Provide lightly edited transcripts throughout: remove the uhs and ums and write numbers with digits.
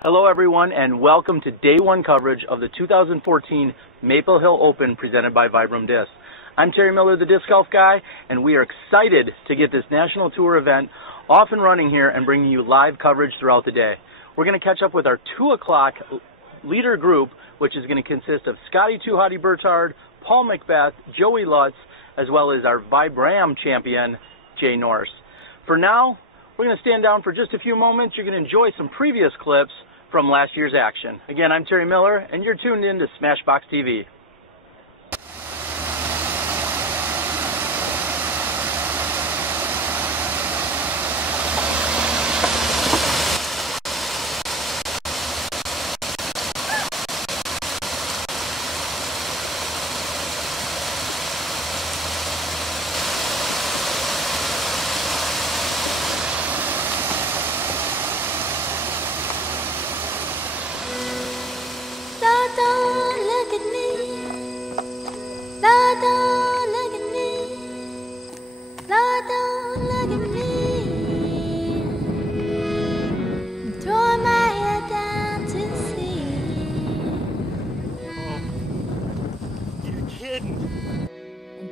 Hello everyone and welcome to day one coverage of the 2014 Maple Hill Open presented by VibrAM Disc. I'm Terry Miller, the Disc Golf Guy, and we are excited to get this national tour event off and running here and bringing you live coverage throughout the day. We're going to catch up with our 2 o'clock leader group, which is going to consist of Scotty Hotty Burtard, Paul McBeth, Joey Lutz, as well as our VibrAM Champion, Jay Nourse. For now, we're going to stand down for just a few moments. You're going to enjoy some previous clips from last year's action. Again, I'm Terry Miller, and you're tuned in to SmashBoxxTV.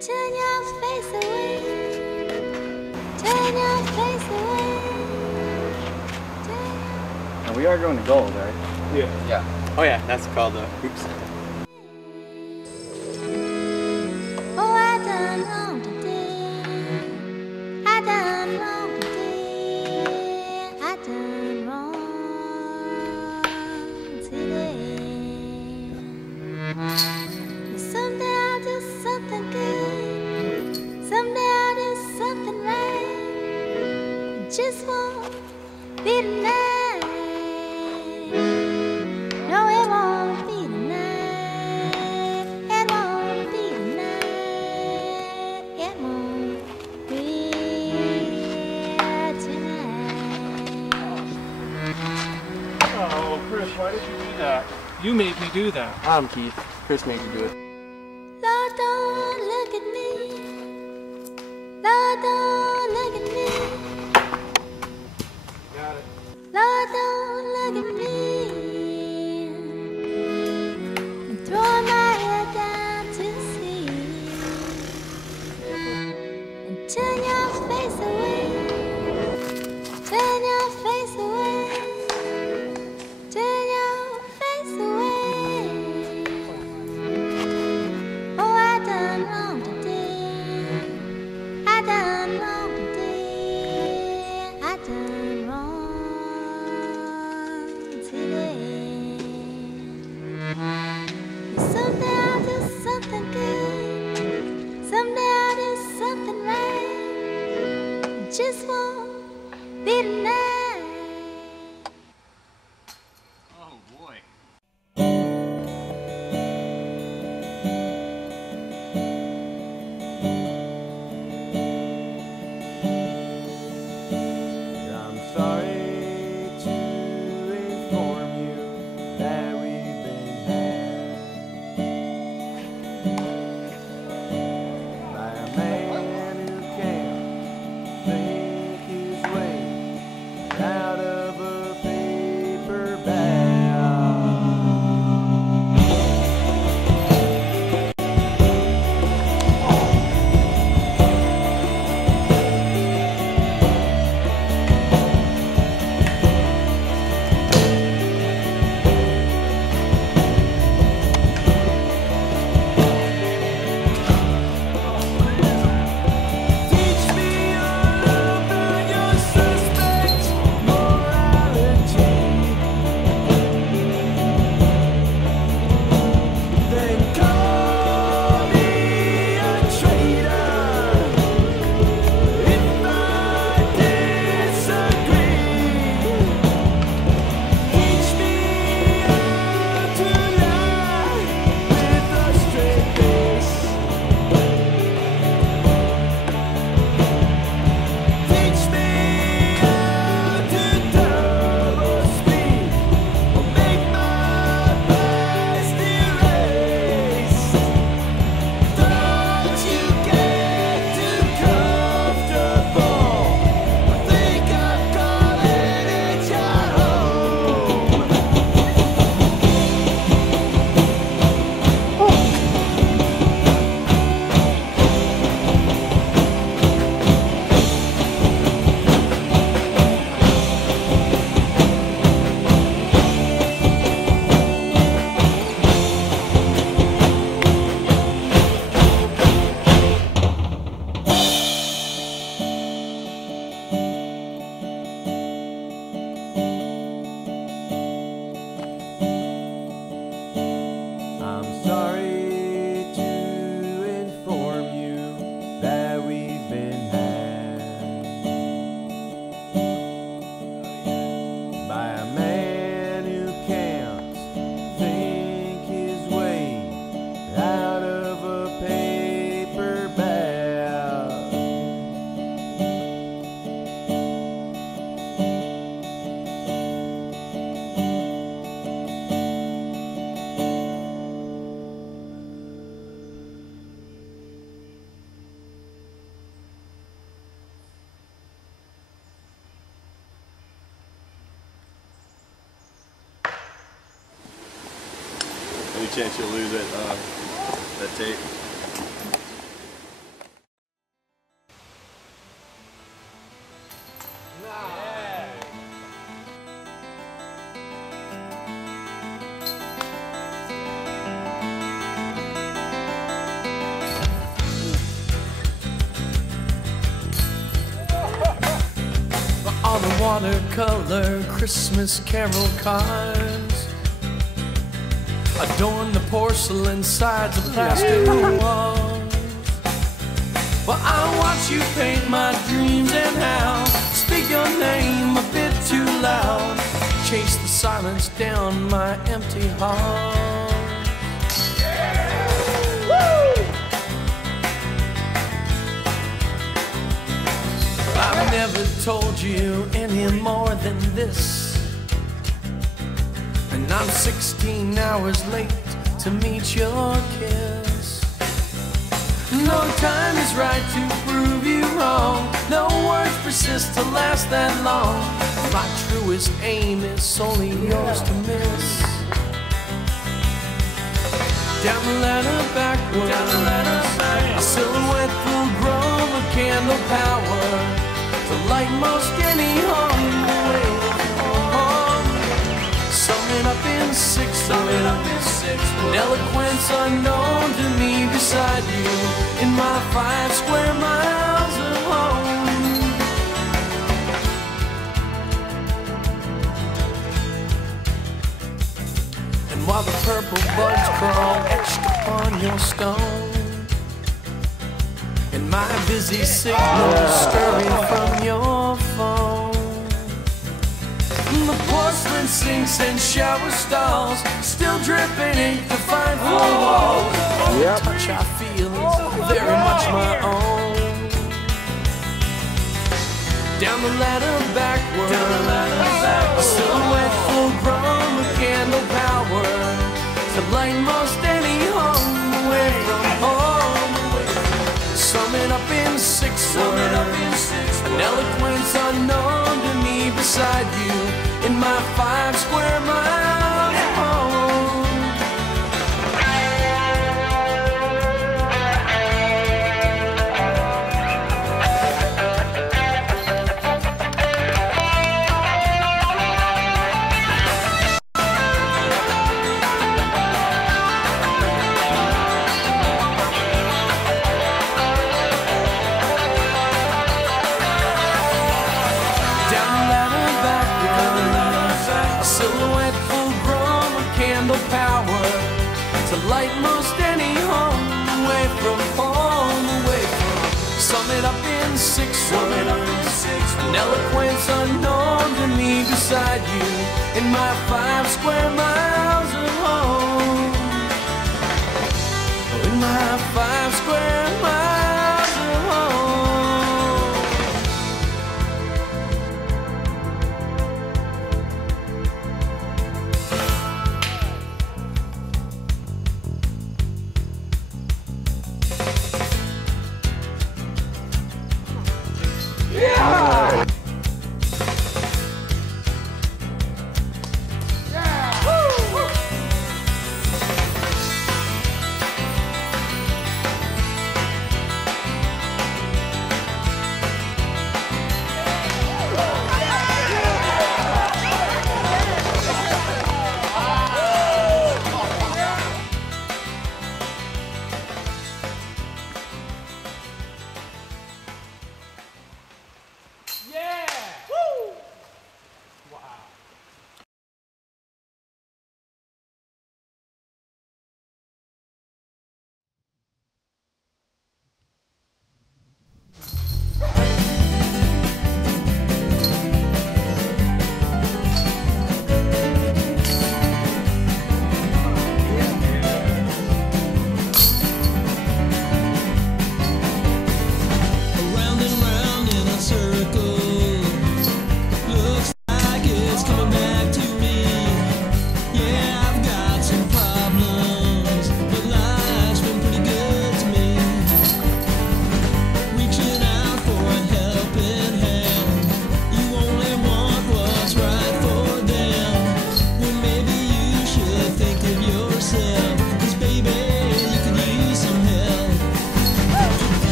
Turn your face away. Turn your face away. And we are going to gold, right? Yeah. Oh yeah, that's called oops. Oh, I done wrong today. I done wrong today. I done wrong today. Someday I'll do something good. Someday I'll do something right. It just won't be tonight. No, it won't be tonight. It won't be tonight. It won't be tonight. Oh, Chris, why did you do that? You made me do that. I'm Keith. Chris made you do it. Lord, don't look at me. Lord, don't look at me. Got it. Lord, don't look at me. I'm throwing my head down to sea. And turn your face away. Turn your face away. Turn your face away. Oh, I done wrong today. I done wrong today. I done wrong today. Someday I'll do something good. Someday I'll do something right. It just won't be tonight. Oh boy. I'm sorry to inform you that we've been had by a man who can't think his way out of a paper bag. a chance you'll lose it, that tape. All the watercolor Christmas carol cards adorn the porcelain sides of plastic walls. Well, I watch you paint my dreams and how speak your name a bit too loud, chase the silence down my empty heart. I've never told you any more than this, and I'm 16 hours late to meet your kiss. No time is right to prove you wrong, no words persist to last that long. My truest aim is solely yours to miss. Down the ladder backwards, a silhouette full grown of candle power to light most any home away from home. Summing up in six words, an eloquence unknown to me beside you in my 5 square miles of home. And while the purple buds crawl etched upon your stone, and my busy signals scurry from your phone, the porcelain sinks and shower stalls still dripping ink to find four walls. The touch I feel is very much my own. Down the ladder backwards, a silhouette full grown with candle power to light most any home away from home. Summing up in 6 words, an eloquence unknown to me beside you in my 5 square miles of home. Power to light most any home away from home, away from. Sum it up in 6 words, an eloquence unknown to me beside you in my 5 square miles of home. Oh, in my 5 square miles of home.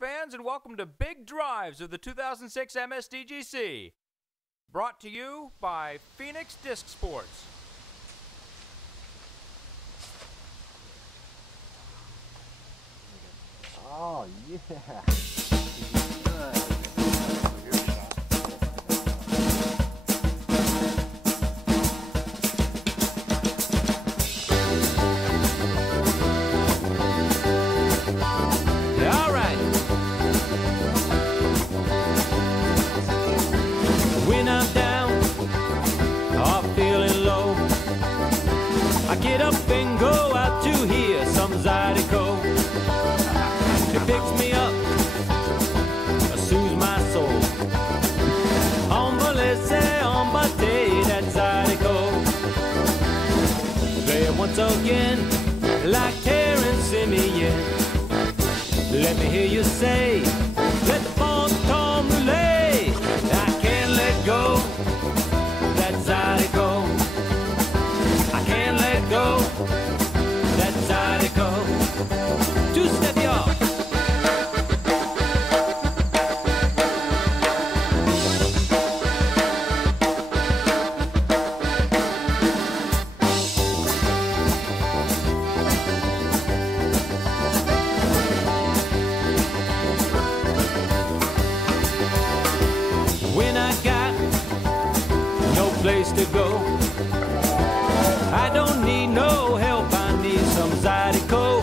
fans, and welcome to Big Drives of the 2006 MSDGC. Brought to you by Phoenix Disc Sports. Oh, yeah. All right. When I'm down or feeling low, I get up and go out to hear some Zydeco. It picks me up, soothes my soul. Ombate, that Zydeco. Play it once again, like Terrence Simeon. Let me hear you say, let the phone come relay. I can't let go, that Zydeco. I can't let go, that Zydeco. Two-step, y'all. When I got no place to go, I don't need no help, I need some Zydeco.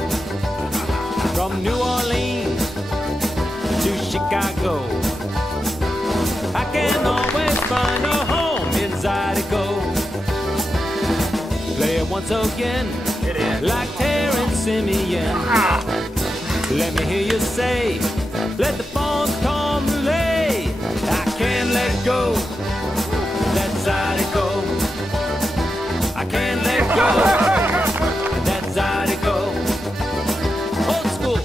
From New Orleans to Chicago, I can always find a home in Zydeco. Play it once again, like Terrence Simeon. Let me hear you say, let the phone come relay. I can't let go, that Zydeco. I can't let go, that Zydeco. Old school.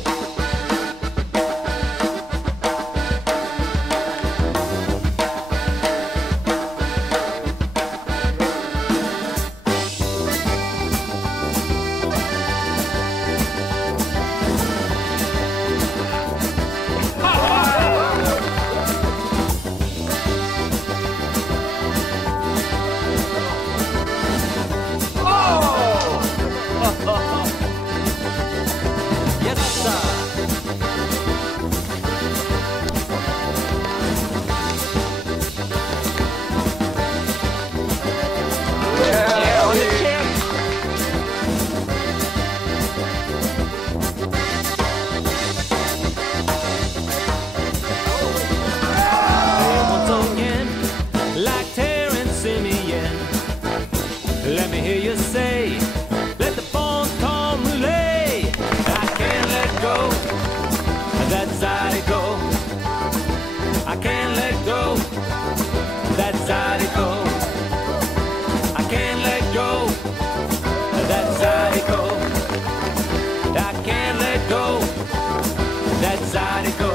Let me hear you say, let the phone come relay. I can't let go, that Zydeco. I can't let go, that Zydeco. I can't let go, that Zydeco. I can't let go, that Zydeco.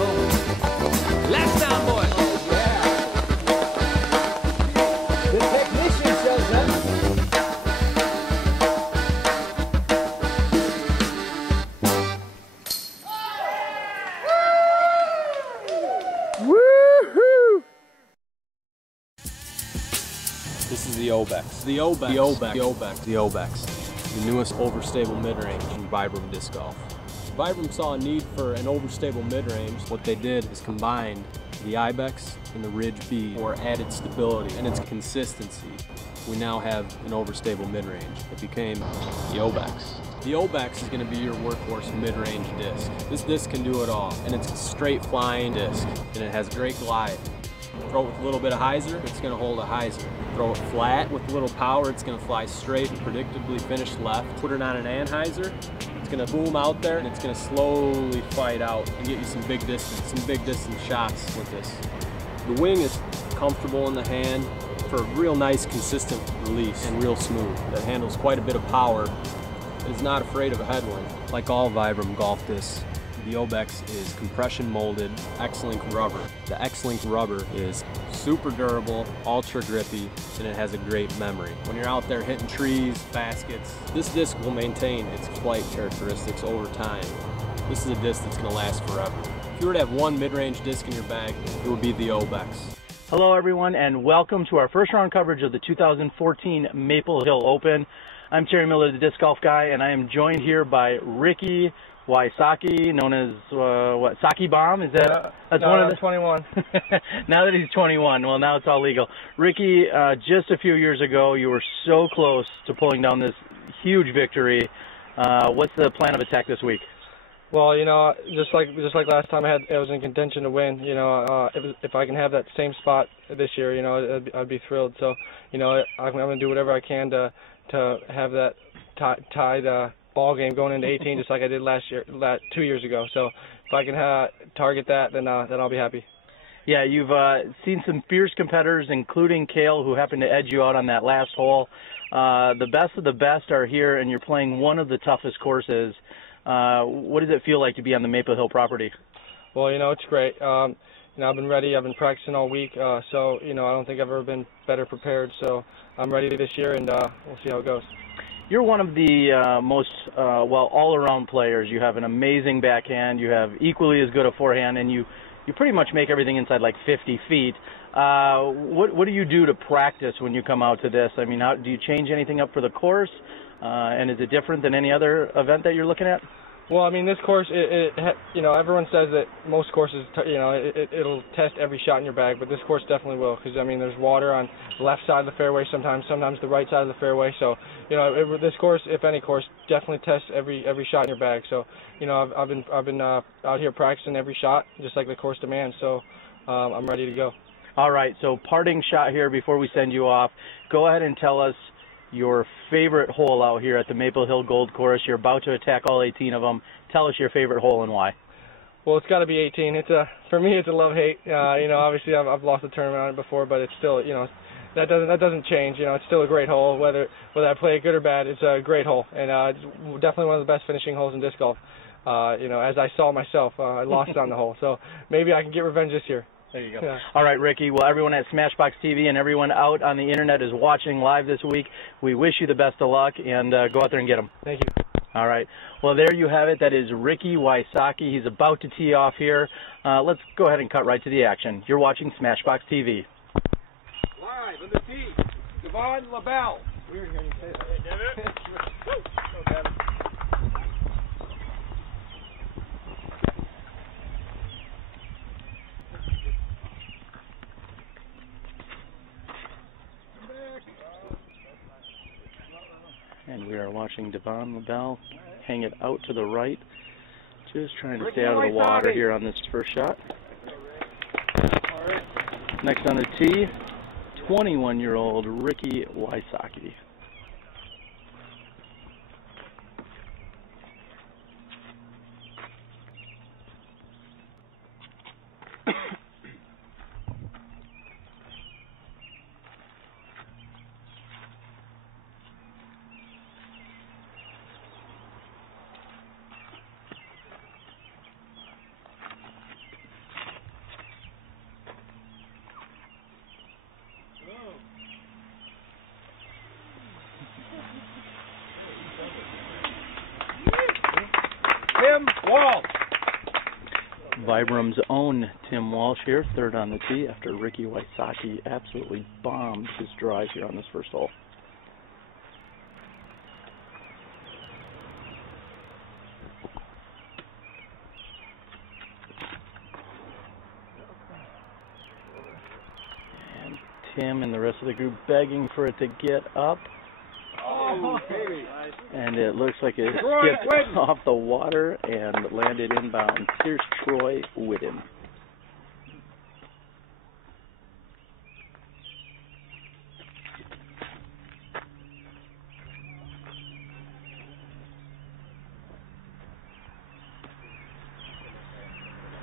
Last time, boys. The technician says that. This is the Obex. The Obex. The Obex. The Obex. The Obex. The newest overstable mid-range in VibrAM disc golf. VibrAM saw a need for an overstable mid-range. What they did is combined the Ibex and the Ridge B for added stability and its consistency. We now have an overstable mid-range. It became the Obex. The Obex is going to be your workhorse mid-range disc. This disc can do it all, and it's a straight flying disc, and it has great glide. Throw it with a little bit of hyzer, it's going to hold a hyzer. Throw it flat with a little power, it's going to fly straight and predictably finish left. Put it on an anhyzer, it's going to boom out there, and it's going to slowly fight out and get you some big distance shots with this. The wing is comfortable in the hand for a real nice consistent release and real smooth. That handles quite a bit of power. It is not afraid of a headwind. Like all VibrAM golf discs, the Obex is compression molded X-Link rubber. The X-Link rubber is super durable, ultra grippy, and it has a great memory. When you're out there hitting trees, baskets, this disc will maintain its flight characteristics over time. This is a disc that's going to last forever. If you were to have one mid-range disc in your bag, it would be the Obex. Hello everyone, and welcome to our first round coverage of the 2014 Maple Hill Open. I'm Terry Miller, the disc golf guy, and I am joined here by Ricky Wysocki, known as what, Saki Bomb? Is that that's no, one of the 21? Now that he's 21, well, now it's all legal. Ricky, just a few years ago, you were so close to pulling down this huge victory. What's the plan of attack this week? Well, you know, just like last time, I was in contention to win. You know, if I can have that same spot this year, you know, I'd be thrilled. So, you know, I'm going to do whatever I can to have that tied ball game going into 18, just like I did 2 years ago. So, if I can target that, then I'll be happy. Yeah, you've seen some fierce competitors, including Kale, who happened to edge you out on that last hole. The best of the best are here, and you're playing one of the toughest courses. What does it feel like to be on the Maple Hill property? Well, you know, it's great. You know, I've been ready. I've been practicing all week, so, you know, I don't think I've ever been better prepared. So I'm ready this year, and we'll see how it goes. You're one of the most, well, all-around players. You have an amazing backhand. You have equally as good a forehand, and you pretty much make everything inside like 50 feet. What do you do to practice when you come out to this? I mean, do you change anything up for the course? And is it different than any other event that you're looking at? Well, I mean, this course, you know, everyone says that most courses, you know, it'll test every shot in your bag, but this course definitely will, because, I mean, there's water on the left side of the fairway sometimes the right side of the fairway. So, you know, this course, if any course, definitely tests every shot in your bag. So, you know, I've been out here practicing every shot, just like the course demands. So, I'm ready to go. All right. So, parting shot here before we send you off. Go ahead and tell us your favorite hole out here at the Maple Hill Gold Course. You're about to attack all 18 of them. Tell us your favorite hole and why. Well, it's got to be 18. For me, it's a love-hate. You know, obviously I've lost a tournament on it before, but it's still, you know, that doesn't change. You know, it's still a great hole. Whether I play it good or bad, it's a great hole, and it's definitely one of the best finishing holes in disc golf. You know, as I saw myself, I lost on the hole, so maybe I can get revenge this year. There you go. Yeah. All right, Ricky. Well, everyone at SmashBoxxTV and everyone out on the internet is watching live this week. We wish you the best of luck, and go out there and get them. Thank you. All right. Well, there you have it. That is Ricky Wysocki. He's about to tee off here. Let's go ahead and cut right to the action. You're watching SmashBoxxTV. Live on the tee, Devon LaBelle. Weird hearing you say that. Hey, David. Go, David. And we are watching Devon LaBelle hang it out to the right. Just trying to stay out of the water here on this first shot. Next on the tee, 21-year-old Ricky Wysocki. Tim Walsh. VibrAM's own Tim Walsh here, third on the tee after Ricky Wysocki absolutely bombed his drive here on this first hole. And Tim and the rest of the group begging for it to get up. Oh, baby. And it looks like it skipped off the water and landed inbound. Here's Troy Whitten.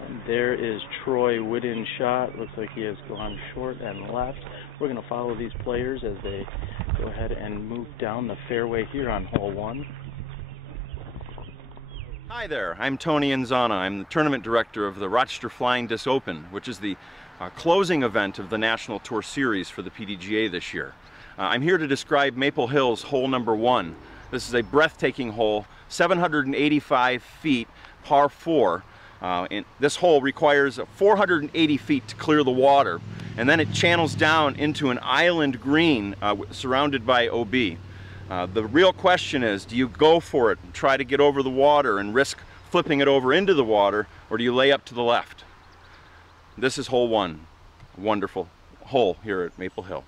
And there is Troy Whitten's shot. Looks like he has gone short and left. We're going to follow these players as they go ahead and move down the fairway here on hole one. Hi there, I'm Tony Inzana. I'm the tournament director of the Rochester Flying Disc Open, which is the closing event of the National Tour Series for the PDGA this year. I'm here to describe Maple Hill's hole number 1. This is a breathtaking hole, 785 feet, par 4. And this hole requires 480 feet to clear the water, and then it channels down into an island green surrounded by OB. The real question is, do you go for it and try to get over the water and risk flipping it over into the water, or do you lay up to the left? This is hole 1, a wonderful hole here at Maple Hill.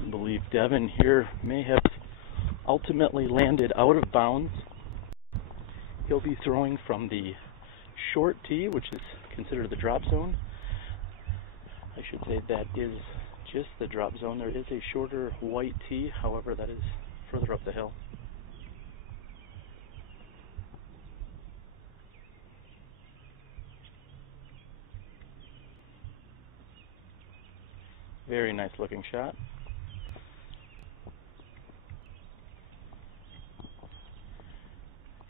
I believe Devin here may have ultimately landed out of bounds. He'll be throwing from the short tee, which is considered the drop zone. I should say that is just the drop zone. There is a shorter white tee, however, that is further up the hill. Very nice looking shot.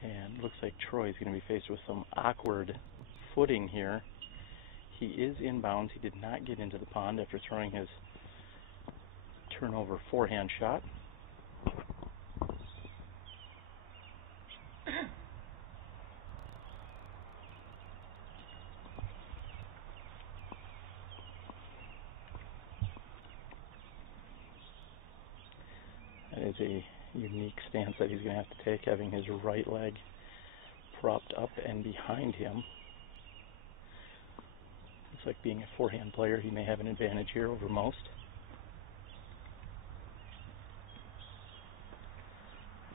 And looks like Troy's going to be faced with some awkward footing here. He is inbounds. He did not get into the pond after throwing his turnover forehand shot. That is a unique stance that he's going to have to take, having his right leg propped up and behind him. Looks like being a forehand player, he may have an advantage here over most.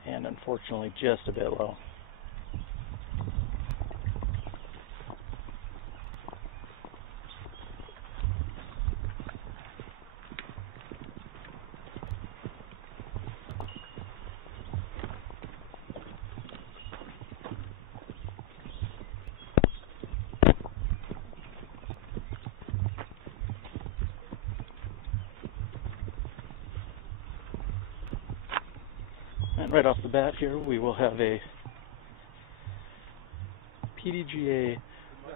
And unfortunately, just a bit low. And right off the bat here, we will have a PDGA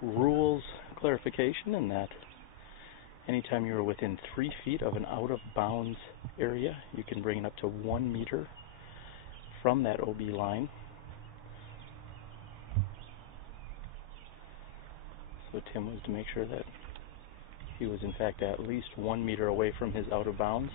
rules clarification, in that anytime you are within 3 feet of an out-of-bounds area, you can bring it up to 1 meter from that OB line. So Tim was to make sure that he was in fact at least 1 meter away from his out-of-bounds.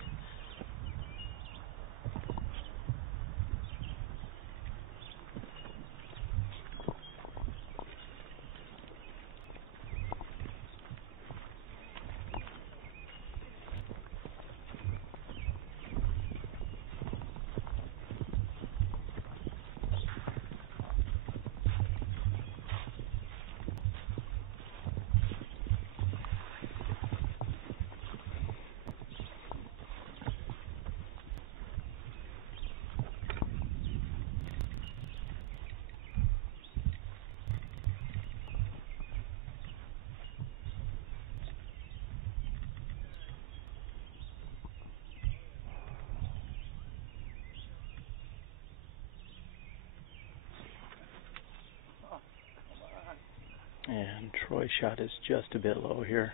And Troy's shot is just a bit low here.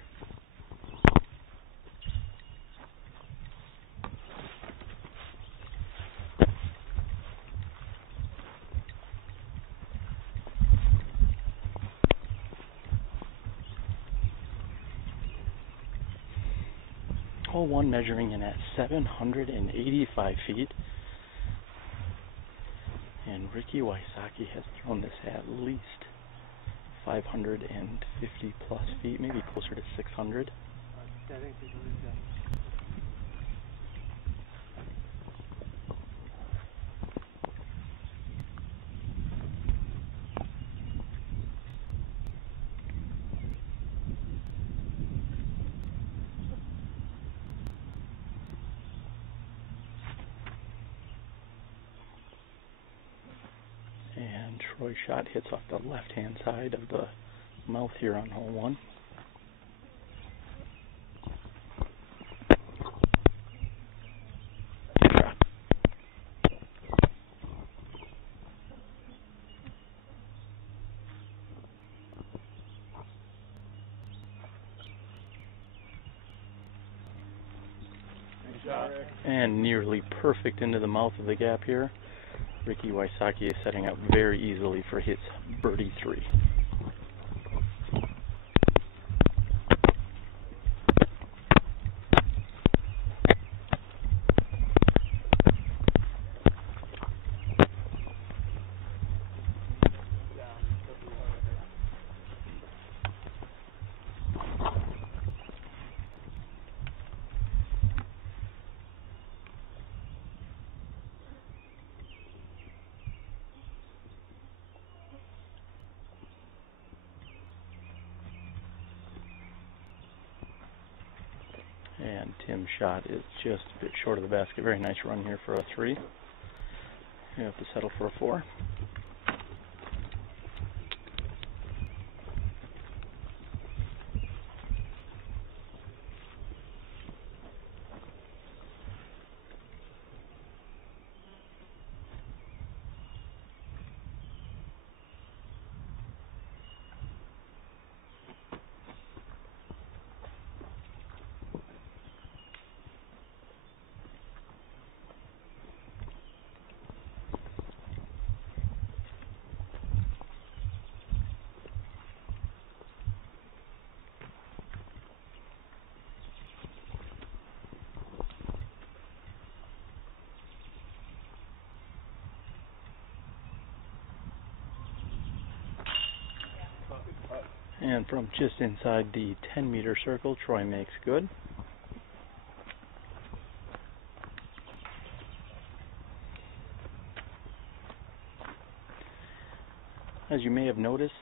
Hole 1 measuring in at 785 feet. And Ricky Wysocki has thrown this at least 550 plus feet, maybe closer to 600. I think he believes that. And Troy's shot hits off the left-hand side of the mouth here on hole 1. And nearly perfect into the mouth of the gap here. Ricky Wysocki is setting up very easily for his birdie 3. And Tim's shot is just a bit short of the basket. Very nice run here for a 3. You have to settle for a 4. And from just inside the 10-meter circle, Troy makes good. As you may have noticed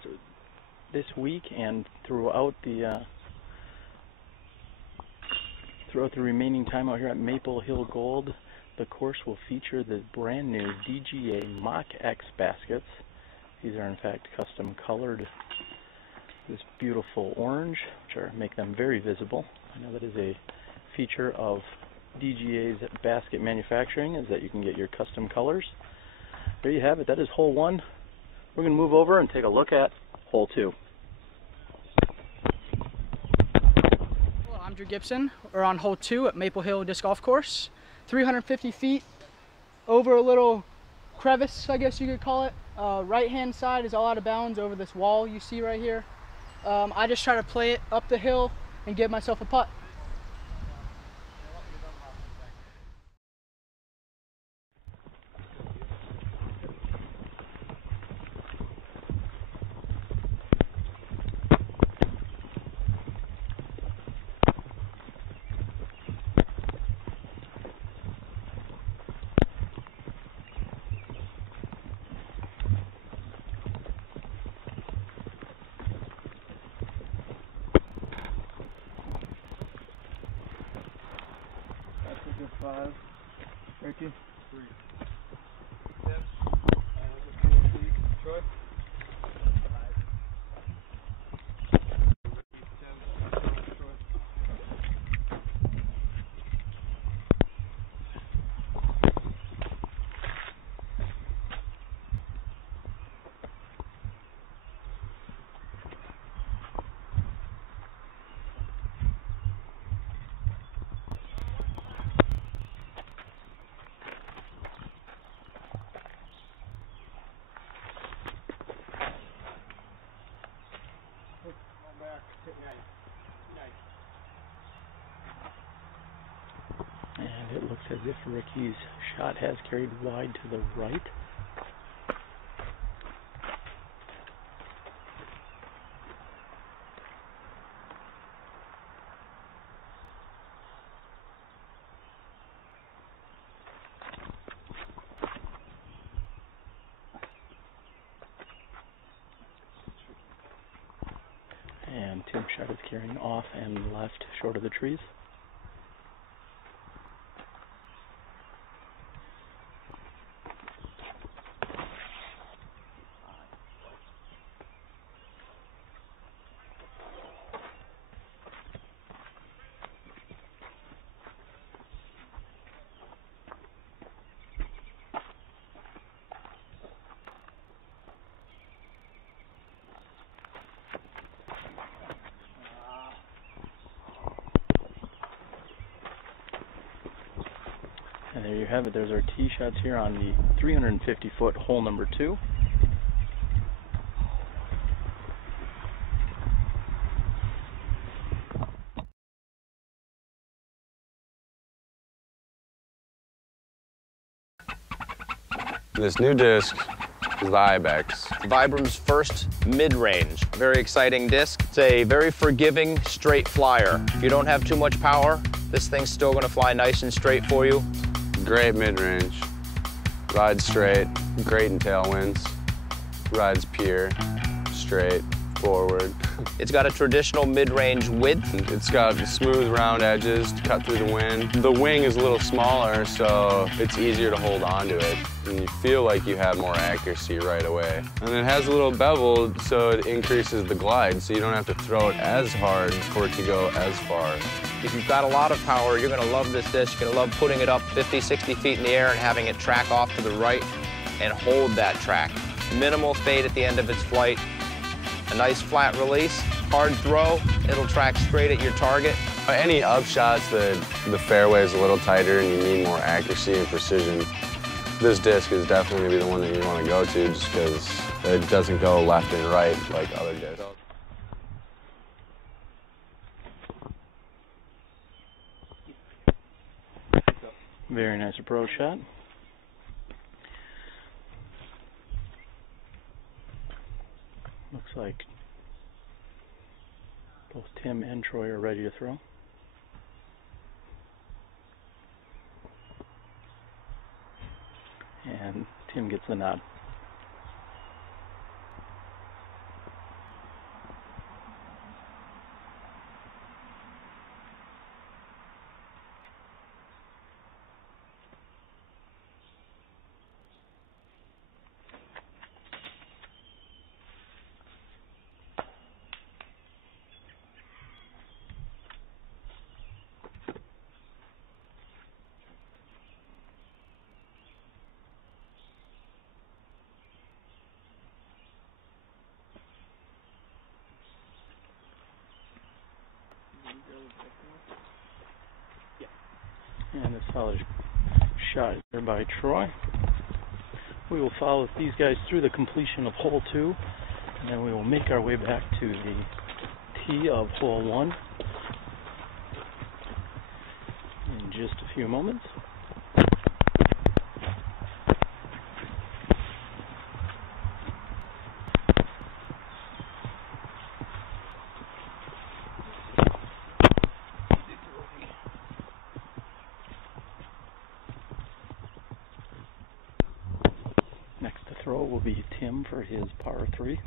this week and throughout the remaining time out here at Maple Hill Gold, the course will feature the brand new DGA Mach X baskets. These are in fact custom colored this beautiful orange, which make them very visible. I know that is a feature of DGA's basket manufacturing, is that you can get your custom colors. There you have it. That is hole 1. We're going to move over and take a look at hole 2. Hello, I'm Drew Gibson. We're on hole 2 at Maple Hill Disc Golf Course. 350 feet over a little crevice, I guess you could call it. Right hand side is all out of bounds over this wall you see right here. I just try to play it up the hill and give myself a putt. Good 5. Ricky? 3. Troy? 5. And it looks as if Ricky's shot has carried wide to the right. And Tim's shot is carrying off and left short of the trees. And there you have it. There's our tee shots here on the 350-foot hole number 2. This new disc is the Ibex. VibrAM's first mid-range. Very exciting disc. It's a very forgiving, straight flyer. If you don't have too much power, this thing's still gonna fly nice and straight for you. Great mid-range. Rides straight, great in tailwinds. Rides pure, straight, forward. It's got a traditional mid-range width. It's got smooth round edges to cut through the wind. The wing is a little smaller, so it's easier to hold onto it. And you feel like you have more accuracy right away. And it has a little bevel, so it increases the glide, so you don't have to throw it as hard for it to go as far. If you've got a lot of power, you're gonna love this disc. You're gonna love putting it up 50, 60 feet in the air and having it track off to the right and hold that track. Minimal fade at the end of its flight. A nice flat release, hard throw, it'll track straight at your target. Any upshots that the fairway is a little tighter and you need more accuracy and precision, this disc is definitely gonna be the one that you wanna go to just because it doesn't go left and right like other discs. Very nice approach shot. Looks like both Tim and Troy are ready to throw. And Tim gets the nod. And a solid shot there by Troy. We will follow these guys through the completion of hole 2, and then we will make our way back to the tee of hole 1 in just a few moments. Next to throw will be Tim for his par 3.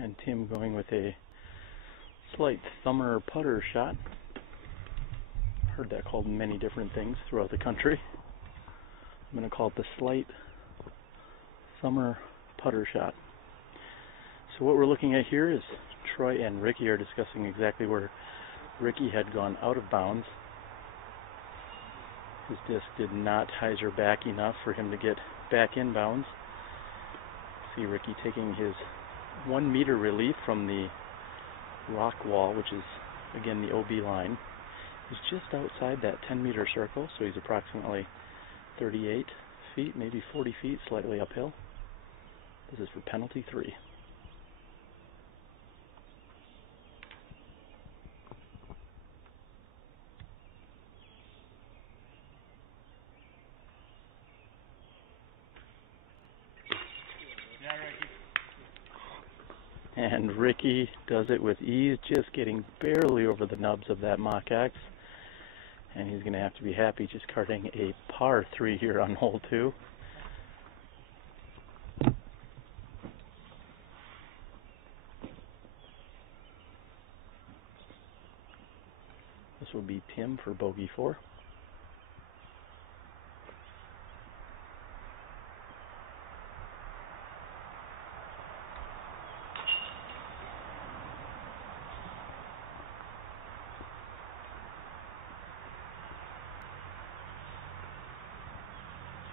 And Tim going with a slight thumber putter shot. Heard that called many different things throughout the country. I'm going to call it the slight thumber putter shot. So what we're looking at here is Troy and Ricky are discussing exactly where Ricky had gone out of bounds. His disc did not hyzer back enough for him to get back in bounds. See Ricky taking his 1 meter relief from the rock wall, which is again the OB line. He's just outside that 10-meter circle, so he's approximately 38 feet, maybe 40 feet, slightly uphill. This is for penalty 3. And Ricky does it with ease, just getting barely over the nubs of that Mach X. And he's going to have to be happy just carting a par 3 here on hole 2. This will be Tim for bogey 4.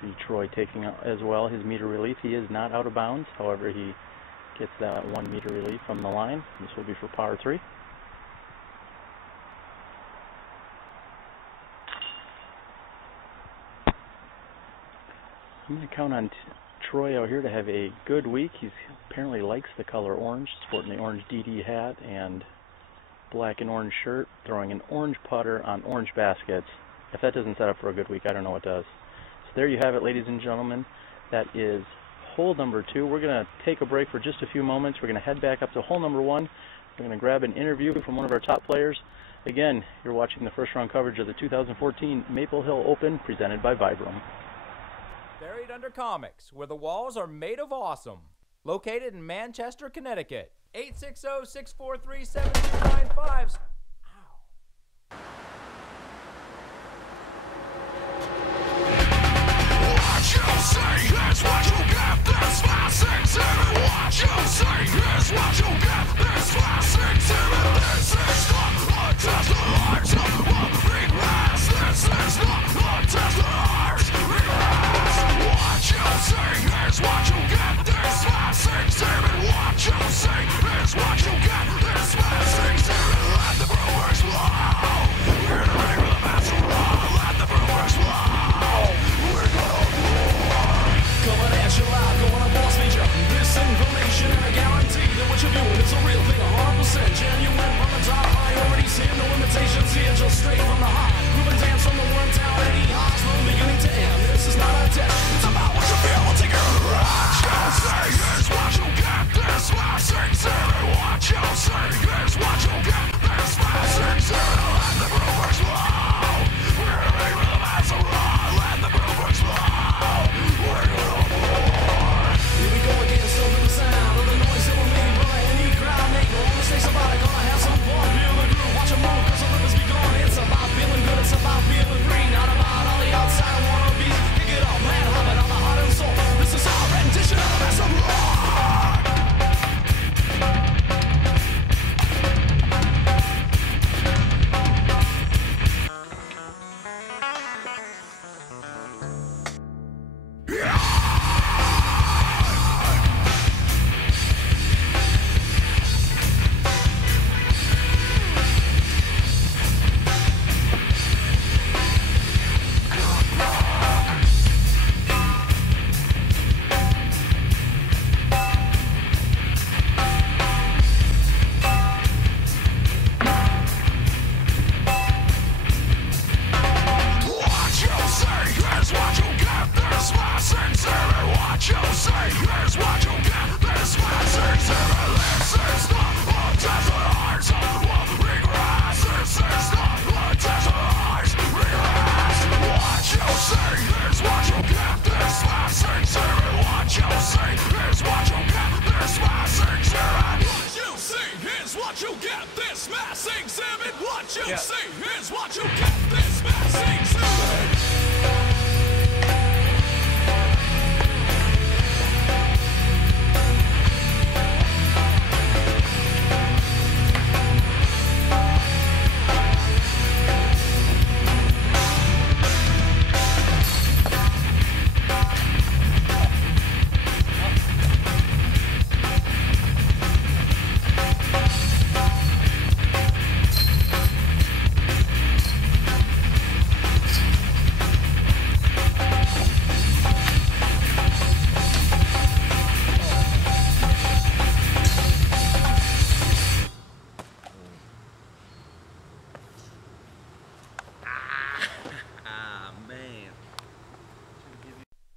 see Troy taking out as well his meter relief. He is not out of bounds, however he gets that 1 meter relief from the line. This will be for par 3. I'm going to count on Troy out here to have a good week. He apparently likes the color orange, sporting the orange DD hat and black and orange shirt, throwing an orange putter on orange baskets. If that doesn't set up for a good week, I don't know what does. So there you have it, ladies and gentlemen. That is hole number 2. We're going to take a break for just a few moments. We're going to head back up to hole number 1. We're going to grab an interview from one of our top players. Again, you're watching the first round coverage of the 2014 Maple Hill Open presented by VibrAM. Buried under comics, where the walls are made of awesome. Located in Manchester, Connecticut. 860-643-7295. What you say is what you get. This 5, 6, 7. What you say is what you get. This 5, 6, 7. This is not a test of ours. Regress. This is not a test of ours. Regress. What you say is what you get. This 5, 6, 7. What you say is what you get. This 5, 6, 7. Let the brewers blow. We're the ready for the master roll. Let the brewers blow. We're gonna roar. Coming at you live, going on boss feature. This information and I guarantee that what you're viewing is a real thing, 100% genuine from the top. Priorities here, no imitations here, just straight from the heart. Groove and dance from the worm town, any hearts from beginning to end. This is not a test, it's about what you feel. We'll take care of the ride. What you say is what you get. This 5, 6, 7. What you say is what you get. This 5, 6, 7. Let the brewers blow. We're ready for the master roll. Let the brewers blow. We're gonna roar. Here we go again, still to the sound of the noise that we're making by any crowd. Make no mistakes about it, gonna have some fun. Feel the groove, watch them move, cause the rhythm's begun. It's about feeling good, it's about feeling free. Not about all the outside wannabes. Pick it up, man, hum it on the heart and soul. This is our rendition of the master roll.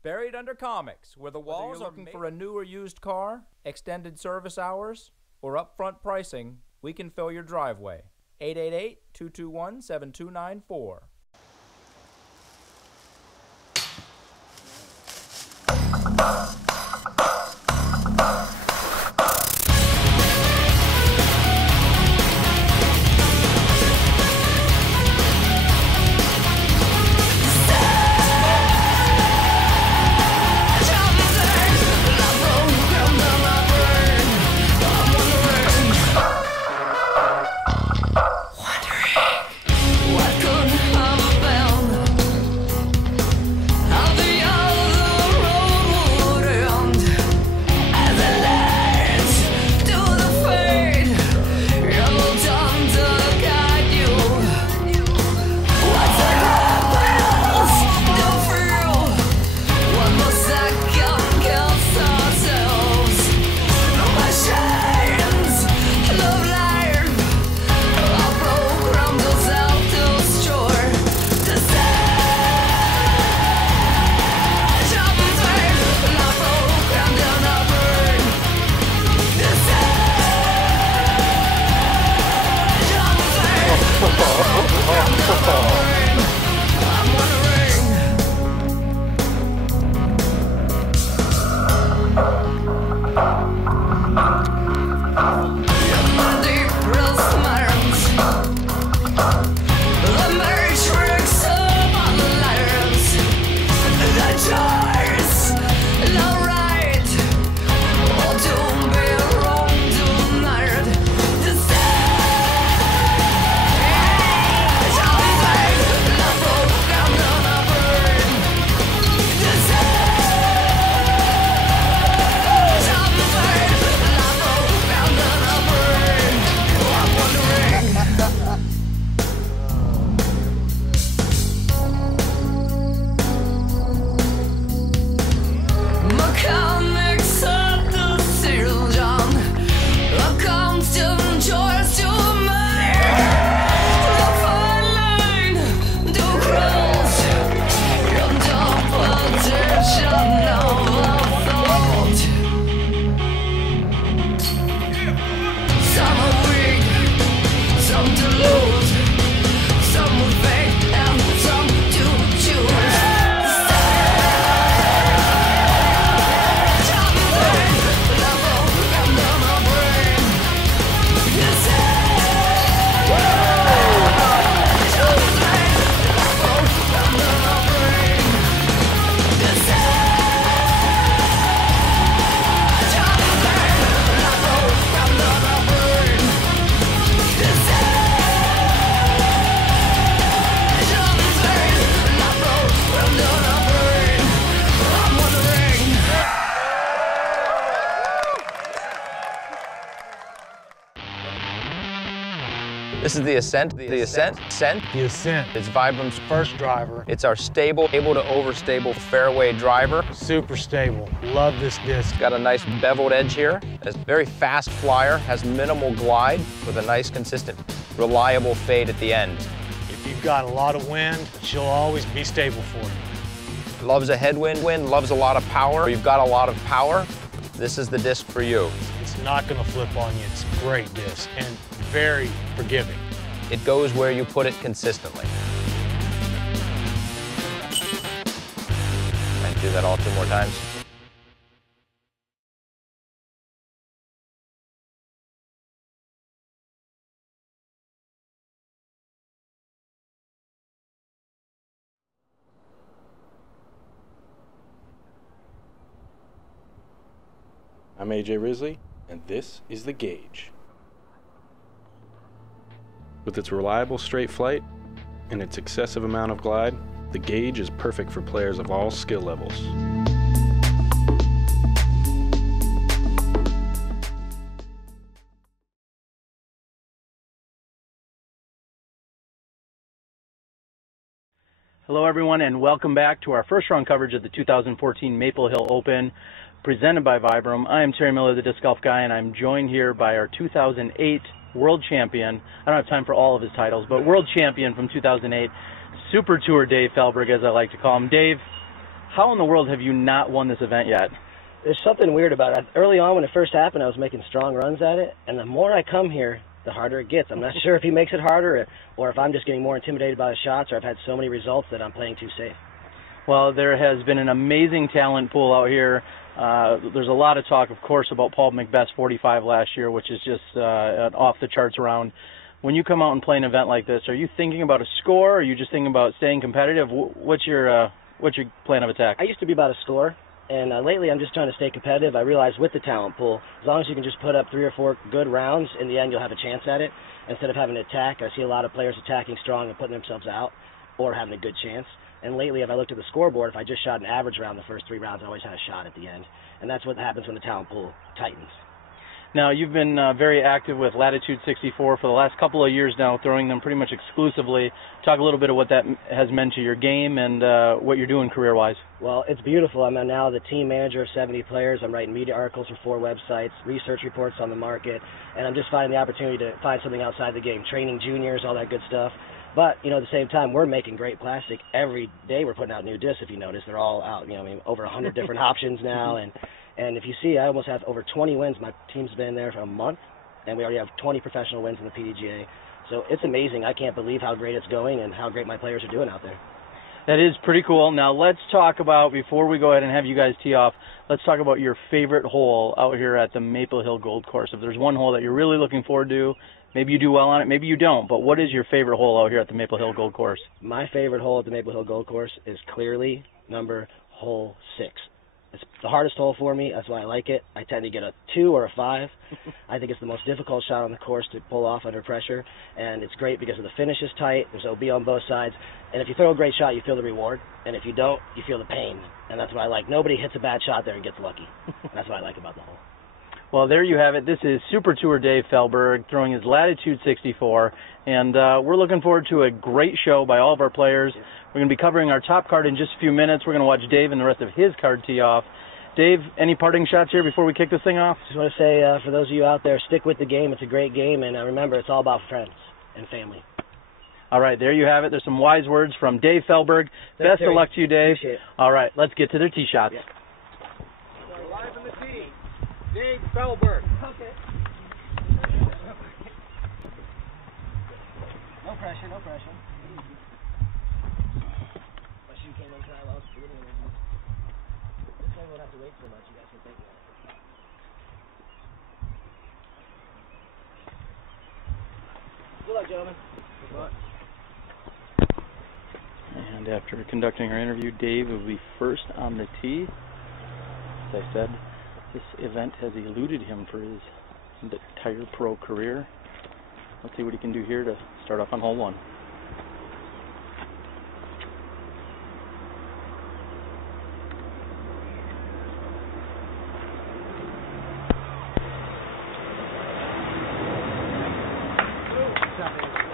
Buried under comics, where the walls are looking for a new or used car, extended service hours, or upfront pricing, we can fill your driveway. 888-221-7294. What could have been? How the This is the Ascent. The Ascent. The Ascent. It's VibrAM's first driver. It's our stable, able to overstable fairway driver. Super stable. Love this disc. Got a nice beveled edge here. It's a very fast flyer, has minimal glide with a nice, consistent, reliable fade at the end. If you've got a lot of wind, she'll always be stable for you. Loves a headwind, loves a lot of power. You've got a lot of power. This is the disc for you. It's not going to flip on you. It's a great disc and very forgiving. It goes where you put it consistently. And do that all 2 more times. I'm AJ Risley, and this is the Gauge. With its reliable straight flight and its excessive amount of glide, the Gauge is perfect for players of all skill levels. Hello everyone, and welcome back to our first round coverage of the 2014 Maple Hill Open presented by VibrAM. I am Terry Miller, the Disc Golf Guy, and I'm joined here by our 2008 World Champion. I don't have time for all of his titles, but World Champion from 2008, Super Tour Dave Fehlberg, as I like to call him. Dave, how in the world have you not won this event yet? There's something weird about it. Early on when it first happened, I was making strong runs at it, and the more I come here, the harder it gets. I'm not sure if he makes it harder or if I'm just getting more intimidated by the shots, or I've had so many results that I'm playing too safe. Well, there has been an amazing talent pool out here. There's a lot of talk, of course, about Paul McBeth's 45 last year, which is just an off-the-charts round. When you come out and play an event like this, are you thinking about a score, or are you just thinking about staying competitive? What's your plan of attack? I used to be about a score, and lately I'm just trying to stay competitive. I realize with the talent pool, as long as you can just put up 3 or 4 good rounds, in the end you'll have a chance at it. Instead of having to attack, I see a lot of players attacking strong and putting themselves out, or having a good chance. And lately, if I looked at the scoreboard, if I just shot an average round the first 3 rounds, I always had a shot at the end. And that's what happens when the talent pool tightens. Now, you've been very active with Latitude 64 for the last couple of years now, throwing them pretty much exclusively. Talk a little bit of what that has meant to your game and what you're doing career-wise. Well, it's beautiful. I'm now the team manager of 70 players. I'm writing media articles for 4 websites, research reports on the market, and I'm just finding the opportunity to find something outside the game, training juniors, all that good stuff. But, you know, at the same time, we're making great plastic. Every day we're putting out new discs, if you notice. They're all out, over 100 different options now. And if you see, I almost have over 20 wins. My team's been there for a month, and we already have 20 professional wins in the PDGA. So it's amazing. I can't believe how great it's going and how great my players are doing out there. That is pretty cool. Now let's talk about, before we go ahead and have you guys tee off, let's talk about your favorite hole out here at the Maple Hill Gold Course. If there's one hole that you're really looking forward to, maybe you do well on it, maybe you don't, but what is your favorite hole out here at the Maple Hill Gold Course? My favorite hole at the Maple Hill Gold Course is clearly hole 6. It's the hardest hole for me. That's why I like it. I tend to get a 2 or a 5. I think it's the most difficult shot on the course to pull off under pressure, and it's great because of the finish is tight. There's OB on both sides, and if you throw a great shot, you feel the reward, and if you don't, you feel the pain, and that's what I like. Nobody hits a bad shot there and gets lucky. That's what I like about the hole. Well, there you have it. This is Super Tour Dave Fehlberg throwing his Latitude 64, and we're looking forward to a great show by all of our players. We're going to be covering our top card in just a few minutes. We're going to watch Dave and the rest of his card tee off. Dave, any parting shots here before we kick this thing off? Just want to say, for those of you out there, stick with the game. It's a great game, and remember, it's all about friends and family. All right, there you have it. There's some wise words from Dave Fehlberg. Best of luck to you, Dave. Appreciate it. All right, let's get to their tee shots. Yeah. We're live in the tee. Dave Fehlberg. Okay. No pressure, no pressure. My shoe came in tonight while I was shooting. This one won't have to wait so much. You guys can think about it. Good luck, gentlemen. Good luck. And after conducting our interview, Dave will be first on the tee. As I said, this event has eluded him for his entire pro career. Let's see what he can do here to start off on hole 1.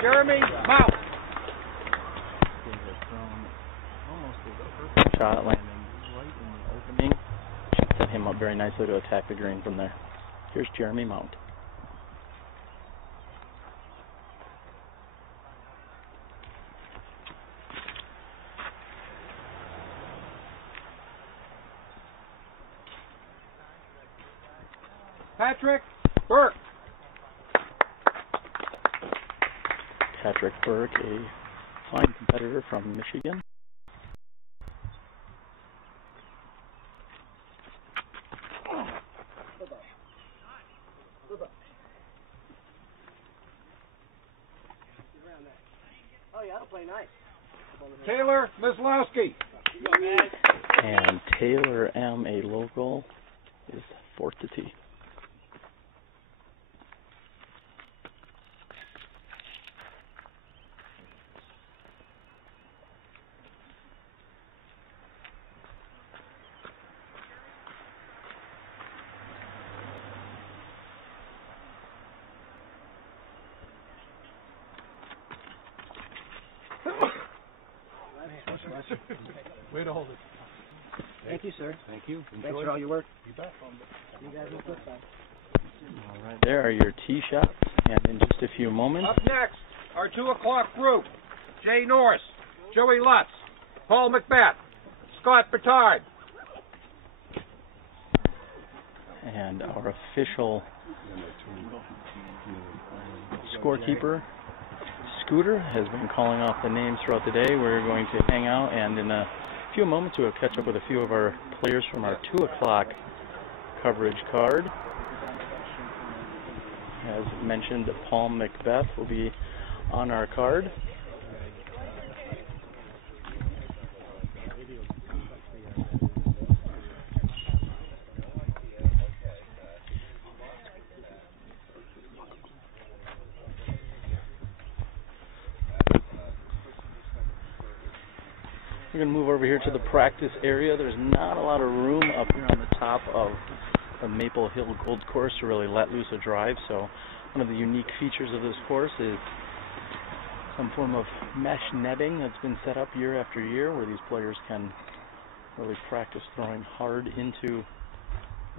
Jeremy, mount. Shot landing right in the opening. Should set him up very nicely to attack the green from there. Here's Jeremy Mount. Patrick Burke. Patrick Burke, a fine competitor from Michigan. Oh yeah, that'll play nice. Taylor Mislowski. And Taylor M., a local, is fourth to tee. Way to hold it. Thank you, sir. Thank you. Thanks for all your work. You bet. You guys will flip side. All right, there are your tee shots, and in just a few moments, Up next, our 2 o'clock group. Jay Nourse, Joey Lutz, Paul McBeth, Scott Burtard. and our official scorekeeper, Scooter, has been calling off the names throughout the day. We're going to hang out, and in a few moments we'll catch up with a few of our players from our 2 o'clock coverage card. As mentioned, Paul McBeth will be on our card. We're going to move over here to the practice area. There's not a lot of room up here on the top of the Maple Hill Gold Course to really let loose a drive, so one of the unique features of this course is some form of mesh netting that's been set up year after year where these players can really practice throwing hard into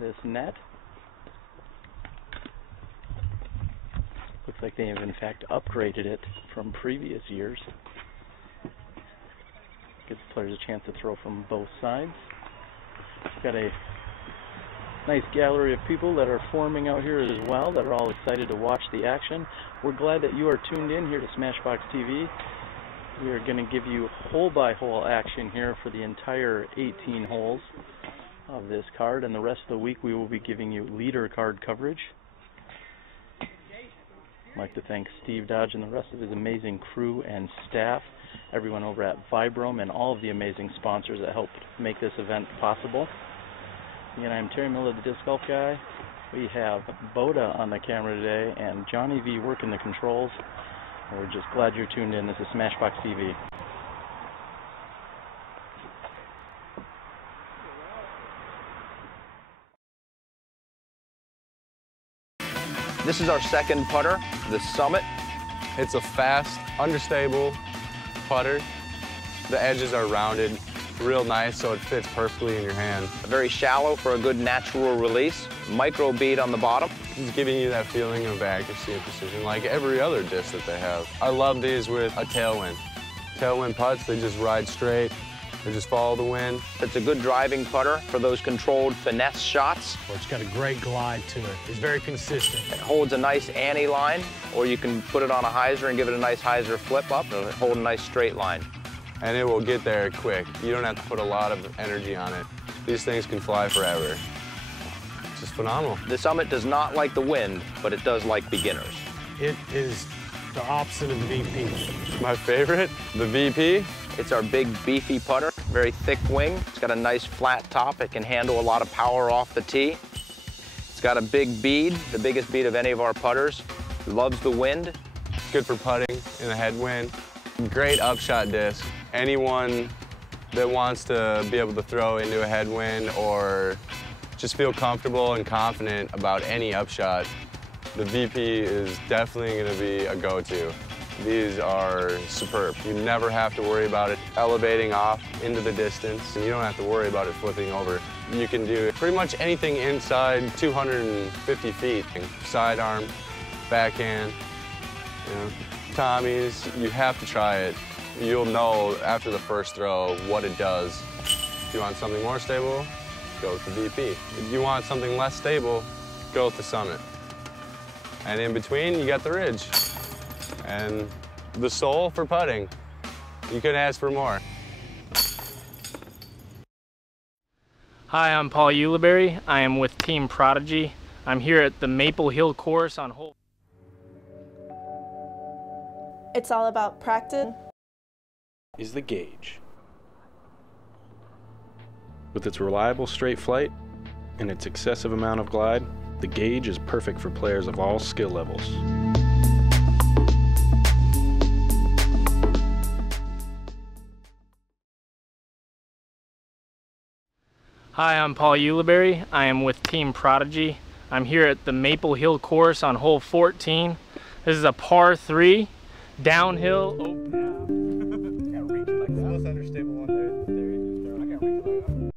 this net. Looks like they have in fact upgraded it from previous years. Gives players a chance to throw from both sides. Got a nice gallery of people that are forming out here as well, that are all excited to watch the action. We're glad that you are tuned in here to SmashBoxxTV. We are going to give you hole-by-hole action here for the entire 18 holes of this card, and the rest of the week we will be giving you leader card coverage. I'd like to thank Steve Dodge and the rest of his amazing crew and staff, everyone over at VibrAM, and all of the amazing sponsors that helped make this event possible. Again, I'm Terry Miller, the Disc Golf Guy. We have Boda on the camera today and Johnny V working the controls. And we're just glad you're tuned in. This is SmashBoxxTV. This is our second putter, the Summit. It's a fast, understable putter. The edges are rounded, real nice, so it fits perfectly in your hand. Very shallow for a good natural release. Micro bead on the bottom. It's giving you that feeling of accuracy and precision like every other disc that they have. I love these with a tailwind. Tailwind putts, they just ride straight. They just follow the wind. It's a good driving putter for those controlled finesse shots. It's got a great glide to it. It's very consistent. It holds a nice Annie line, or you can put it on a hyzer and give it a nice hyzer flip up. It'll hold a nice straight line. And it will get there quick. You don't have to put a lot of energy on it. These things can fly forever. It's just phenomenal. The Summit does not like the wind, but it does like beginners. It is the opposite of the VP. My favorite, the VP. It's our big beefy putter, very thick wing. It's got a nice flat top. It can handle a lot of power off the tee. It's got a big bead, the biggest bead of any of our putters. Loves the wind. Good for putting in a headwind. Great upshot disc. Anyone that wants to be able to throw into a headwind or just feel comfortable and confident about any upshot, the VP is definitely going to be a go-to. These are superb. You never have to worry about it elevating off into the distance, and you don't have to worry about it flipping over. You can do pretty much anything inside 250 feet. Sidearm, backhand, you know, Tommies. You have to try it. You'll know after the first throw what it does. If you want something more stable, go with the VP. If you want something less stable, go with the Summit. And in between, you got the Ridge. And the sole for putting. You couldn't ask for more. Hi, I'm Paul Uliberry. I am with Team Prodigy. I'm here at the Maple Hill course on hole. It's all about practice. Is the gauge. With its reliable straight flight and its excessive amount of glide, the gauge is perfect for players of all skill levels. Hi, I'm Paul Uliberry. I am with Team Prodigy. I'm here at the Maple Hill course on hole 14. This is a par 3, downhill. The most understable one there. I can't reach it.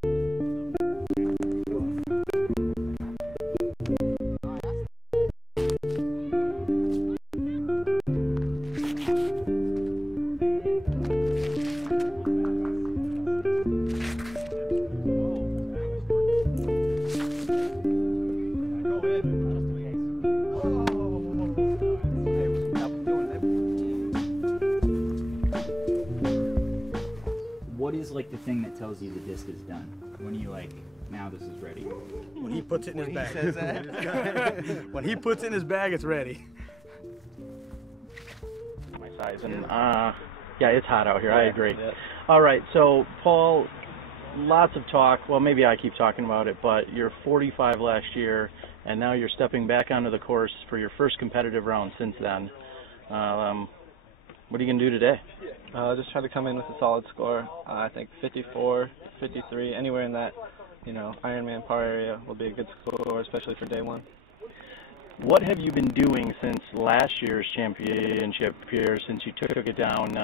What is like the thing that tells you the disc is done? When you like, now this is ready? When he puts it in his bag. He says that. When he puts it in his bag, it's ready. My size and yeah, it's hot out here. I agree. Yeah. All right, so Paul, lots of talk. Well, maybe I keep talking about it, but you're 45 last year, and now you're stepping back onto the course for your first competitive round since then. What are you going to do today? Just try to come in with a solid score. I think 54, 53, anywhere in that, you know, Ironman par area will be a good score, especially for day one. What have you been doing since last year's championship here, since you took it down?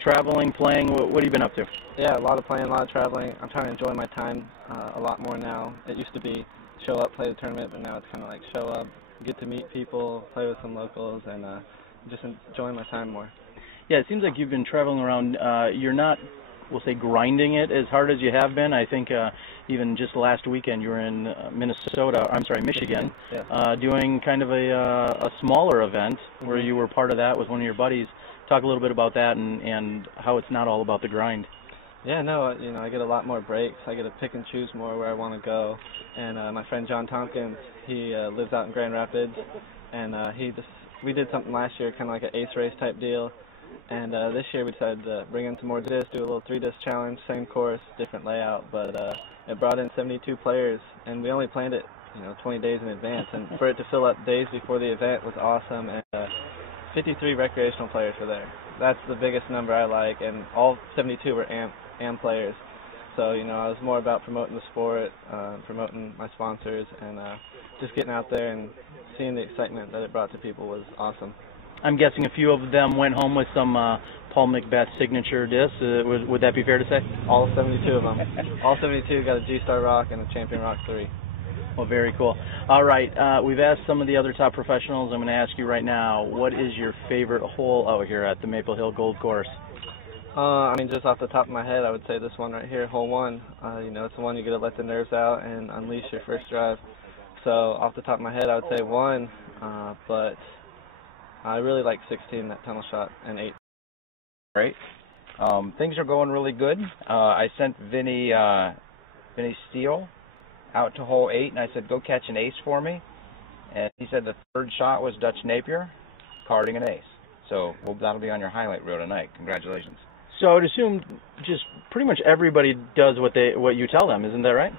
Traveling, playing, what have you been up to? Yeah, a lot of playing, a lot of traveling. I'm trying to enjoy my time a lot more now. It used to be show up, play the tournament, but now it's kind of like show up, get to meet people, play with some locals, and just enjoying my time more. Yeah, it seems like you've been traveling around. You're not, we'll say, grinding it as hard as you have been. I think even just last weekend you were in Michigan, doing kind of a smaller event where you were part of that with one of your buddies. Talk a little bit about that and how it's not all about the grind. Yeah, no, you know, I get a lot more breaks. I get to pick and choose more where I want to go. And my friend John Tompkins, he lives out in Grand Rapids, and we did something last year, kind of like an ace race type deal. And this year we decided to bring in some more discs, do a little 3-disc challenge, same course, different layout, but it brought in 72 players, and we only planned it, you know, 20 days in advance. And for it to fill up days before the event was awesome, and 53 recreational players were there. That's the biggest number I like, and all 72 were AM players. So, you know, I was more about promoting the sport, promoting my sponsors, and just getting out there and seeing the excitement that it brought to people was awesome. I'm guessing a few of them went home with some Paul McBeth signature discs. Would that be fair to say? All 72 of them. All 72 got a G-Star Rock and a Champion Rock 3. Well, very cool. All right, we've asked some of the other top professionals. I'm going to ask you right now, what is your favorite hole out here at the Maple Hill Gold Course? I mean, just off the top of my head, I would say this one right here, hole 1. You know, it's the one you get to let the nerves out and unleash your first drive. So off the top of my head, I would say 1, but I really like 16, that tunnel shot, and 8. Great. Things are going really good. I sent Vinny Steele out to hole 8, and I said, go catch an ace for me. And he said the third shot was Dutch Napier, carding an ace. So that'll be on your highlight reel tonight. Congratulations. So I would assume just pretty much everybody does what you tell them, isn't that right?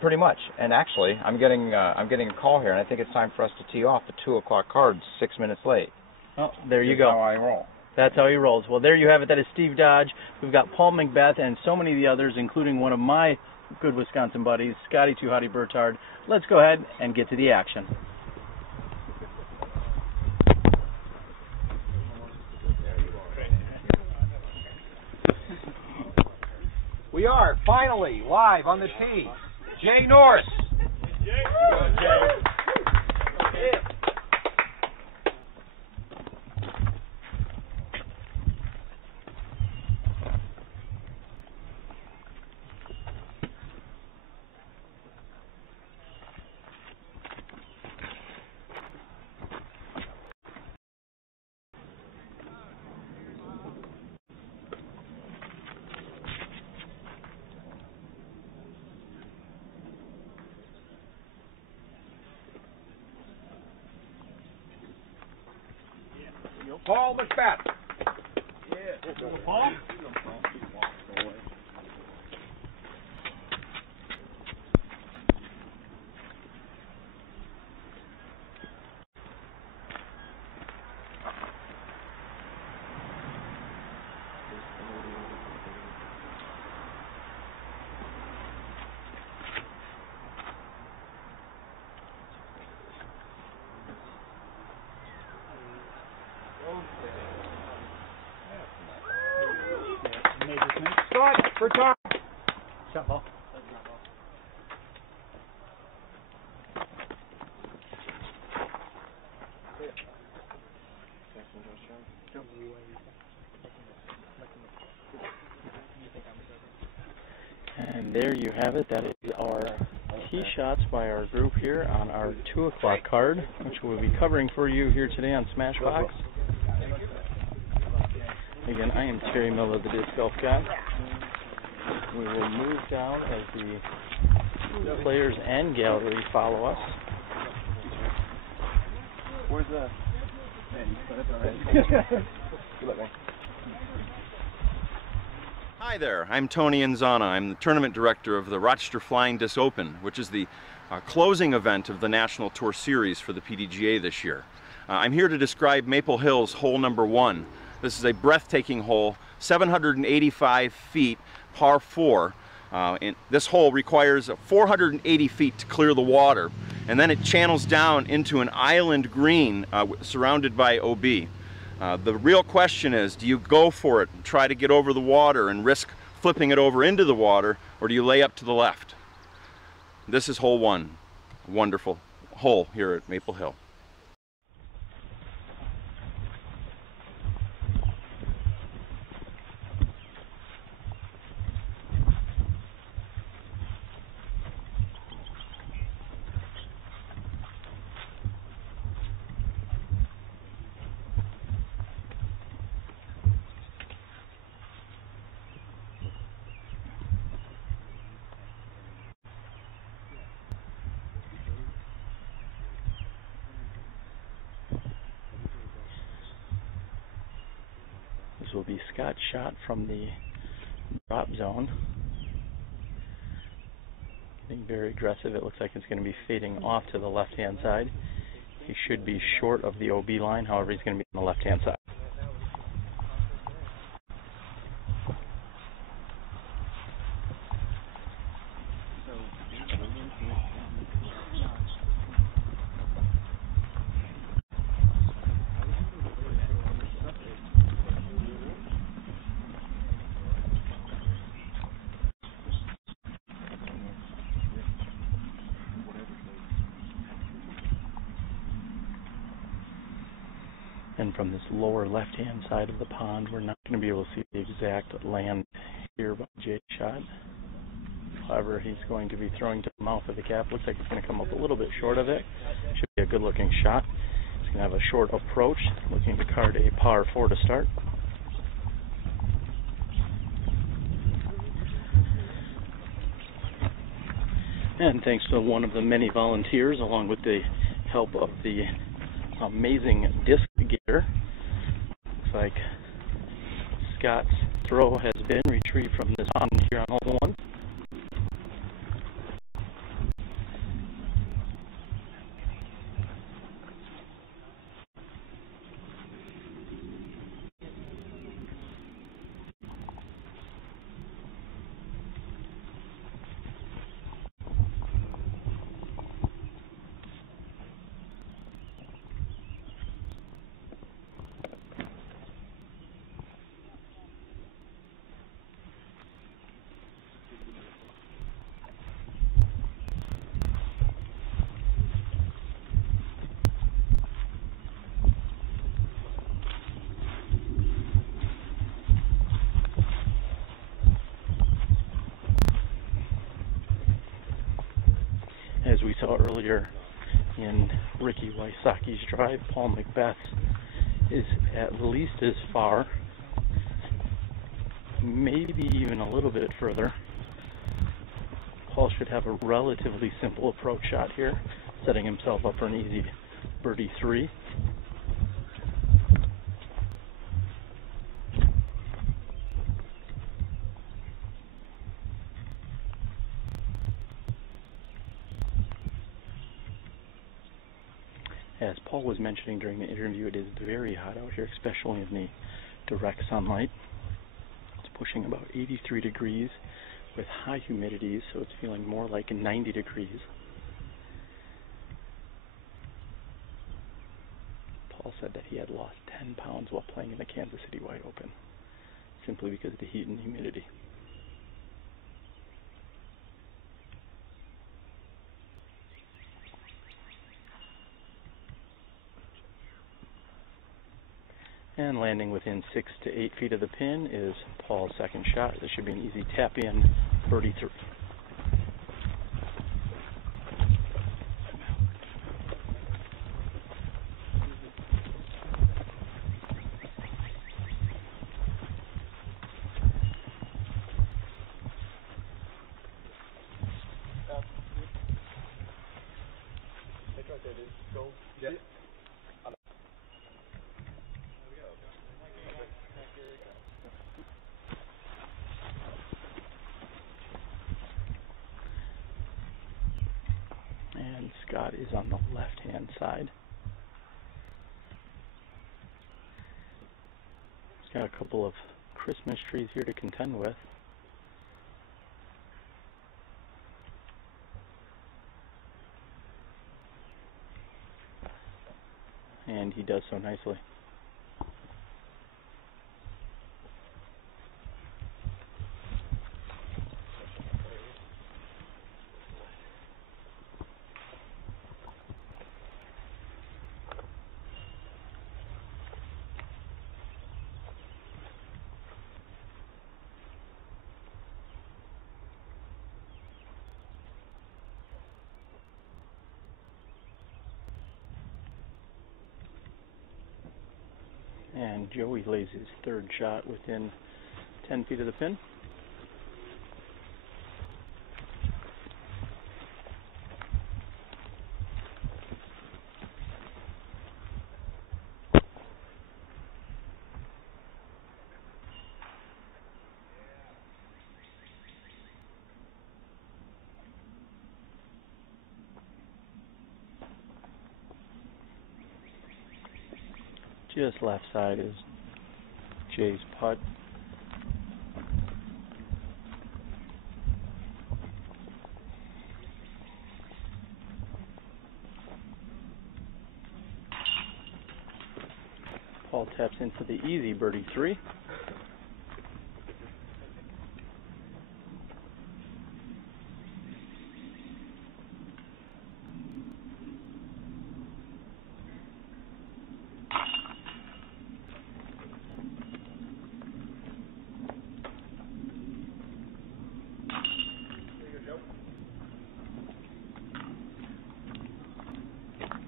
Pretty much. And actually, I'm getting a call here, and I think it's time for us to tee off the 2 o'clock cards 6 minutes late. Oh, there you go. That's how I roll. That's how he rolls. Well, there you have it. That is Steve Dodge. We've got Paul McBeth and so many of the others, including one of my good Wisconsin buddies, Scotty Hotty Burtard. Let's go ahead and get to the action. we are finally live on the tee. Jay Nourse. Paul McBeth. Paul? Scotty, Burtard. Shot ball. And there you have it. That is our tee shots by our group here on our 2 o'clock card, which we'll be covering for you here today on SmashBoxx. Again, I am Terry Miller, the Disc Golf Guy. We will move down as the players and gallery follow us. Where's the... Hi there, I'm Tony Inzana. I'm the tournament director of the Rochester Flying Disc Open, which is the closing event of the National Tour Series for the PDGA this year. I'm here to describe Maple Hills hole number 1. This is a breathtaking hole, 785 feet, par 4. And this hole requires 480 feet to clear the water, and then it channels down into an island green surrounded by OB. The real question is, do you go for it and try to get over the water and risk flipping it over into the water, or do you lay up to the left? This is hole 1, a wonderful hole here at Maple Hill. This will be Scott's shot from the drop zone. Getting very aggressive. It looks like it's going to be fading off to the left-hand side. He should be short of the OB line, however he's going to be on the left-hand side. And from this lower left-hand side of the pond, we're not going to be able to see the exact land here by Jay's shot. However, he's going to be throwing to the mouth of the cap. Looks like it's going to come up a little bit short of it. Should be a good-looking shot. He's going to have a short approach, looking to card a par 4 to start. And thanks to one of the many volunteers, along with the help of the amazing disc gear, looks like Scott's throw has been retrieved from this pond here on hole 1. earlier in Ricky Wysocki's drive, Paul McBeth is at least as far, maybe even a little bit further. Paul should have a relatively simple approach shot here, setting himself up for an easy birdie 3. As Paul was mentioning during the interview, it is very hot out here, especially in the direct sunlight. It's pushing about 83 degrees with high humidity, so it's feeling more like 90 degrees. Paul said that he had lost 10 pounds while playing in the Kansas City Wide Open, simply because of the heat and humidity. And landing within 6 to 8 feet of the pin is Paul's second shot. This should be an easy tap in, birdie 3. And Scott is on the left-hand side. He's got a couple of Christmas trees here to contend with. And he does so nicely. And Joey lays his third shot within 10 feet of the pin. Just left side is Jay's putt. Paul taps into the easy birdie 3.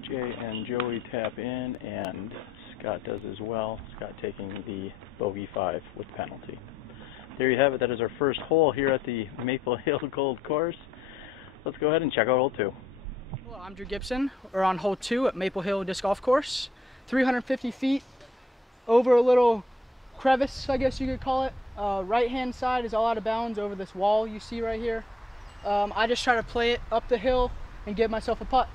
Jay and Joey tap in, and Scott does as well. Scott taking the bogey 5 with penalty. There you have it. That is our first hole here at the Maple Hill Gold Course. Let's go ahead and check out hole 2. Hello, I'm Drew Gibson. We're on hole 2 at Maple Hill Disc Golf Course. 350 feet over a little crevice, I guess you could call it. Right hand side is all out of bounds over this wall you see right here. I just try to play it up the hill and give myself a putt.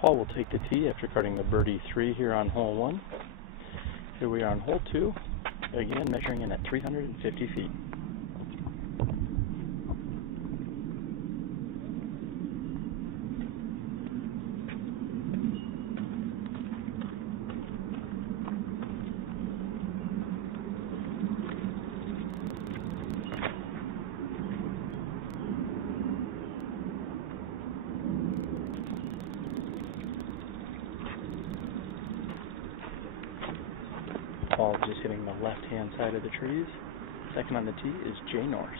Paul will take the tee after cutting the birdie 3 here on hole 1. Here we are on hole 2, again measuring in at 350 feet. Paul just hitting the left-hand side of the trees. Second on the tee is Jay Nourse.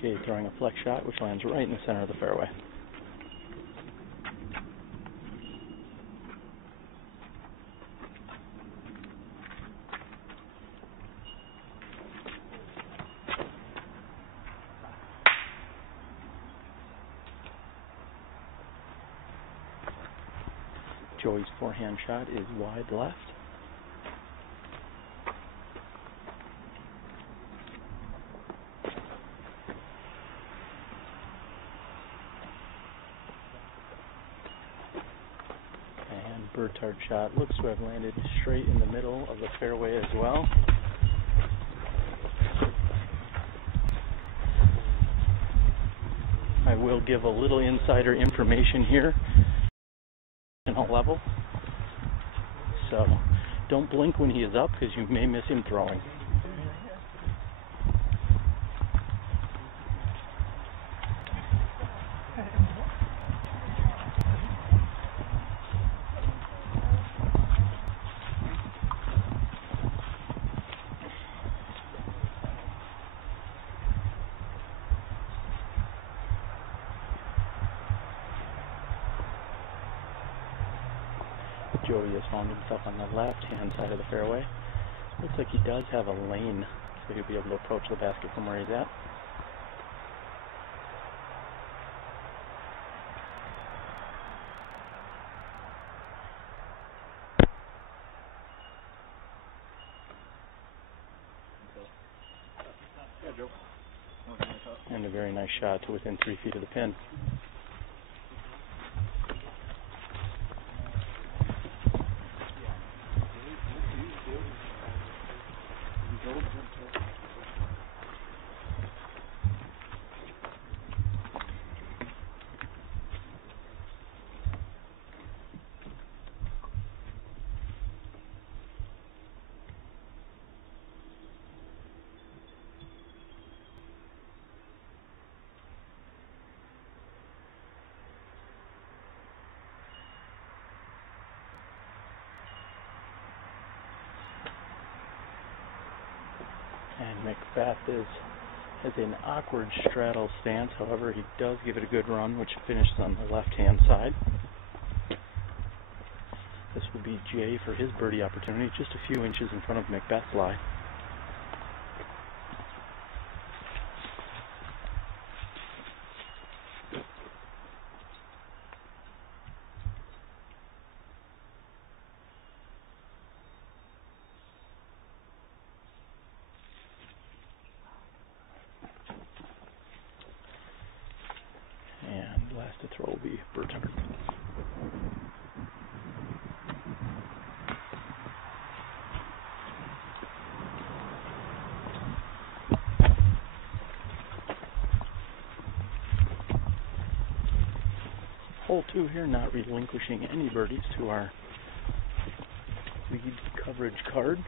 Jay throwing a flex shot which lands right in the center of the fairway. Joey's forehand shot is wide left. And Burtard shot looks to have landed straight in the middle of the fairway as well. I will give a little insider information here. Level, so don't blink when he is up because you may miss him throwing. Joey has found himself on the left-hand side of the fairway. Looks like he does have a lane, so he'll be able to approach the basket from where he's at. And a very nice shot to within 3 feet of the pin. And McBeth has an awkward straddle stance, however he does give it a good run, which finishes on the left-hand side. This will be Jay for his birdie opportunity, just a few inches in front of McBeth's lie. Last to throw will be Burtard. Hole 2 here, not relinquishing any birdies to our lead coverage card.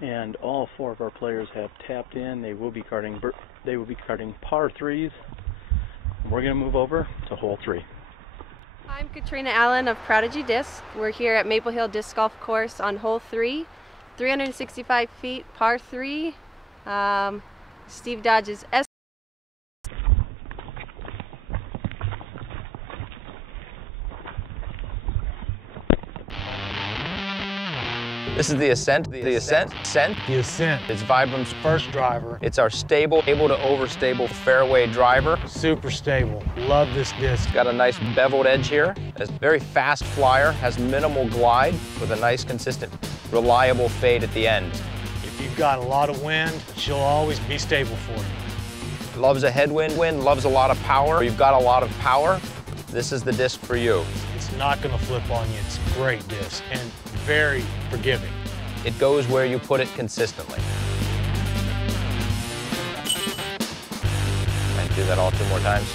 And all 4 of our players have tapped in. They will be carding par 3s. We're going to move over to hole 3. Hi. I'm Katrina Allen of Prodigy Disc. We're here at Maple Hill Disc Golf Course on hole 3, 365 feet, par 3. Steve Dodge's S. This is the Ascent. The Ascent. The Ascent. It's VibrAM's first driver. It's our stable, able to overstable fairway driver. Super stable. Love this disc. It's got a nice beveled edge here. It's a very fast flyer, has minimal glide with a nice, consistent, reliable fade at the end. If you've got a lot of wind, she'll always be stable for you. Loves a headwind, loves a lot of power. You've got a lot of power, this is the disc for you. It's not going to flip on you. It's a great disc and very forgiving. It goes where you put it consistently. And do that all 2 more times.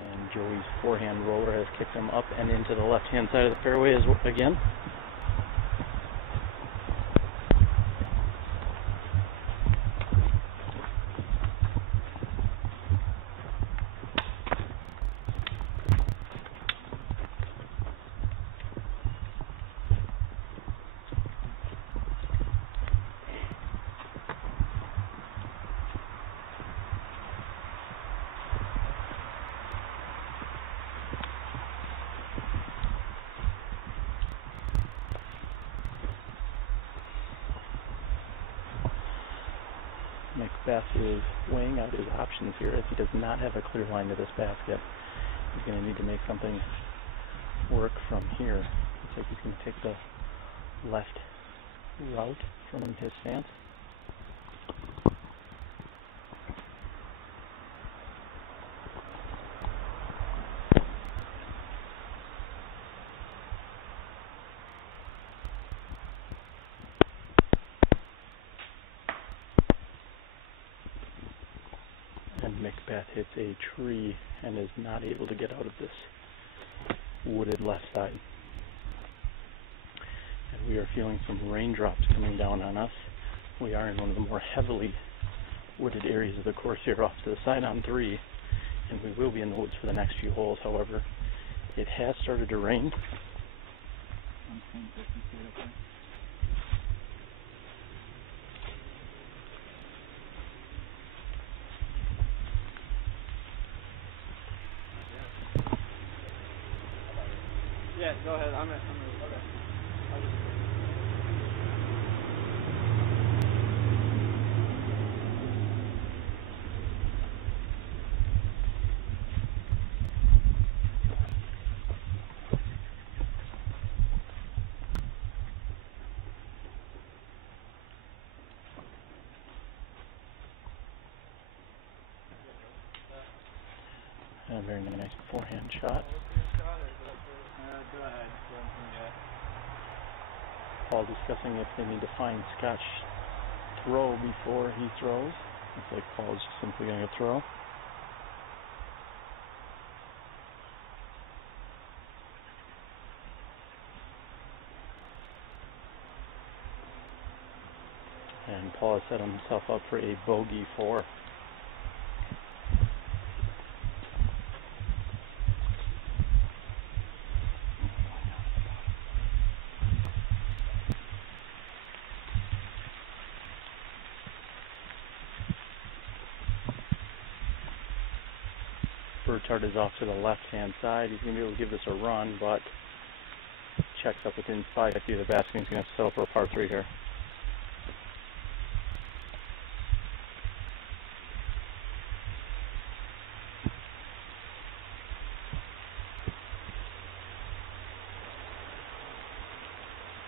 And Joey's forehand roller has kicked him up and into the left-hand side of the fairway again. McBeth is weighing out his options here as he does not have a clear line to this basket. He's going to need to make something work from here. Looks like he's going to take the left route from his stance. And McBeth hits a tree and is not able to get out of this wooded left side. And we are feeling some raindrops coming down on us. We are in one of the more heavily wooded areas of the course here off to the side on 3, and we will be in the woods for the next few holes. However, it has started to rain. Yeah, go ahead. I'm okay. And a very nice forehand shot. Go ahead. Paul discussing if they need to find Scott's throw before he throws. Looks like Paul's simply going to throw. And Paul has set himself up for a bogey 4. Burtard is off to the left-hand side. He's going to be able to give this a run, but checks up within 5 feet of the basket. He's going to settle for a par 3 here.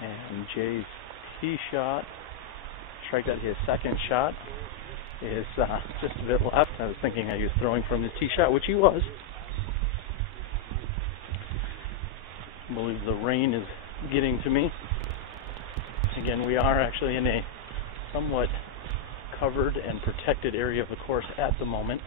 And Jay's tee shot, strike out his second shot, is just a bit left. I was thinking he was throwing from his tee shot, which he was. I believe the rain is getting to me. Again, we are actually in a somewhat covered and protected area of the course at the moment.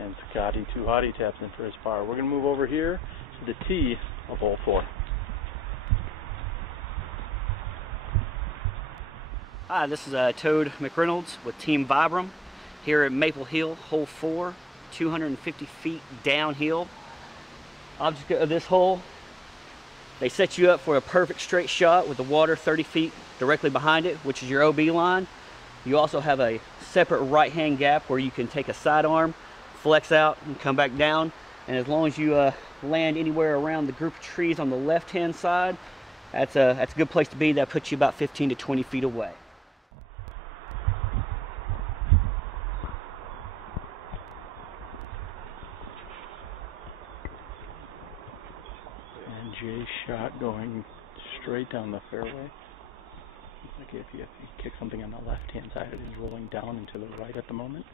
And Scotty, too Hotty, taps in for his par. We're going to move over here to the tee of hole 4. Hi, this is Toad McReynolds with Team VibrAM here at Maple Hill, hole 4, 250 feet downhill. Object of this hole, they set you up for a perfect straight shot with the water 30 feet directly behind it, which is your OB line. You also have a separate right-hand gap where you can take a sidearm, flex out, and come back down. And as long as you land anywhere around the group of trees on the left-hand side, that's a good place to be. That puts you about 15 to 20 feet away. And Jay's shot going straight down the fairway. Like if you kick something on the left-hand side, it is rolling down and to the right at the moment.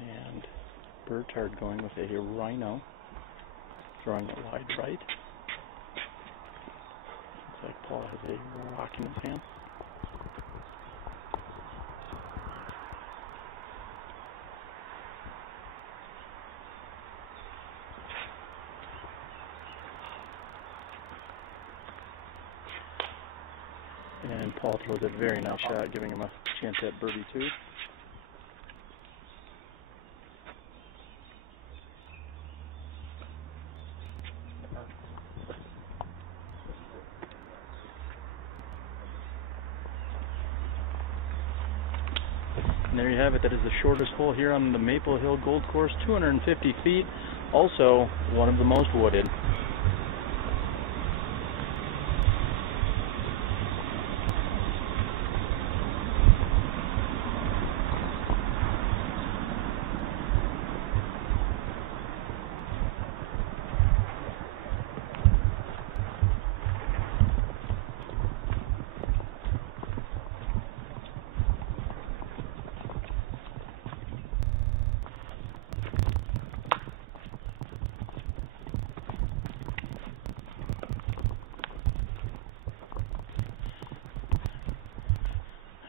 And Burtard going with a rhino, throwing it wide right. Looks like Paul has a rock in his hand. And Paul throws a very nice shot, giving him a chance at birdie 2. And there you have it. That is the shortest hole here on the Maple Hill Golf Course, 250 feet. Also, one of the most wooded.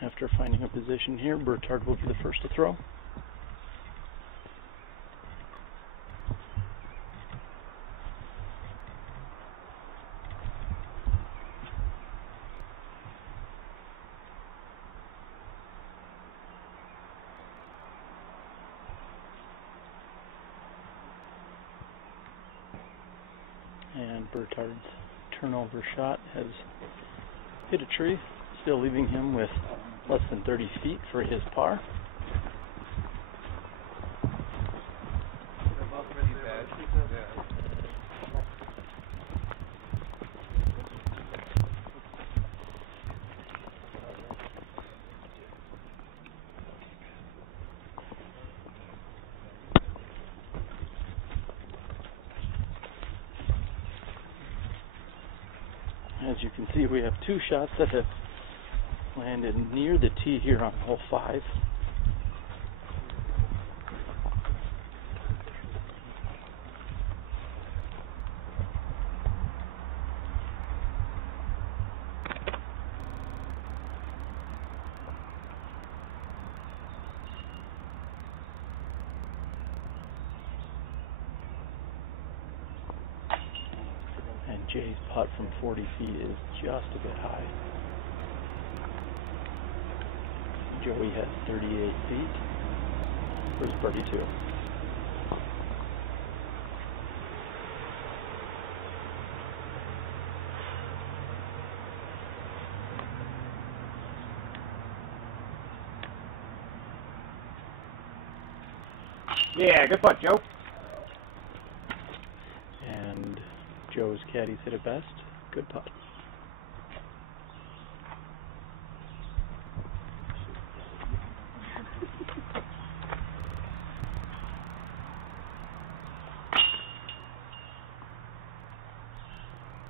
After finding a position here, Burtard will be the first to throw. And Burtard's turnover shot has hit a tree, still leaving him with less than 30 feet for his par. As you can see, we have 2 shots that have landed near the tee here on hole 5. And Jay's putt from 40 feet is just a bit high. Joey has 38 feet for his birdie 2. Yeah, good putt, Joe. And Joe's caddies hit it best. Good putt.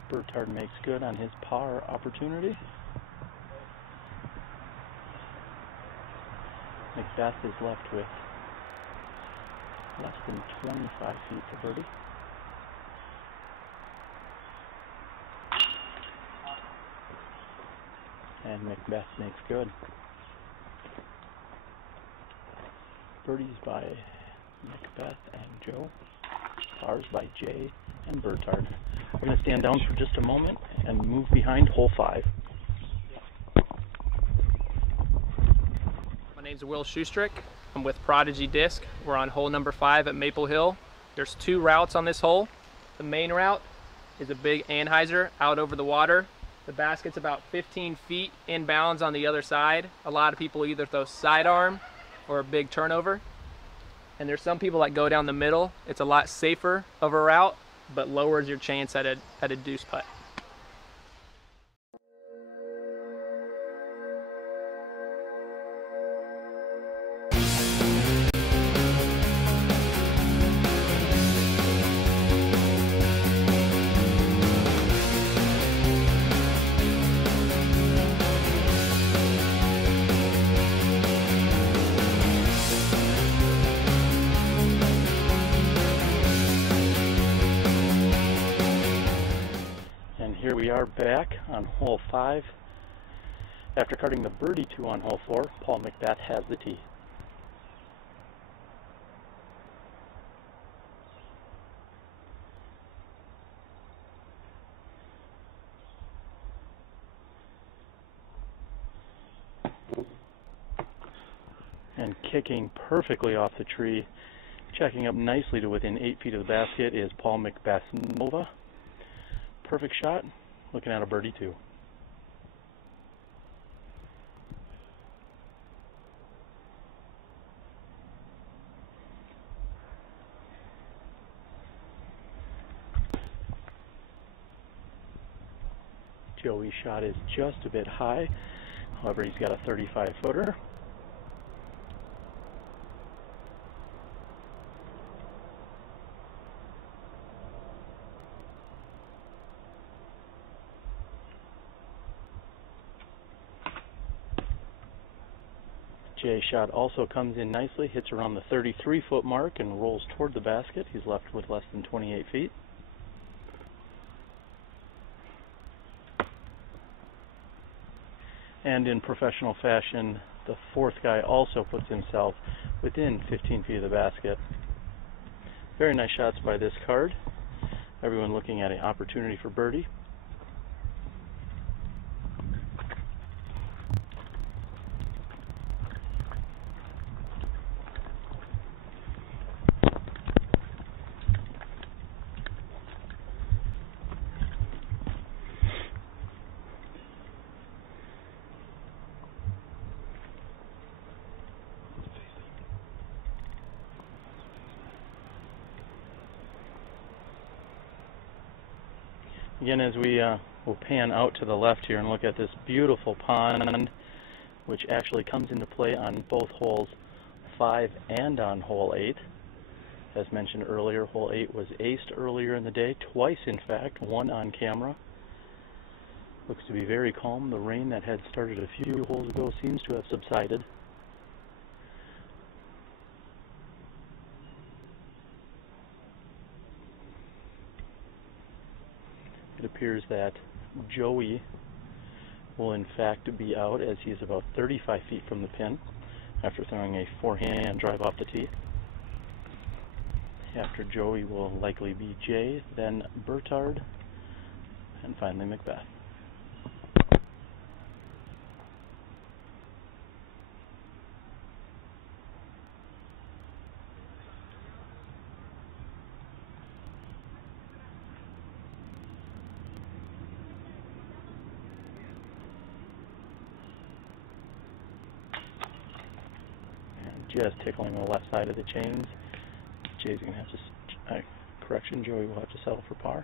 Burtard makes good on his par opportunity. McBeth is left with less than 25 feet for birdie. And McBeth makes good. Birdies by McBeth and Joe. Pars by Jay and Burtard. We're going to stand down for just a moment and move behind hole 5. My name's Will Schustrick. I'm with Prodigy Disc. We're on hole number 5 at Maple Hill. There's 2 routes on this hole. The main route is a big anhyzer out over the water. The basket's about 15 feet inbounds on the other side. A lot of people either throw sidearm or a big turnover. And there's some people that go down the middle. It's a lot safer of a route, but lowers your chance at a deuce putt. Here we are back on hole 5. After cutting the birdie 2 on hole 4, Paul McBeth has the tee. And kicking perfectly off the tree, checking up nicely to within 8 feet of the basket is Paul McBeth Nova. Perfect shot, looking at a birdie 2. Joey's shot is just a bit high, however he's got a 35-footer. Jay's shot also comes in nicely, hits around the 33-foot mark and rolls toward the basket. He's left with less than 28 feet. And in professional fashion, the 4th guy also puts himself within 15 feet of the basket. Very nice shots by this card. Everyone looking at an opportunity for birdie. Again, as we will pan out to the left here and look at this beautiful pond, which actually comes into play on both holes 5 and on hole 8. As mentioned earlier, hole 8 was aced earlier in the day, twice in fact, one on camera. Looks to be very calm. The rain that had started a few holes ago seems to have subsided. It appears that Joey will in fact be out, as he is about 35 feet from the pin after throwing a forehand drive off the tee. After Joey will likely be Jay, then Burtard, and finally McBeth. Just tickling the left side of the chains. Jay's going to have to, correction, Joey will have to settle for par.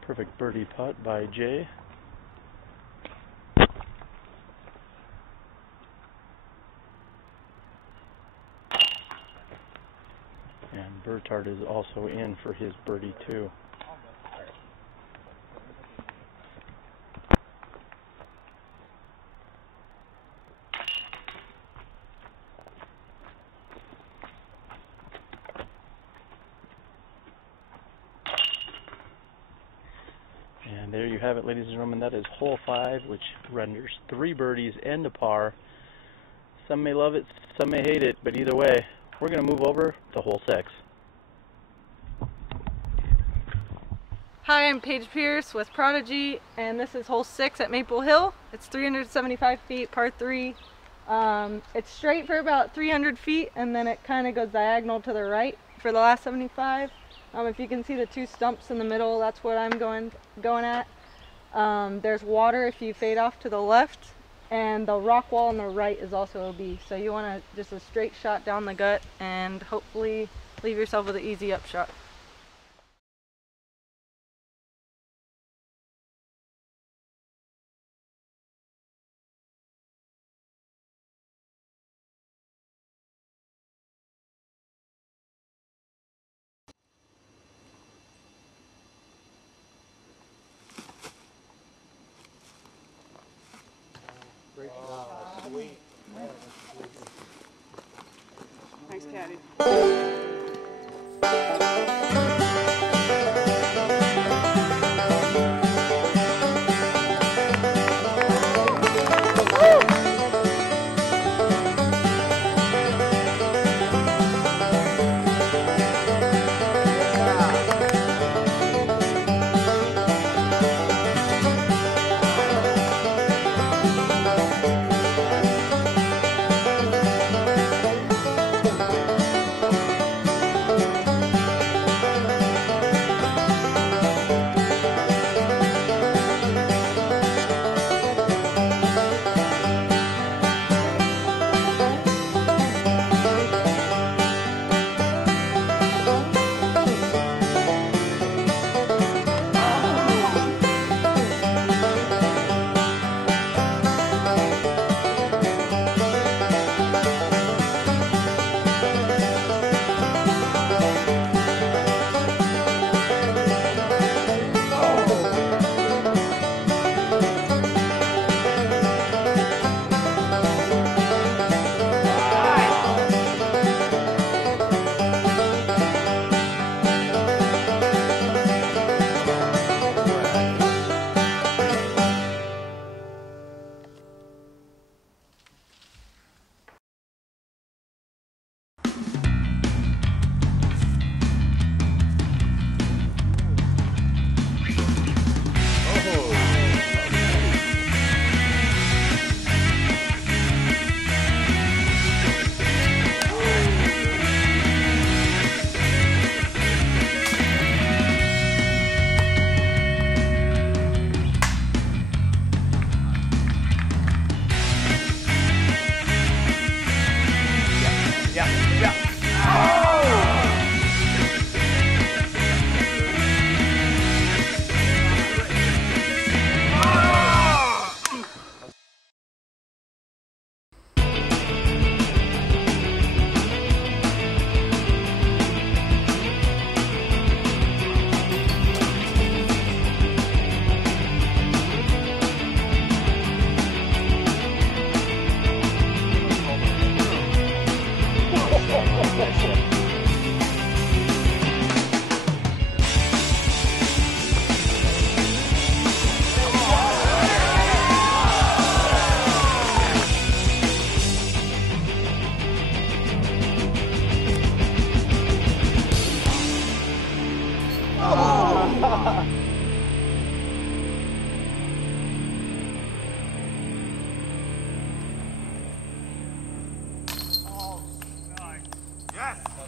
Perfect birdie putt by Jay. And Burtard is also in for his birdie too. And there you have it, ladies and gentlemen. That is hole 5, which renders 3 birdies and a par. Some may love it, some may hate it, but either way, we're going to move over to hole 6. Hi, I'm Paige Pierce with Prodigy, and this is hole 6 at Maple Hill. It's 375 feet, par 3. It's straight for about 300 feet, and then it kind of goes diagonal to the right for the last 75. If you can see the 2 stumps in the middle, that's what I'm going at. There's water if you fade off to the left, and the rock wall on the right is also OB. So you want to just a straight shot down the gut and hopefully leave yourself with an easy upshot. Great job. Sweet. Thanks, Caddy.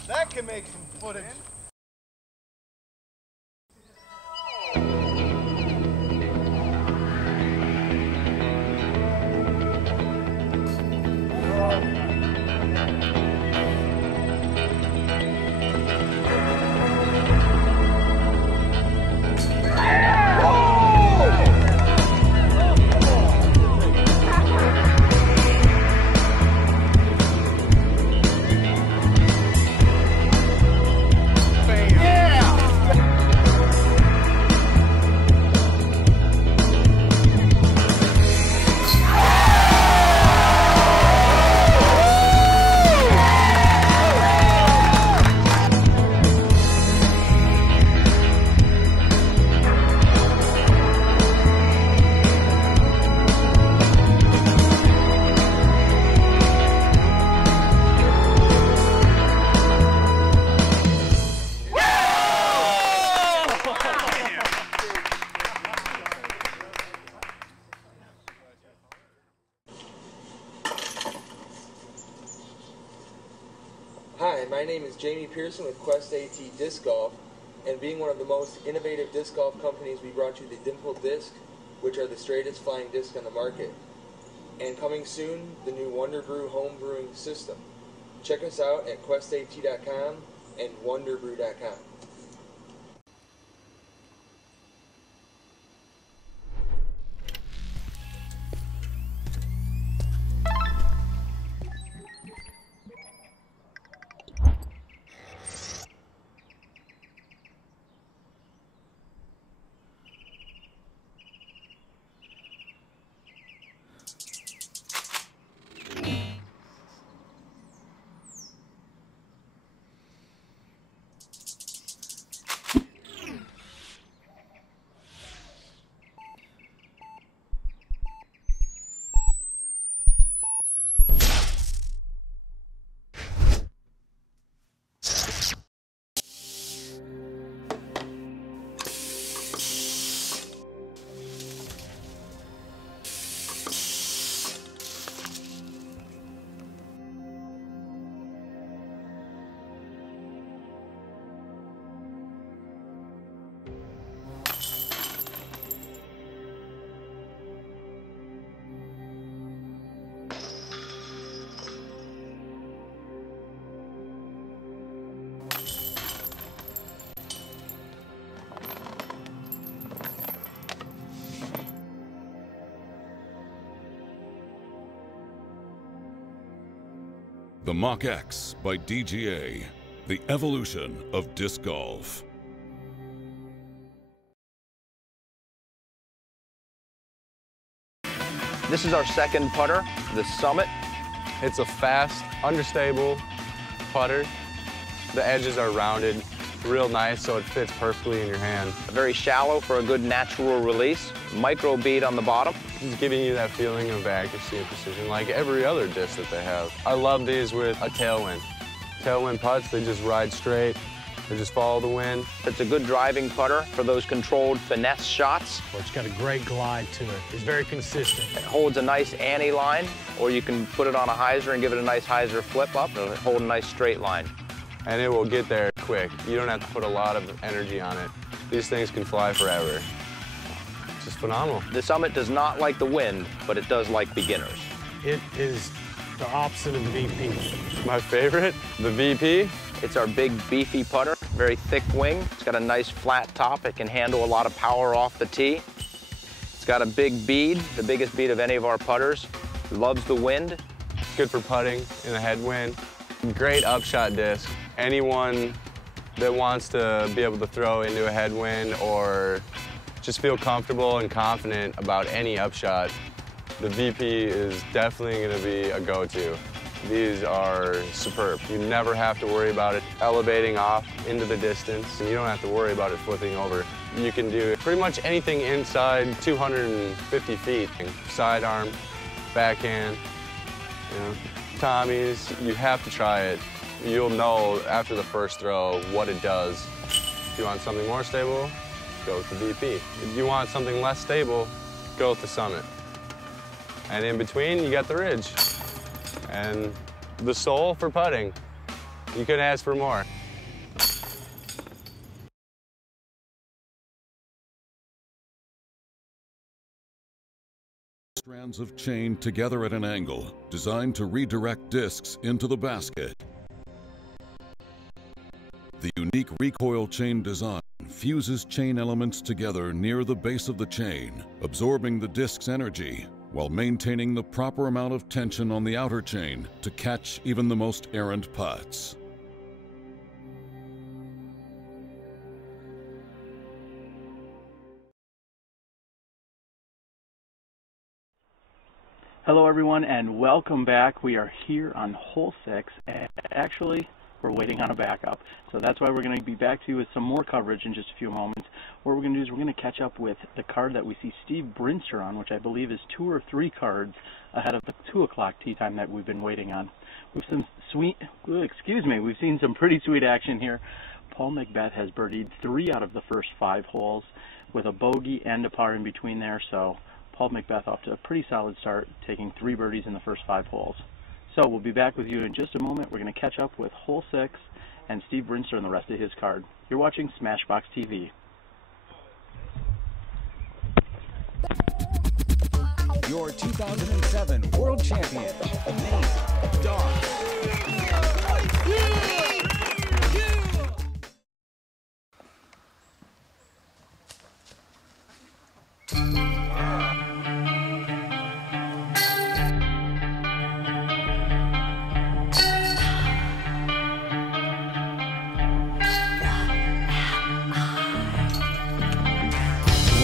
That can make some footage. My name is Jamie Pearson with Quest AT Disc Golf, and being one of the most innovative disc golf companies, we brought you the Dimple Disc, which are the straightest flying disc on the market. And coming soon, the new Wonder Brew home brewing system. Check us out at questat.com and wonderbrew.com. The Mach X by DGA, the evolution of disc golf. This is our second putter, the Summit. It's a fast, understable putter. The edges are rounded, real nice, so it fits perfectly in your hand. Very shallow for a good natural release. Micro bead on the bottom. Just giving you that feeling of accuracy and precision like every other disc that they have. I love these with a tailwind. Tailwind putts, they just ride straight. They just follow the wind. It's a good driving putter for those controlled finesse shots. It's got a great glide to it. It's very consistent. It holds a nice Annie line, or you can put it on a hyzer and give it a nice hyzer flip up. It'll hold a nice straight line. And it will get there quick. You don't have to put a lot of energy on it. These things can fly forever. It's just phenomenal. The Summit does not like the wind, but it does like beginners. It is the opposite of the VP. My favorite, the VP. It's our big beefy putter, very thick wing. It's got a nice flat top. It can handle a lot of power off the tee. It's got a big bead, the biggest bead of any of our putters. Loves the wind. Good for putting in a headwind. Great upshot disc. Anyone that wants to be able to throw into a headwind or just feel comfortable and confident about any upshot, the VP is definitely going to be a go-to. These are superb. You never have to worry about it elevating off into the distance, and you don't have to worry about it flipping over. You can do pretty much anything inside 250 feet. Sidearm, backhand, you know, Tommies. You have to try it. You'll know after the first throw what it does. If you want something more stable, go with the VP. If you want something less stable, go with the Summit. And in between, you got the Ridge. And the soul for putting. You couldn't ask for more. Strands of chain together at an angle, designed to redirect discs into the basket. The unique recoil chain design fuses chain elements together near the base of the chain, absorbing the disc's energy while maintaining the proper amount of tension on the outer chain to catch even the most errant putts. Hello everyone and welcome back. We are here on hole 6 and actually we're waiting on a backup. So that's why we're going to be back to you with some more coverage in just a few moments. What we're going to do is we're going to catch up with the card that we see Steve Brinster on, which I believe is 2 or 3 cards ahead of the 2 o'clock tee time that we've been waiting on. We've seen some pretty sweet action here. Paul McBeth has birdied 3 out of the first 5 holes with a bogey and a par in between there. So Paul McBeth off to a pretty solid start, taking 3 birdies in the first 5 holes. So we'll be back with you in just a moment. We're going to catch up with hole 6 and Steve Brinster and the rest of his card. You're watching SmashBoxxTV. Your 2007 World Champion, Nate Dawes.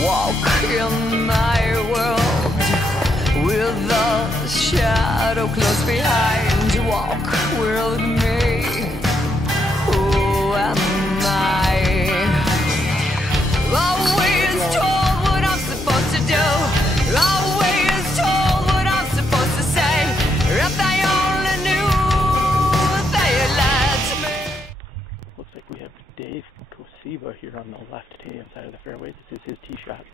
Walk in my world with the shadow close behind. Walk with me. Who am I? Always told what I'm supposed to do. Always told what I'm supposed to say. If they only knew they let me. Looks like we have Dave Kosiva here on the left-hand side of the fairway. This is his tee shot.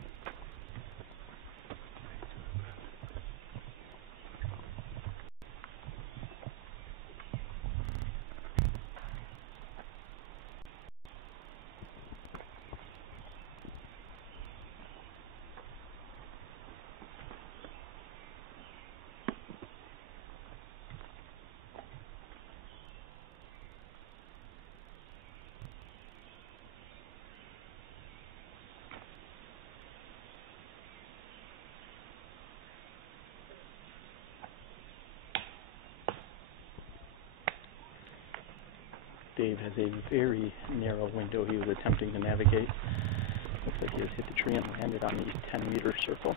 Dave has a very narrow window he was attempting to navigate. Looks like he has hit the tree and landed on the 10-meter circle.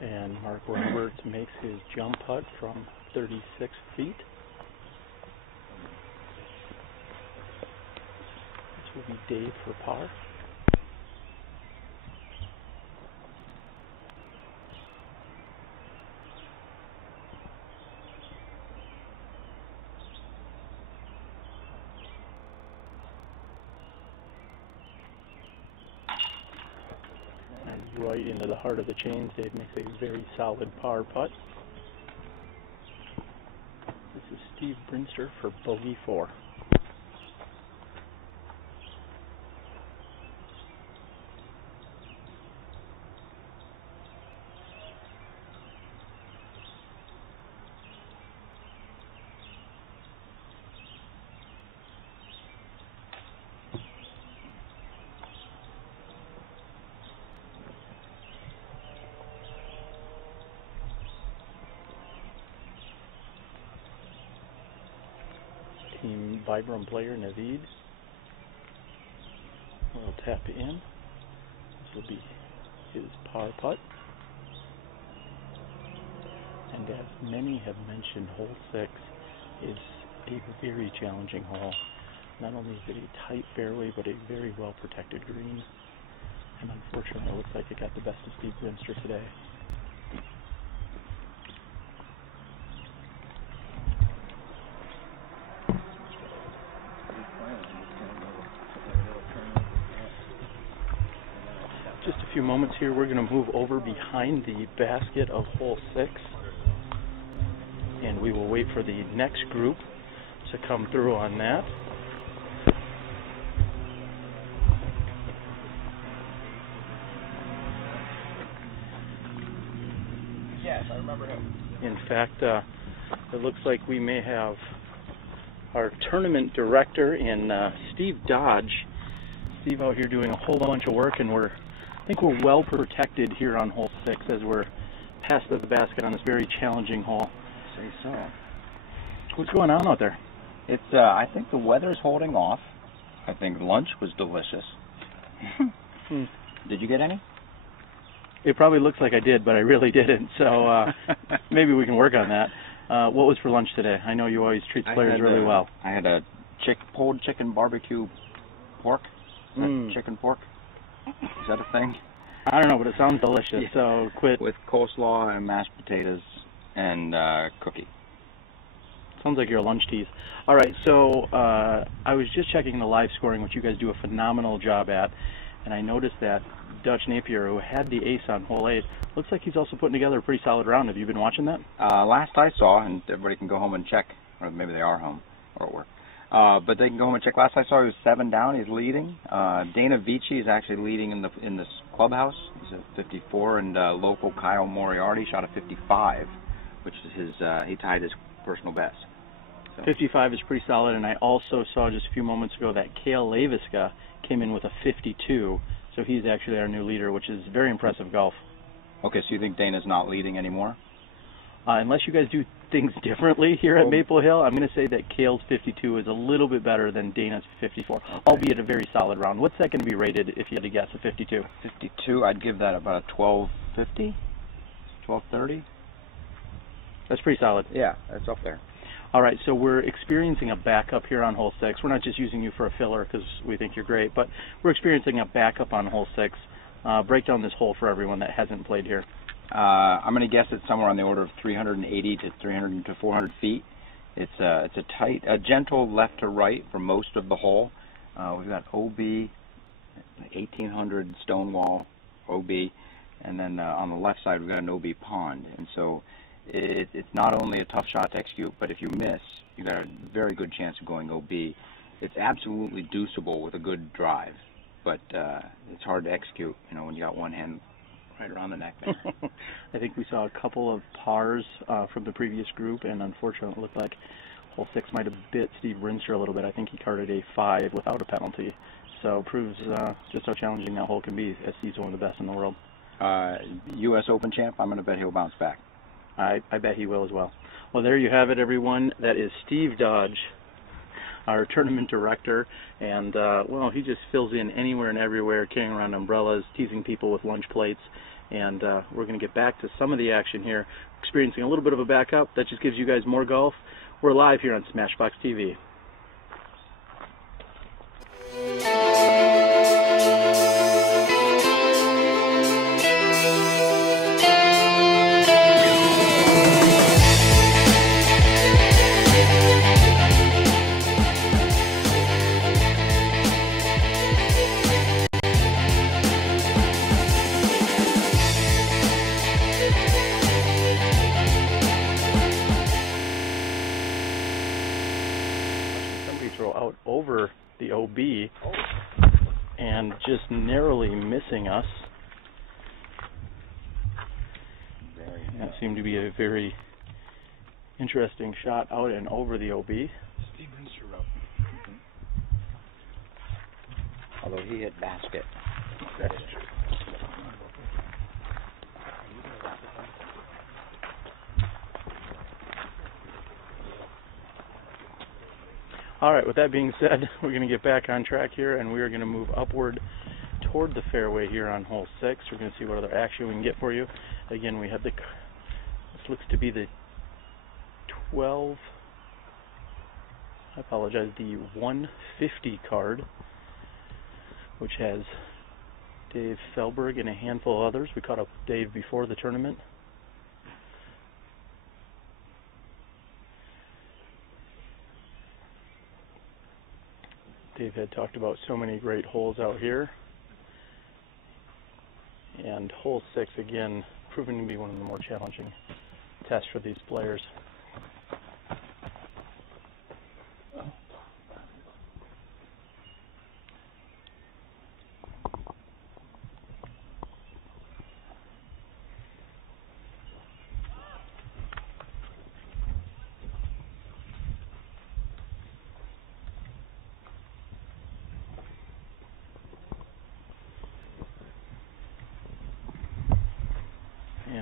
And Mark Roberts makes his jump putt from 36 feet. This will be Dave for par. Right into the heart of the chains. Dave makes a very solid par putt. This is Steve Brinster for bogey 4. Team VibrAM player Naveed will tap in. This will be his par putt. And as many have mentioned, hole 6 is a very challenging hole. Not only is it a tight fairway, but a very well protected green. And unfortunately, it looks like it got the best of Steve Brinster today. Just a few moments here, we're going to move over behind the basket of hole 6, and we will wait for the next group to come through on that. Yes, I remember him. In fact, it looks like we may have our tournament director in Steve Dodge Steve out here doing a whole bunch of work, and I think we're well protected here on hole 6 as we're past the basket on this very challenging hole. Say so. What's going on out there? It's I think the weather's holding off. I think lunch was delicious. Did you get any? It probably looks like I did, but I really didn't. So maybe we can work on that. What was for lunch today? I know you always treat the players really well. I had a pulled chicken barbecue pork. Chicken pork. Is that a thing? I don't know, but it sounds delicious. Yeah. So quit. With coleslaw and mashed potatoes and cookie. Sounds like you're a lunch tease. All right, so I was just checking the live scoring, which you guys do a phenomenal job at, and I noticed that Dutch Napier, who had the ace on hole 8, looks like he's also putting together a pretty solid round. Have you been watching that? Last I saw, and everybody can go home and check, or maybe they are home or at work, but they can go home and check. Last I saw, he was 7 down. He's leading. Dana Vici is actually leading in this clubhouse. He's at 54, and local Kyle Moriarty shot a 55, which is his. He tied his personal best. So. 55 is pretty solid, and I also saw just a few moments ago that Kale Laviska came in with a 52, so he's actually our new leader, which is very impressive golf. Okay, so you think Dana's not leading anymore? Unless you guys do things differently here at Maple Hill, I'm going to say that Kale's 52 is a little bit better than Dana's 54, albeit a very solid round. What's that going to be rated if you had to guess, a 52? 52, I'd give that about a 1250, 1230. That's pretty solid. Yeah, that's up there. All right, so we're experiencing a backup here on hole 6. We're not just using you for a filler because we think you're great, but we're experiencing a backup on hole 6. Break down this hole for everyone that hasn't played here. I'm going to guess it's somewhere on the order of 380 to 300 to 400 feet. It's a gentle left to right for most of the hole. We've got OB, 1800 stone wall, OB, and then on the left side we've got an OB pond. And so it's not only a tough shot to execute, but if you miss, you've got a very good chance of going OB. It's absolutely deuceable with a good drive, but it's hard to execute, you know, when you got one hand right around the neck there. I think we saw a couple of pars from the previous group, and unfortunately it looked like hole 6 might have bit Steve Rinster a little bit. I think he carded a 5 without a penalty, so it proves just how challenging that hole can be, as he's one of the best in the world. U.S. Open champ, I'm going to bet he'll bounce back. I bet he will as well. Well, there you have it, everyone. That is Steve Dodge, our tournament director, and well, he just fills in anywhere and everywhere, carrying around umbrellas, teasing people with lunch plates, and we're going to get back to some of the action here, experiencing a little bit of a backup. That just gives you guys more golf. We're live here on SmashBoxxTV. Out over the OB and just narrowly missing us. That seemed to be a very interesting shot out and over the OB. Steve Rinster up. Although he hit basket. That is true. All right, with that being said, we're going to get back on track here, and we are going to move upward toward the fairway here on hole 6. We're going to see what other action we can get for you. Again, we have this looks to be the 12, I apologize, the 150 card, which has Dave Felberg and a handful of others. We caught up with Dave before the tournament. Dave had talked about so many great holes out here, and hole 6 again proving to be one of the more challenging tests for these players.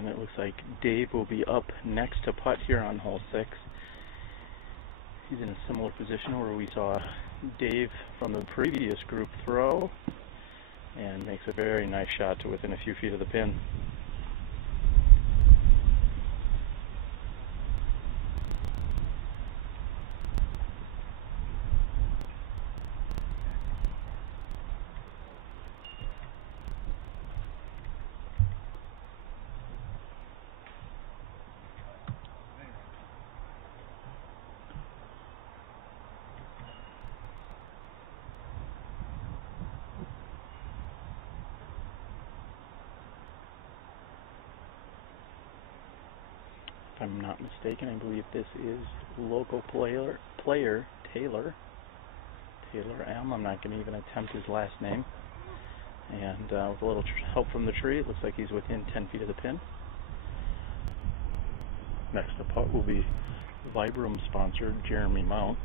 And it looks like Dave will be up next to putt here on hole 6. He's in a similar position where we saw Dave from the previous group throw, and makes a very nice shot to within a few feet of the pin. If I'm not mistaken, I believe this is local player Taylor M. I'm not going to even attempt his last name. And with a little help from the tree, it looks like he's within 10 feet of the pin. Next to putt will be VibrAM sponsored Jeremy Mount.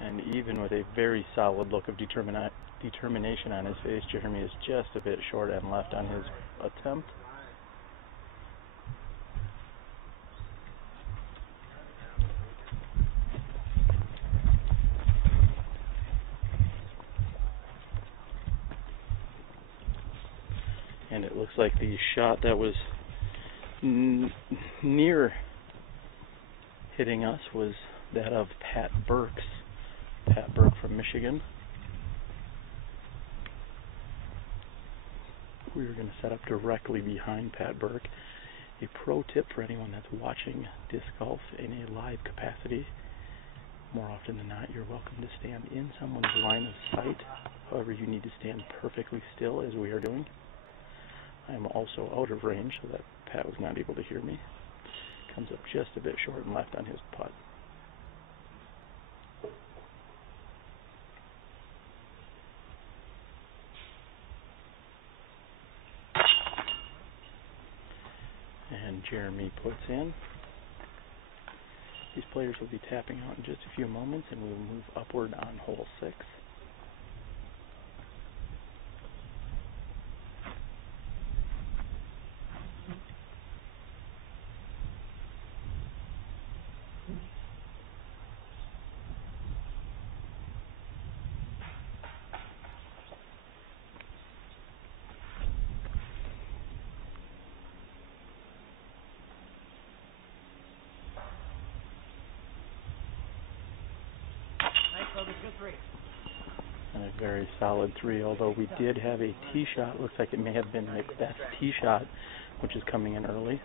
And even with a very solid look of determination on his face, Jeremy is just a bit short and left on his attempt. And it looks like the shot that was near hitting us was that of Pat Burke from Michigan. We are going to set up directly behind Pat Burke. A pro tip for anyone that's watching disc golf in a live capacity: more often than not, you're welcome to stand in someone's line of sight. However, you need to stand perfectly still, as we are doing. I am also out of range, so that Pat was not able to hear me. Comes up just a bit short and left on his putt. And Jeremy puts in. These players will be tapping out in just a few moments, and we will move upward on hole 6. And a very solid 3, although we did have a tee shot. Looks like it may have been McBeth's tee shot, which is coming in early.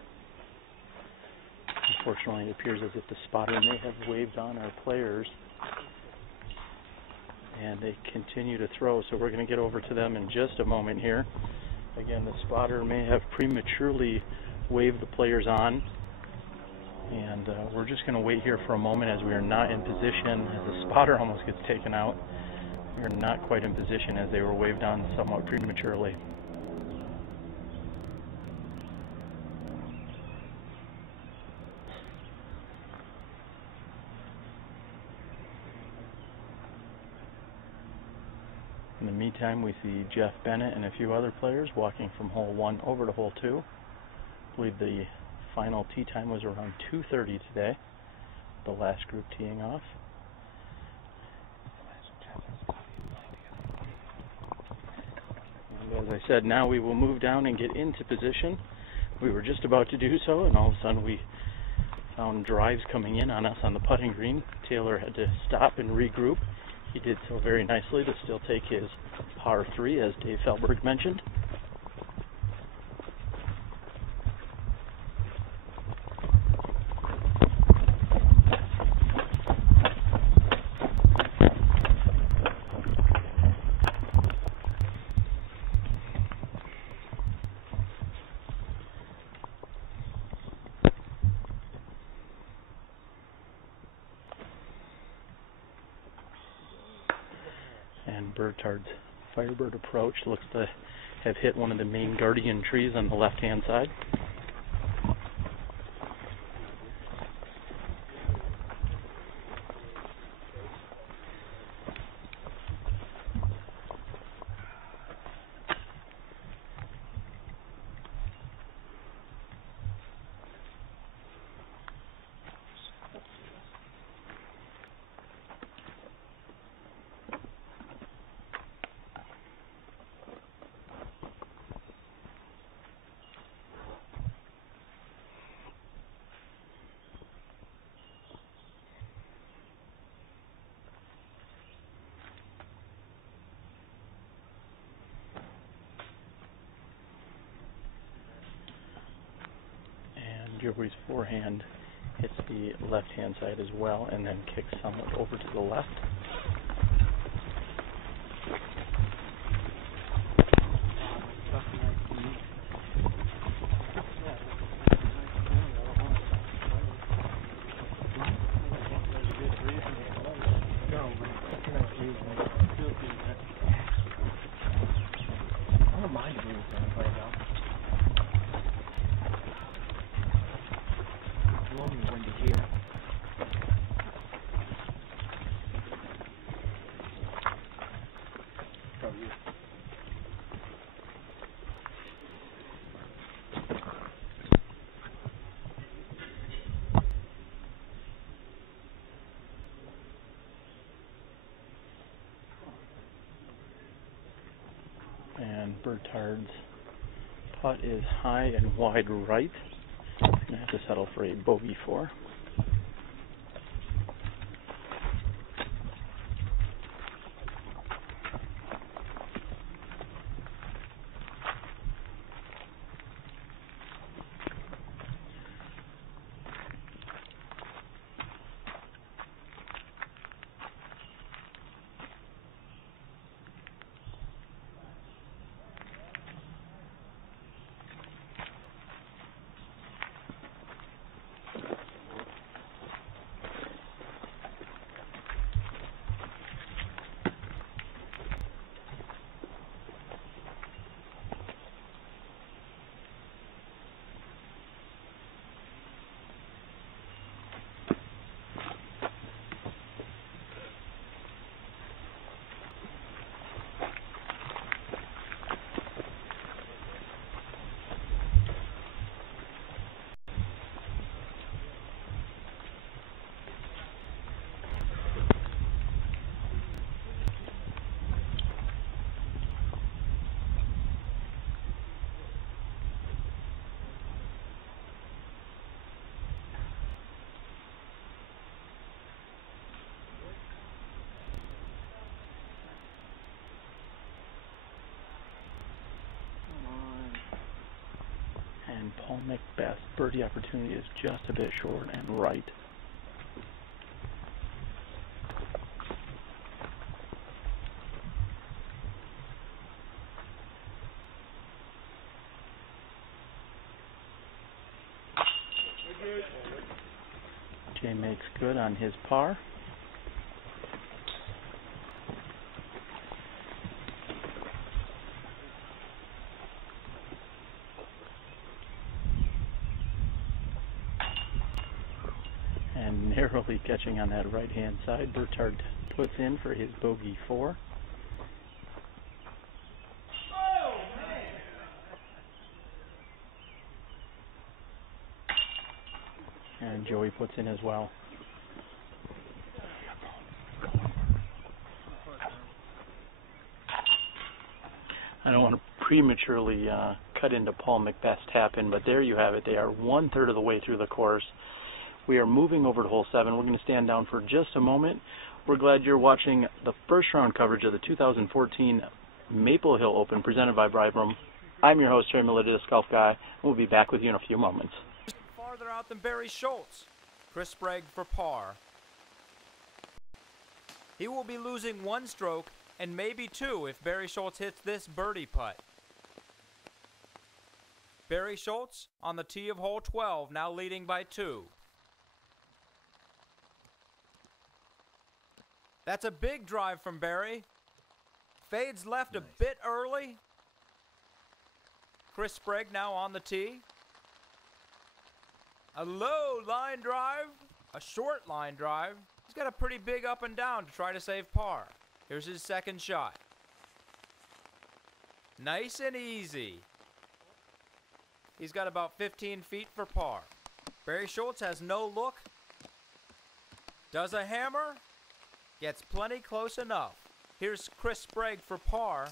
Unfortunately, it appears as if the spotter may have waved on our players, and they continue to throw, so we're going to get over to them in just a moment here. Again, the spotter may have prematurely waved the players on, and we're just going to wait here for a moment, as we are not in position. As the spotter almost gets taken out, we are not quite in position, as they were waved on somewhat prematurely. In the meantime, we see Jeff Bennett and a few other players walking from hole 1 over to hole 2. I believe the final tee time was around 2:30 today, the last group teeing off. And as I said, now we will move down and get into position. We were just about to do so, and all of a sudden we found drives coming in on us on the putting green. Taylor had to stop and regroup. He did so very nicely to still take his par 3, as Dave Felberg mentioned. And Burtard's Firebird approach looks to have hit one of the main guardian trees on the left-hand side. Joey's forehand hits the left-hand side as well, and then kicks somewhat over to the left. And Burtard's putt is high and wide right. I'm going to have to settle for a bogey 4. And Paul McBeth's birdie opportunity is just a bit short and right. Jay makes good on his par. And narrowly catching on that right-hand side, Burtard puts in for his bogey 4. And Joey puts in as well. I don't want to prematurely cut into Paul McBeth's tap-in, but there you have it. They are 1/3 of the way through the course. We are moving over to hole 7. We're going to stand down for just a moment. We're glad you're watching the first round coverage of the 2014 Maple Hill Open presented by VibrAM. I'm your host, Terry Miller, Disc Golf Guy. We'll be back with you in a few moments. Farther out than Barry Schultz. Chris Sprague for par. He will be losing 1 stroke and maybe 2 if Barry Schultz hits this birdie putt. Barry Schultz on the tee of hole 12, now leading by 2. That's a big drive from Barry. Fades left a bit early. Chris Sprague now on the tee. A low line drive, a short line drive. He's got a pretty big up and down to try to save par. Here's his second shot. Nice and easy. He's got about 15 feet for par. Barry Schultz has no look. Does a hammer. Gets plenty close enough. Here's Chris Sprague for par.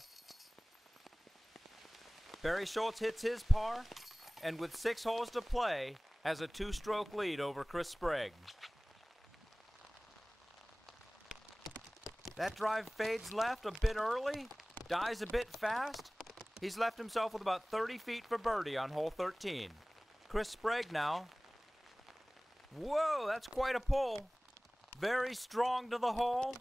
Barry Schultz hits his par, and with 6 holes to play, has a 2-stroke lead over Chris Sprague. That drive fades left a bit early, dies a bit fast. He's left himself with about 30 feet for birdie on hole 13. Chris Sprague now Whoa, that's quite a pull. Very strong to the hole.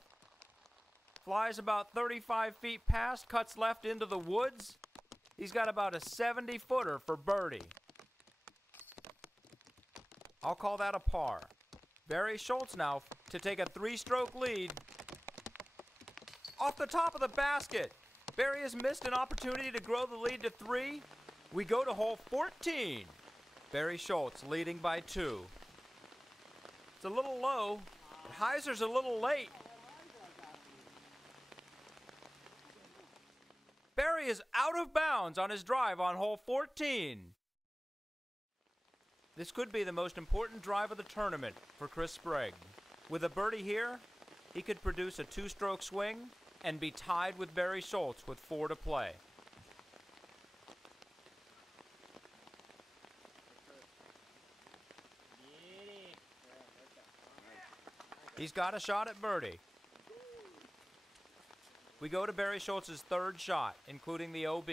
Flies about 35 feet past, cuts left into the woods. He's got about a 70-footer for birdie. I'll call that a par. Barry Schultz now to take a 3-stroke lead. Off the top of the basket. Barry has missed an opportunity to grow the lead to 3. We go to hole 14. Barry Schultz leading by 2. It's a little low. Heiser's a little late. Barry is out of bounds on his drive on hole 14. This could be the most important drive of the tournament for Chris Sprague. With a birdie here, he could produce a 2-stroke swing and be tied with Barry Schultz with 4 to play. He's got a shot at birdie. We go to Barry Schultz's 3rd shot, including the OB.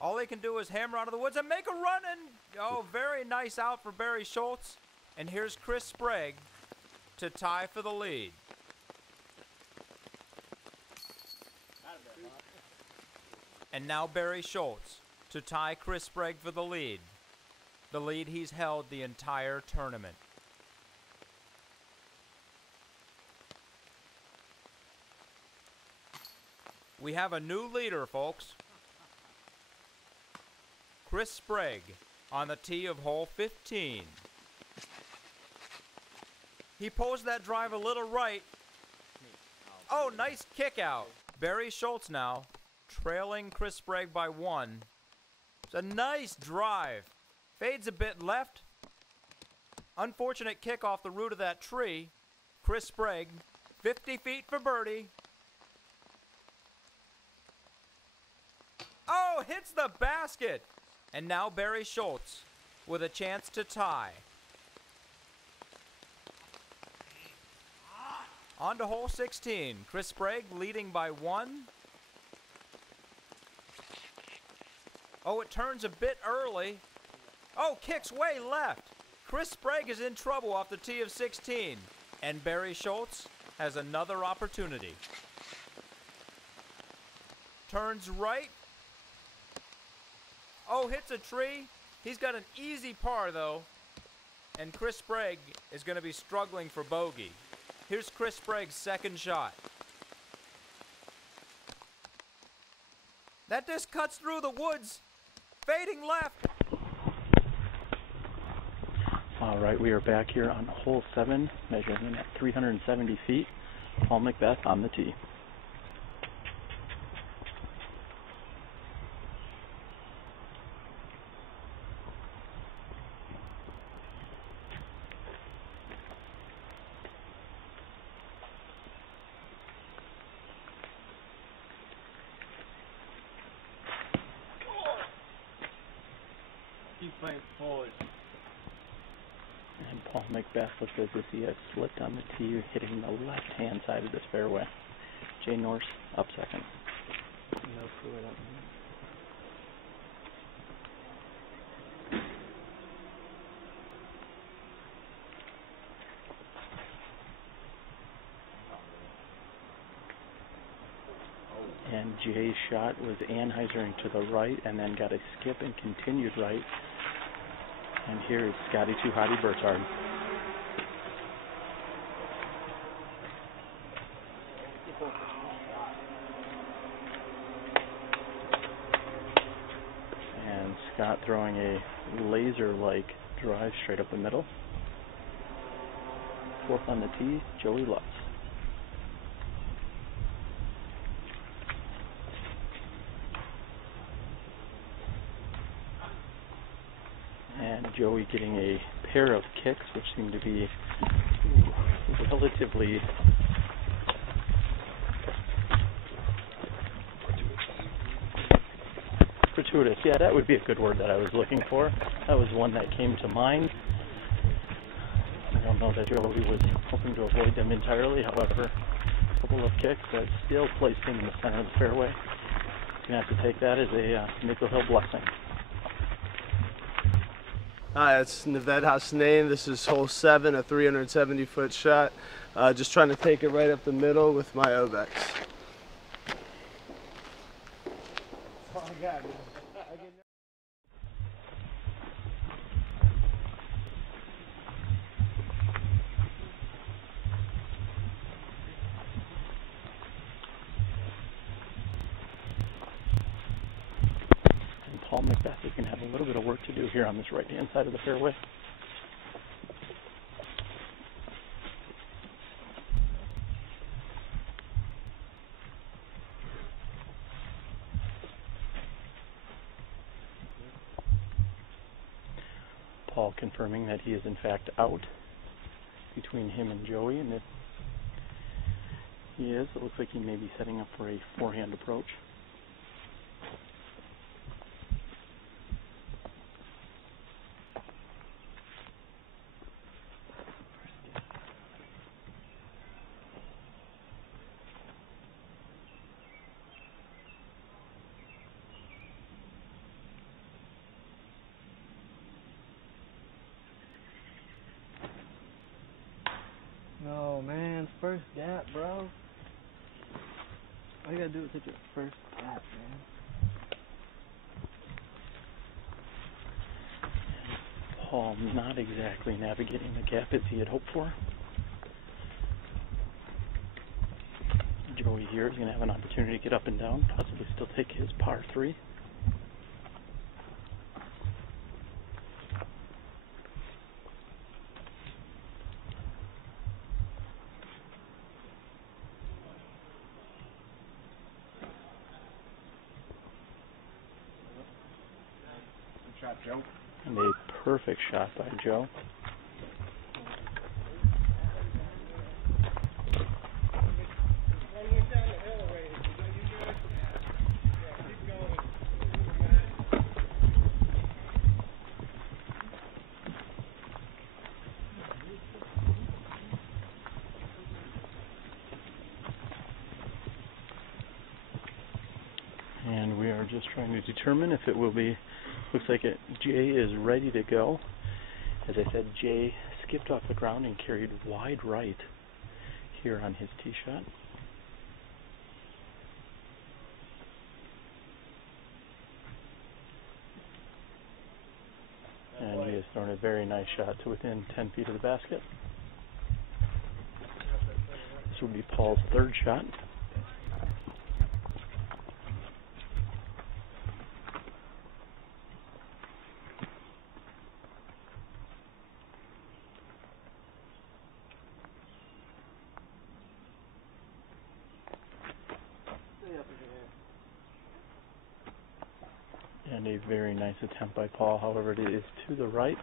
All he can do is hammer out of the woods and make a run, and oh, very nice out for Barry Schultz. And here's Chris Sprague to tie for the lead. And now Barry Schultz to tie Chris Sprague for the lead. The lead he's held the entire tournament. We have a new leader, folks. Chris Sprague on the tee of hole 15. He pulls that drive a little right. Oh, nice kick out. Barry Schultz now trailing Chris Sprague by 1. It's a nice drive. Fades a bit left. Unfortunate kick off the root of that tree. Chris Sprague, 50 feet for birdie. Oh, hits the basket. And now Barry Schultz with a chance to tie. On to hole 16. Chris Sprague leading by 1. Oh, it turns a bit early. Oh, kicks way left. Chris Sprague is in trouble off the tee of 16. And Barry Schultz has another opportunity. Turns right. Oh, hits a tree. He's got an easy par, though. And Chris Sprague is going to be struggling for bogey. Here's Chris Sprague's 2nd shot. That disc cuts through the woods. Fading left. All right, we are back here on hole 7, measuring at 370 feet. Paul McBeth on the tee. Playing forward. And Paul McBeth looks as if he has slipped on the tee, hitting the left-hand side of this fairway. Jay Nourse up 2nd. No clue, I don't know. And Jay's shot was anhysering to the right and then got a skip and continued right. And here is Scotty to Hotty Burtard. And Scott throwing a laser-like drive straight up the middle. 4th on the tee, Joey Lutz. And Joey getting a pair of kicks, which seem to be relatively gratuitous. Yeah, that would be a good word that I was looking for. That was one that came to mind. I don't know that Joey was hoping to avoid them entirely. However, a couple of kicks that still placed him in the center of the fairway. He's going to have to take that as a Maple Hill blessing. Hi, it's Naved Hasnain. This is hole 7, a 370-foot shot. Just trying to take it right up the middle with my Obex. Oh my God, man. Paul McBeth is going to have a little bit of work to do here on this right-hand side of the fairway. Paul confirming that he is in fact out between him and Joey, and if he is, it looks like he may be setting up for a forehand approach. No, man, first gap, bro. All you gotta do is hit your first gap, man. Paul not exactly navigating the gap as he had hoped for. Joey here is going to have an opportunity to get up and down, possibly still take his par 3. Shot, Joe. And a perfect shot by Joe. And we are just trying to determine if it will be. Looks like Jay is ready to go. As I said, Jay skipped off the ground and carried wide right here on his tee shot. And he has thrown a very nice shot to within 10 feet of the basket. This would be Paul's 3rd shot. And a very nice attempt by Paul, however it is to the right.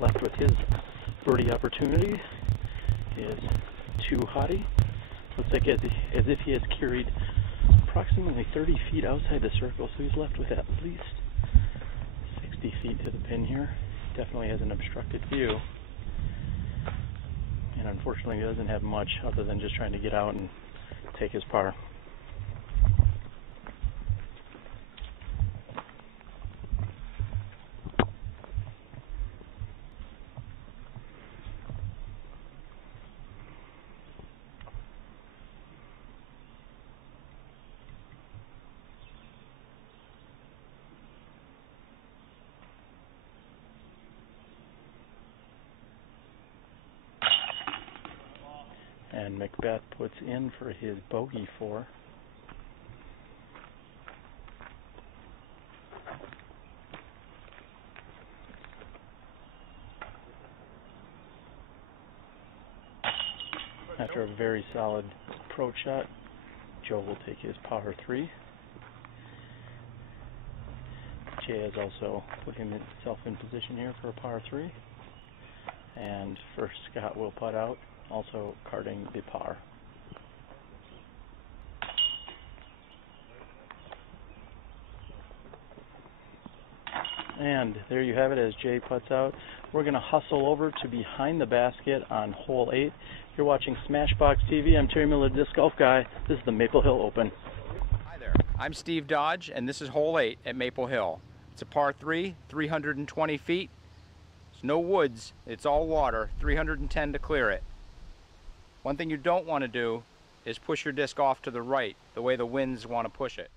Left with his birdie opportunity is to Hotty. Looks like as if he has carried approximately 30 feet outside the circle, so he's left with at least 60 feet to the pin here. Definitely has an obstructed view, and unfortunately he doesn't have much other than just trying to get out and take his par. And McBeth puts in for his bogey 4. After a very solid approach shot, Joe will take his par 3. Jay has also put himself in position here for a par 3. And first Scott will putt out also carding the par. And there you have it as Jay puts out. We're going to hustle over to behind the basket on hole 8. You're watching SmashBoxxTV. I'm Terry Miller, Disc Golf Guy. This is the Maple Hill Open. Hi there. I'm Steve Dodge, and this is hole 8 at Maple Hill. It's a par 3, 320 feet. It's no woods. It's all water, 310 to clear it. One thing you don't want to do is push your disc off to the right, the way the winds want to push it.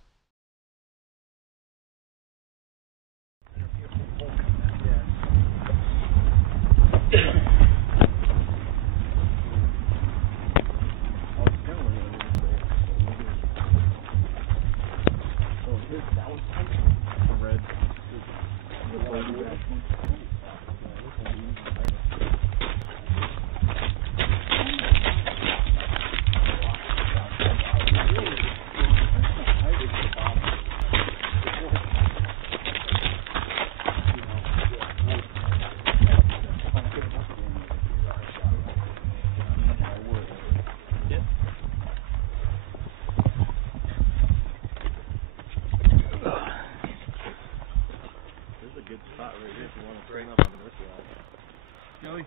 Joey.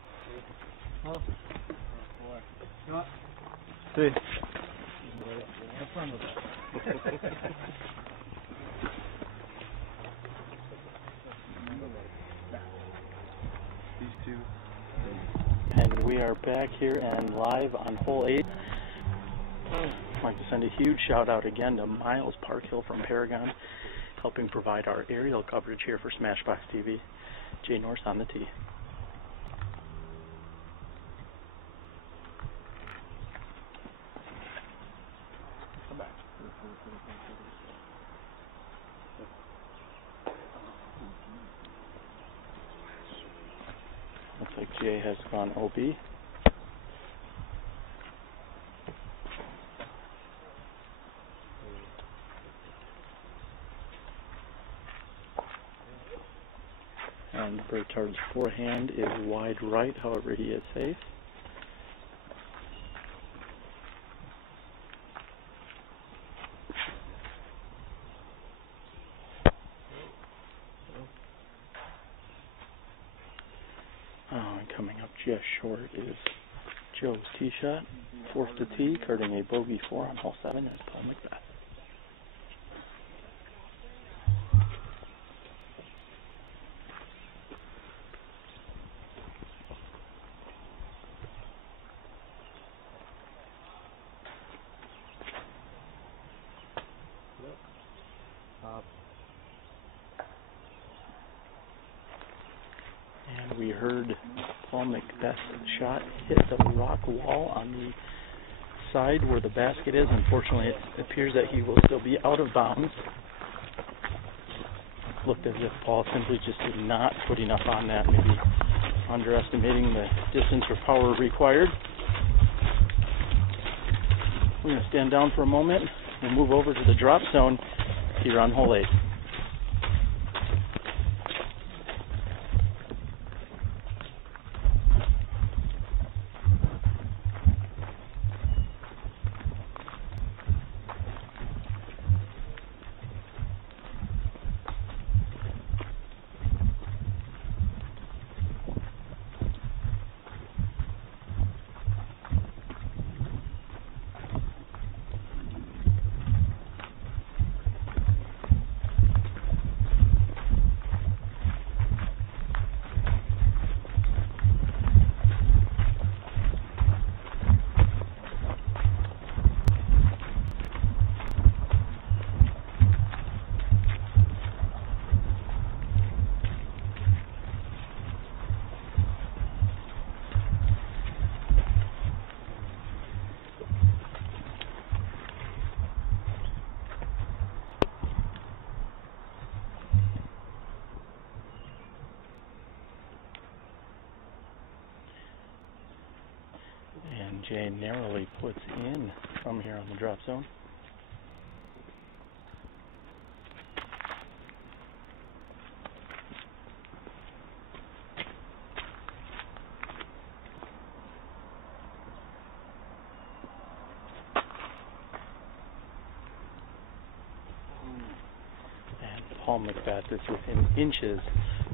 Oh. Scott. See. Have fun with it. These two. And we are back here and live on hole 8. I'd like to send a huge shout out again to Miles Parkhill from Paragon, helping provide our aerial coverage here for SmashBoxxTV. Jay Nourse on the tee. Looks like Jay has gone OB. And Burtard's forehand is wide right, however he is safe. And coming up just short is Joe's tee shot. Fourth to tee, carding a bogey 4 on hole 7 is Paul McBeth. And we heard Paul McBeth's shot hit the rock wall on the side where the basket is. Unfortunately, it appears that he will still be out of bounds. Looked as if Paul simply just did not put enough on that, maybe underestimating the distance or power required. We're going to stand down for a moment and move over to the drop zone here on hole 8. And Jay narrowly puts in from here on the drop zone. Paul McBeth is within inches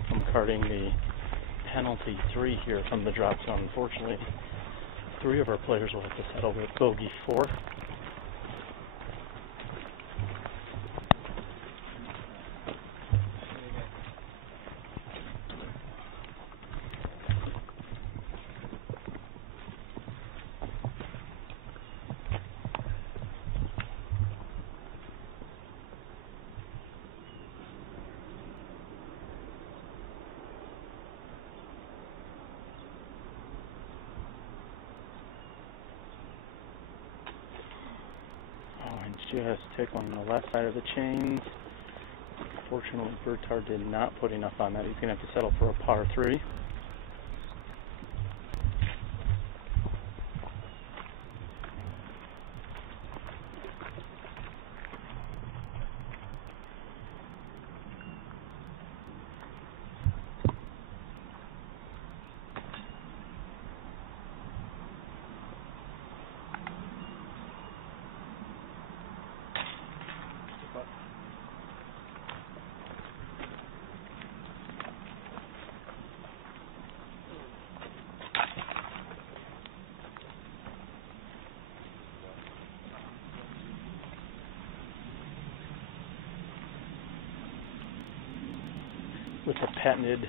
from carding the penalty 3 here from the drop zone. Unfortunately, 3 of our players will have to settle with bogey 4. Just tickling the left side of the chains. Fortunately, Burtard did not put enough on that. He's going to have to settle for a par 3. With a patented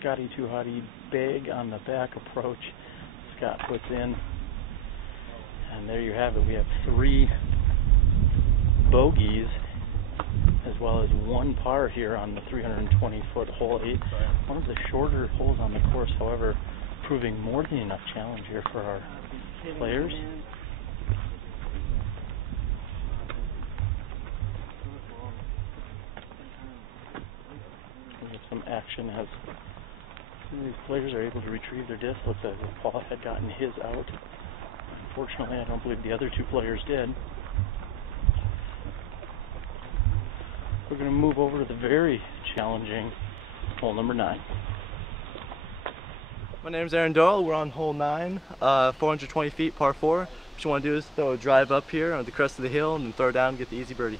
Scotty to Hotty bag on the back approach, Scott puts in, and there you have it. We have 3 bogeys as well as 1 par here on the 320-foot hole 8. One of the shorter holes on the course, however, proving more than enough challenge here for our players. Some action as these players are able to retrieve their disc. Looks as if Paul had gotten his out. Unfortunately, I don't believe the other 2 players did. We're going to move over to the very challenging hole number 9. My name's Aaron Doyle. We're on hole 9, 420 feet, par 4. What you want to do is throw a drive up here on the crest of the hill and then throw it down and get the easy birdie.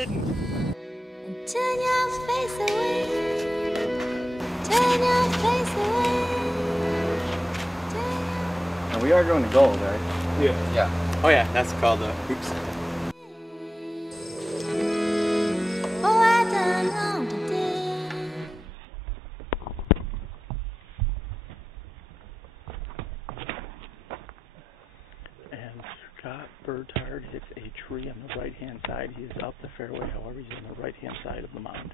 And turn your face away. Turn your face away. And we are going to gold, right? Yeah. Yeah. Oh yeah, that's called the oops. Oh, I done wrong today. And Scott Burtard hits a tree on the right-hand side. He is up the fairway, however, he's on the right-hand side of the mound.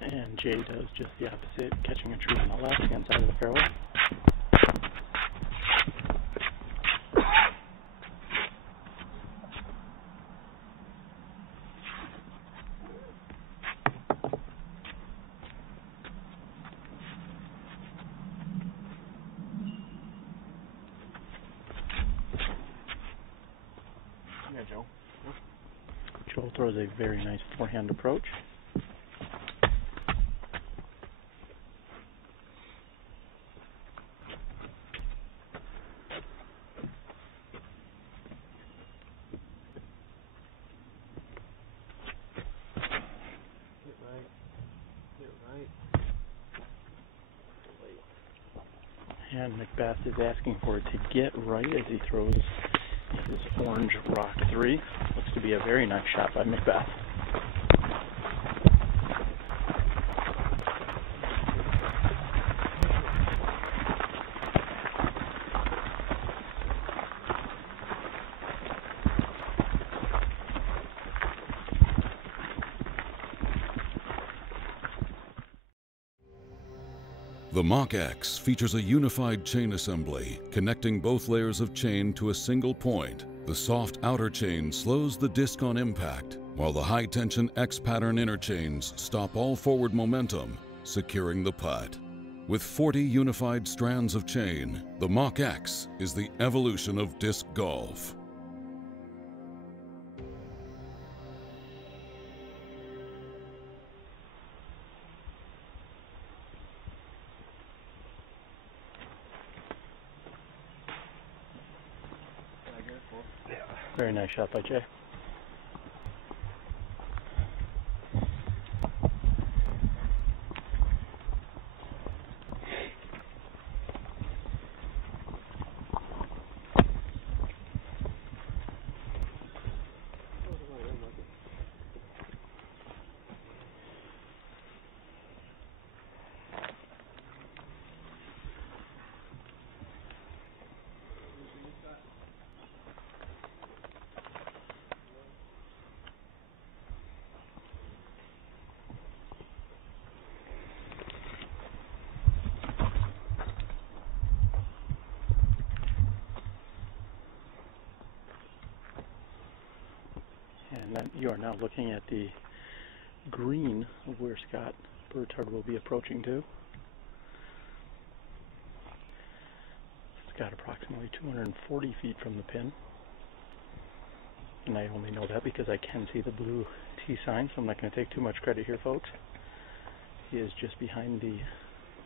And Jay does just the opposite, catching a tree on the left-hand side of the fairway. Yeah, Joe. Joel throws a very nice forehand approach. And McBeth is asking for it to get right as he throws his orange rock 3. Looks to be a very nice shot by McBeth. The Mach X features a unified chain assembly connecting both layers of chain to a single point. The soft outer chain slows the disc on impact, while the high-tension X-pattern inner chains stop all forward momentum, securing the putt. With 40 unified strands of chain, the Mach X is the evolution of disc golf. Very nice shot by Jay. And then you are now looking at the green of where Scott Burtard will be approaching to. It's got approximately 240 feet from the pin. And I only know that because I can see the blue T sign, so I'm not going to take too much credit here, folks. He is just behind the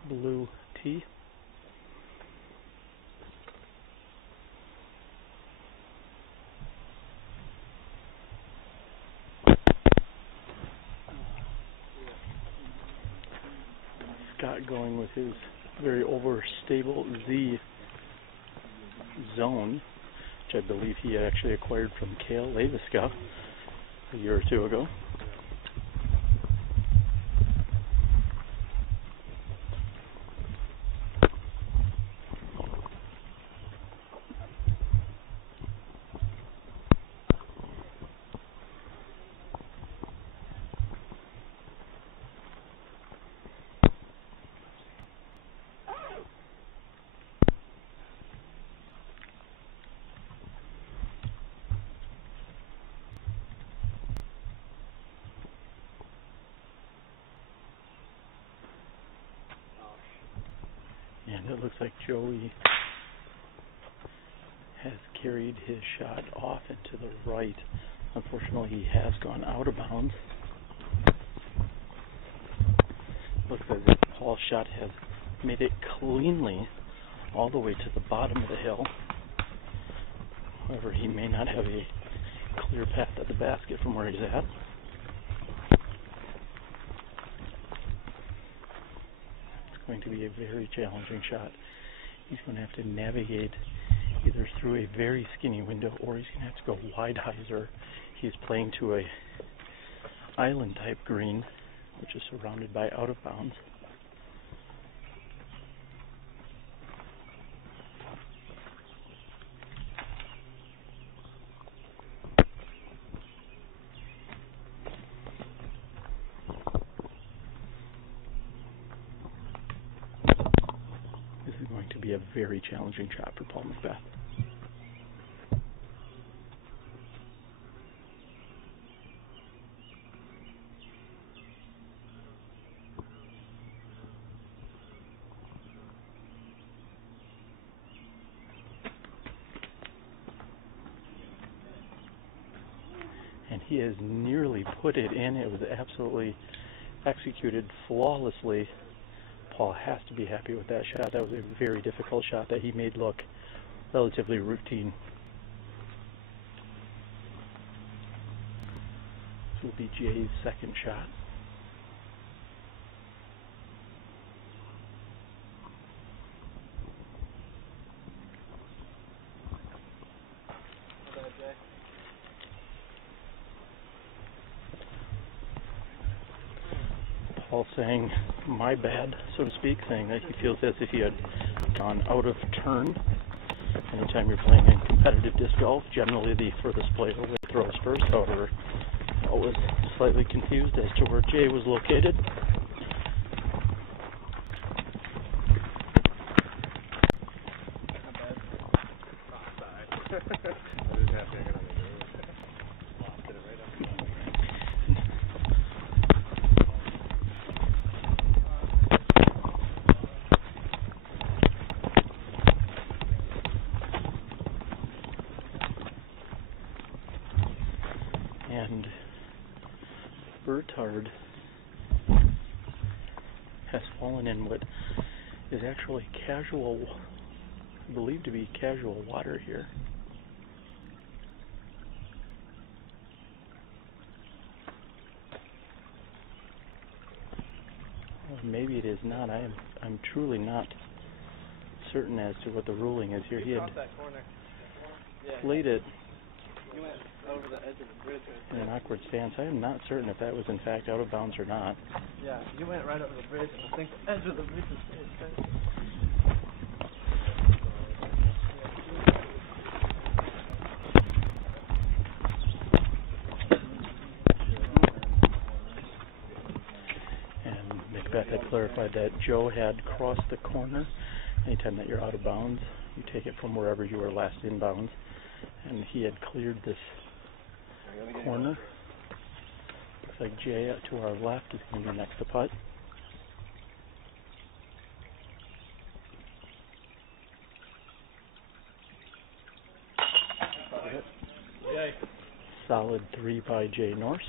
blue T. Scott going with his very overstable Z zone, which I believe he actually acquired from Kale Laviska a year or two ago. And it looks like Joey has carried his shot off into the right Unfortunately, he has gone out of bounds. Looks as if Paul's shot has made it cleanly all the way to the bottom of the hill. However, he may not have a clear path at the basket from where he's at. It's going to be a very challenging shot. He's going to have to navigate either through a very skinny window or he's going to have to go wide hyzer. He's playing to a island type green, which is surrounded by out of bounds. This is going to be a very challenging shot for Paul McBeth. And he has nearly put it in. It was absolutely executed flawlessly. Paul has to be happy with that shot. That was a very difficult shot that he made look relatively routine. This will be Jay's second shot. Paul saying, my bad, so to speak, saying that he feels as if he had gone out of turn. Anytime you're playing in competitive disc golf, generally the furthest player throws first. However, I was slightly confused as to where Jay was located. And Burtard has fallen in what is actually casual, believed to be casual water here. Or maybe it is not. I'm truly not certain as to what the ruling is here. He had played it over the edge of the bridge right in an awkward stance. I am not certain if that was in fact out of bounds or not. Yeah, you went right over the bridge, and I think the edge of the bridge is straight. And McBeth had clarified that Joe had crossed the corner. Anytime that you're out of bounds, you take it from wherever you were last in bounds. And he had cleared this corner. Looks like Jay to our left is going to be next to putt. Solid 3 by Jay Nourse.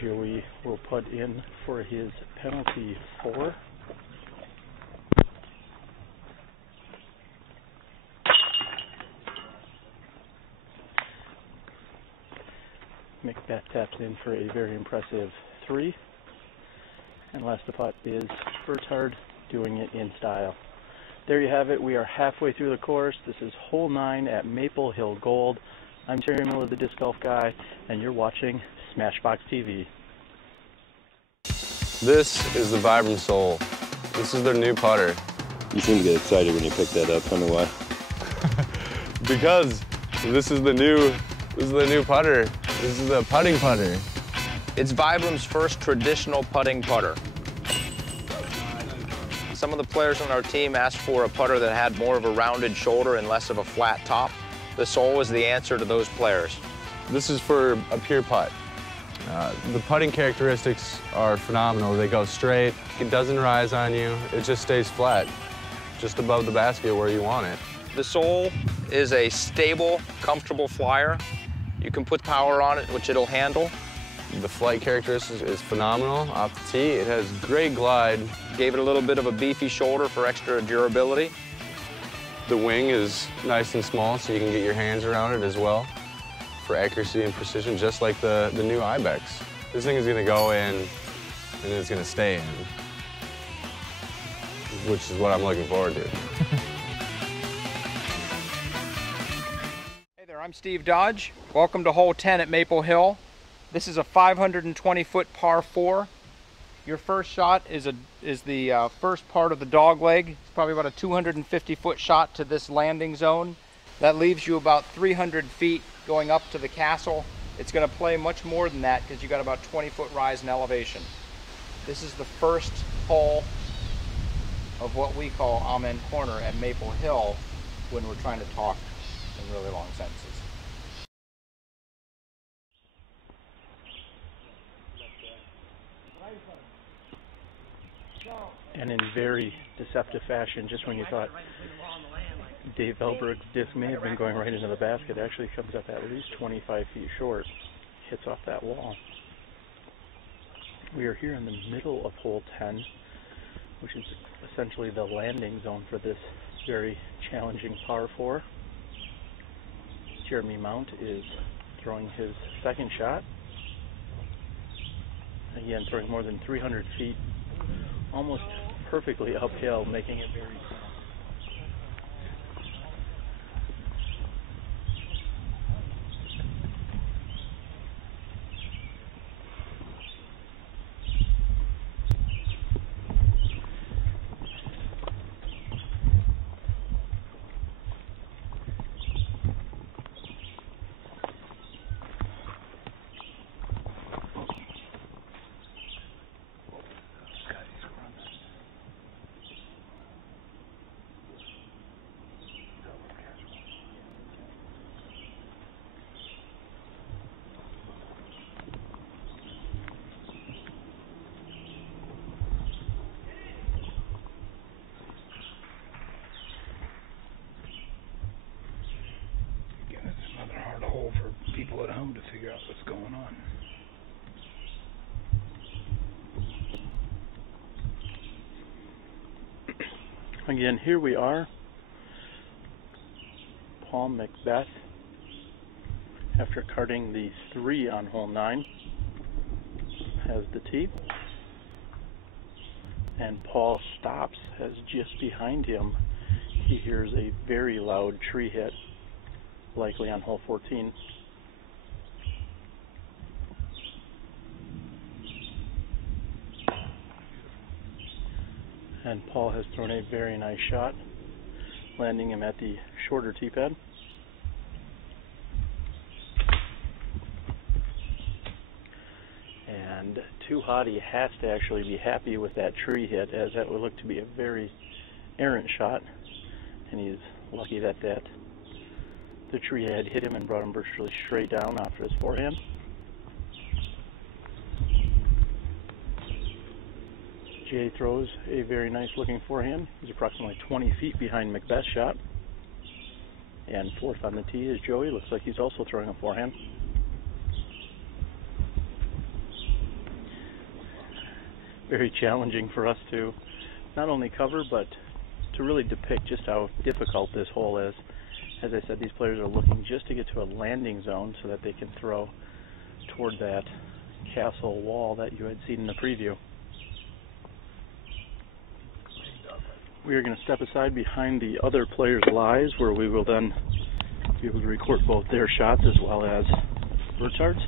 Joey will putt in for his penalty 4. McBeth taps in for a very impressive 3. And last to putt is Burtard doing it in style. There you have it. We are halfway through the course. This is hole 9 at Maple Hill Gold. I'm Terry Miller, the Disc Golf Guy, and you're watching SmashBoxxTV. This is the VibrAM Soul. This is their new putter. You seem to get excited when you pick that up. Tell me why. Because this is the new putter. This is the putting putter. It's VibrAM's first traditional putting putter. Some of the players on our team asked for a putter that had more of a rounded shoulder and less of a flat top. The sole is the answer to those players. This is for a pure putt. The putting characteristics are phenomenal. They go straight, it doesn't rise on you, it just stays flat, just above the basket where you want it. The sole is a stable, comfortable flyer. You can put power on it, which it'll handle. The flight characteristics is phenomenal off the tee. It has great glide. Gave it a little bit of a beefy shoulder for extra durability. The wing is nice and small, so you can get your hands around it as well for accuracy and precision, just like the new Ibex. This thing is going to go in and it's going to stay in, which is what I'm looking forward to. Hey there, I'm Steve Dodge. Welcome to hole 10 at Maple Hill. This is a 520-foot par 4. Your first shot is the first part of the dog leg. It's probably about a 250-foot shot to this landing zone. That leaves you about 300 feet going up to the castle. It's going to play much more than that because you got about 20-foot rise in elevation. This is the first hole of what we call Amen Corner at Maple Hill when we're trying to talk in really long sentences. And in very deceptive fashion, just when you thought Dave Elberg's disc may have been going right into the basket, it actually comes up at least 25 feet short, hits off that wall. We are here in the middle of hole 10, which is essentially the landing zone for this very challenging par 4. Jeremy Mount is throwing his second shot. Again, throwing more than 300 feet, almost perfectly uphill, making it very hole for people at home to figure out what's going on. Again, here we are. Paul McBeth, after carding the 3 on hole 9, has the tee. And Paul stops as just behind him he hears a very loud tree hit, likely on hole 14. And Paul has thrown a very nice shot, landing him at the shorter tee pad. And Hotty has to actually be happy with that tree hit, as that would look to be a very errant shot, and he's lucky that the tree had hit him and brought him virtually straight down after his forehand. Jay throws a very nice looking forehand. He's approximately 20 feet behind McBeth's shot. And fourth on the tee is Joey. Looks like he's also throwing a forehand. Very challenging for us to not only cover, but to really depict just how difficult this hole is. As I said, these players are looking just to get to a landing zone so that they can throw toward that castle wall that you had seen in the preview. We are going to step aside behind the other players' lies, where we will then be able to record both their shots as well as Burtard's.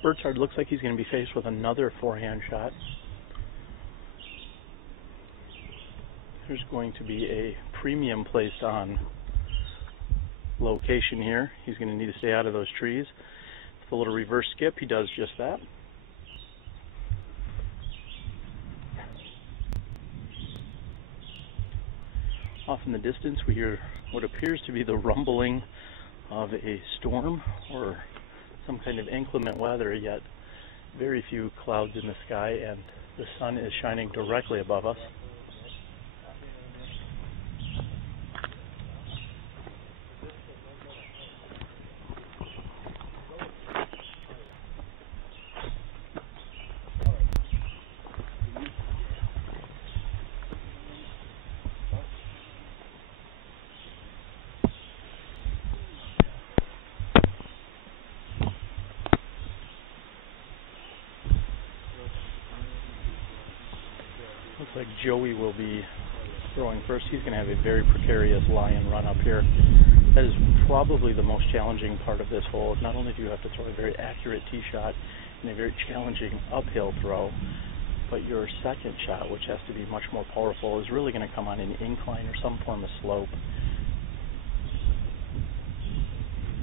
Burtard looks like he's going to be faced with another forehand shot. There's going to be a premium placed on location here. He's going to need to stay out of those trees. With a little reverse skip, he does just that. Off in the distance, we hear what appears to be the rumbling of a storm or some kind of inclement weather, yet very few clouds in the sky, and the sun is shining directly above us. Looks like Joey will be throwing first. He's going to have a very precarious lie and run up here. That is probably the most challenging part of this hole. Not only do you have to throw a very accurate tee shot and a very challenging uphill throw, but your second shot, which has to be much more powerful, is really going to come on an incline or some form of slope.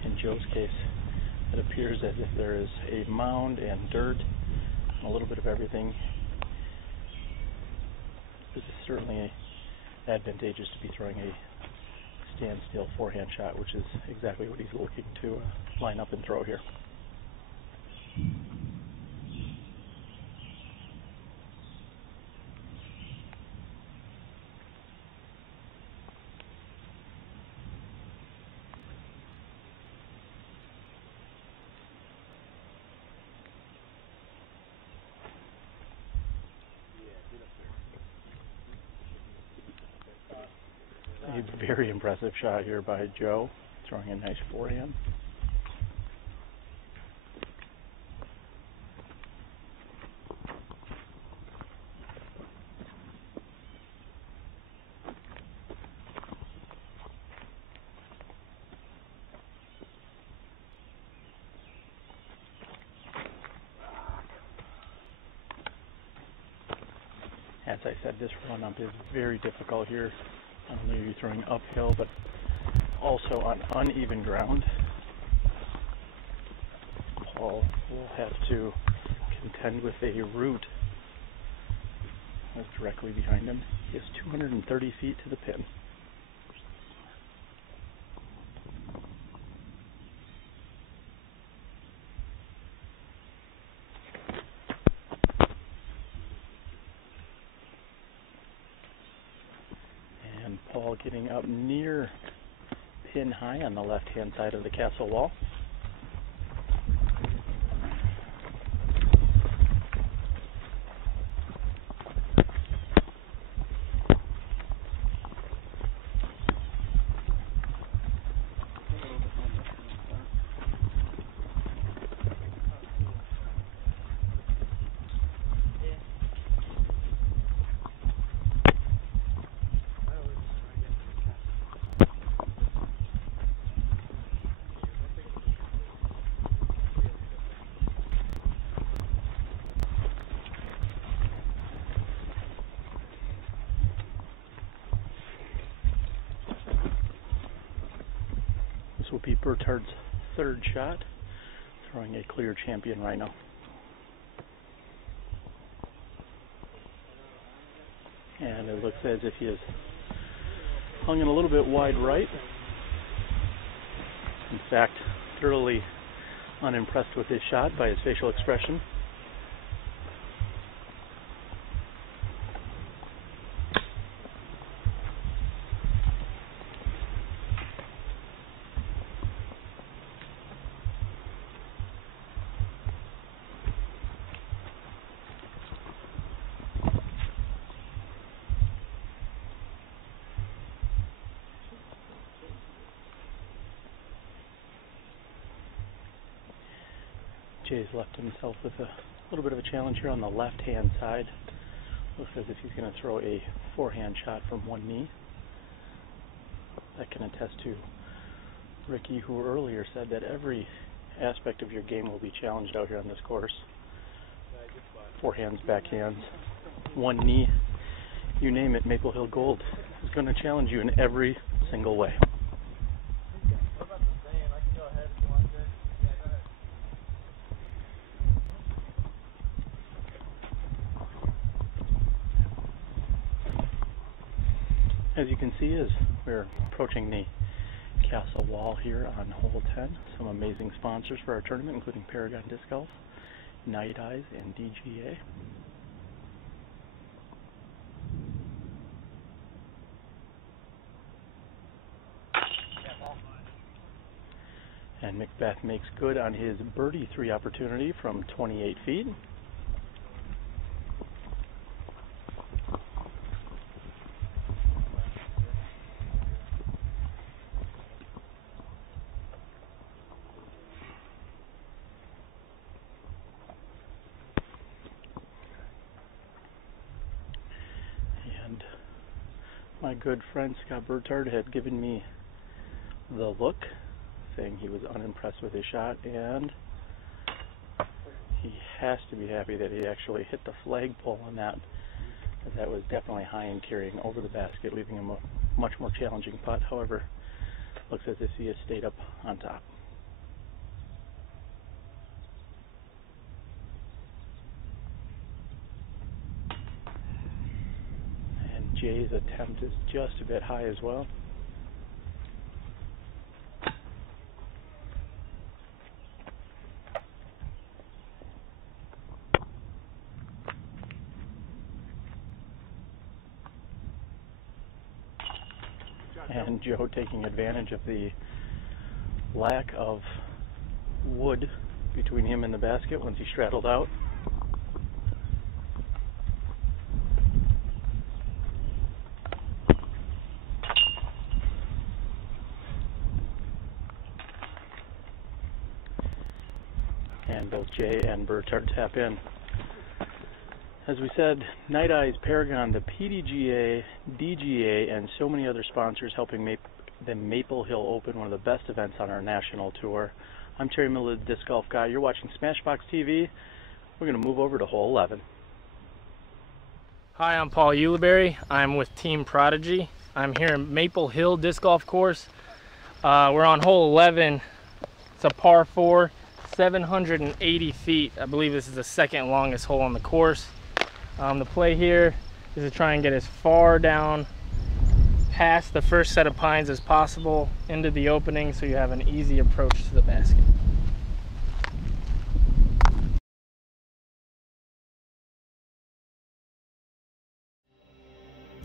In Joe's case, it appears as if there is a mound and dirt and a little bit of everything. This is certainly advantageous to be throwing a standstill forehand shot, which is exactly what he's looking to line up and throw here. A very impressive shot here by Joe, throwing a nice forehand. As I said, this run-up is very difficult here. Not only are you throwing uphill, but also on uneven ground. Paul will have to contend with a root that's directly behind him. He has 230 feet to the pin. Paul getting up near pin high on the left-hand side of the castle wall. This will be Burtard's third shot, throwing a clear champion rhino. And it looks as if he is hung in a little bit wide right. In fact, thoroughly unimpressed with his shot by his facial expression. Jay's left himself with a little bit of a challenge here on the left-hand side. Looks as if he's going to throw a forehand shot from one knee. That can attest to Ricky, who earlier said that every aspect of your game will be challenged out here on this course. Forehands, backhands, one knee, you name it, Maple Hill Gold is going to challenge you in every single way. As you can see, as we're approaching the castle wall here on hole 10, some amazing sponsors for our tournament, including Paragon Disc Golf, Night Eyes, and DGA. And McBeth makes good on his birdie 3 opportunity from 28 feet. And my good friend Scott Burtard had given me the look, saying he was unimpressed with his shot, and he has to be happy that he actually hit the flagpole on that, as that was definitely high and carrying over the basket, leaving him a much more challenging putt. However, looks as if he has stayed up on top. And Jay's attempt is just a bit high as well. And Joe taking advantage of the lack of wood between him and the basket once he straddled out. And both Jay and Burtard tap in. As we said, Night Eyes, Paragon, the PDGA, DGA, and so many other sponsors helping make the Maple Hill Open one of the best events on our national tour. I'm Terry Miller, the Disc Golf Guy. You're watching SmashBoxxTV. We're going to move over to hole 11. Hi, I'm Paul Uliberry. I'm with Team Prodigy. I'm here in Maple Hill Disc Golf Course. We're on hole 11. It's a par 4, 780 feet. I believe this is the second longest hole on the course. The play here is to try and get as far down past the first set of pines as possible into the opening so you have an easy approach to the basket.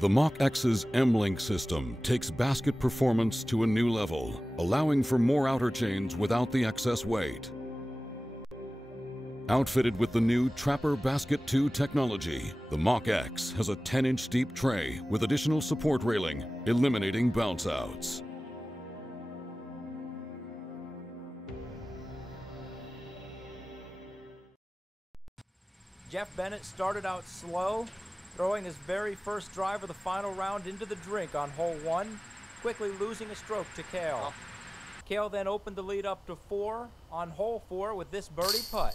The Mach-X's M-Link system takes basket performance to a new level, allowing for more outer chains without the excess weight. Outfitted with the new Trapper Basket 2 technology, the Mach-X has a 10-inch deep tray with additional support railing, eliminating bounce outs. Jeff Bennett started out slow, throwing his very first drive of the final round into the drink on hole 1, quickly losing a stroke to Cale. Cale then opened the lead up to 4 on hole 4 with this birdie putt.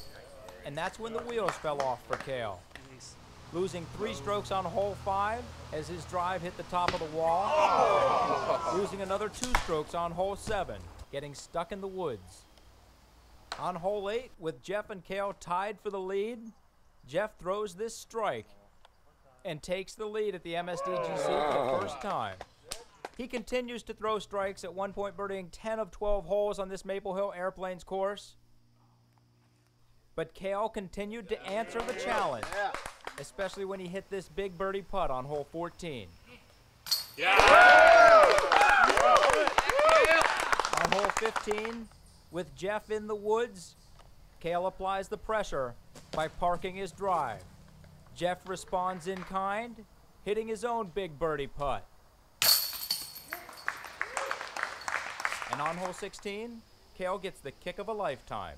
And that's when the wheels fell off for Cale. Losing 3 strokes on hole 5 as his drive hit the top of the wall. Losing another 2 strokes on hole 7, getting stuck in the woods. On hole 8, with Jeff and Cale tied for the lead, Jeff throws this strike and takes the lead at the MSDGC for the first time. He continues to throw strikes, at one point birdieing 10 of 12 holes on this Maple Hill Airplanes course. But Cale continued to answer the challenge, especially when he hit this big birdie putt on hole 14. On hole 15, with Jeff in the woods, Cale applies the pressure by parking his drive. Jeff responds in kind, hitting his own big birdie putt. And on hole 16, Cale gets the kick of a lifetime.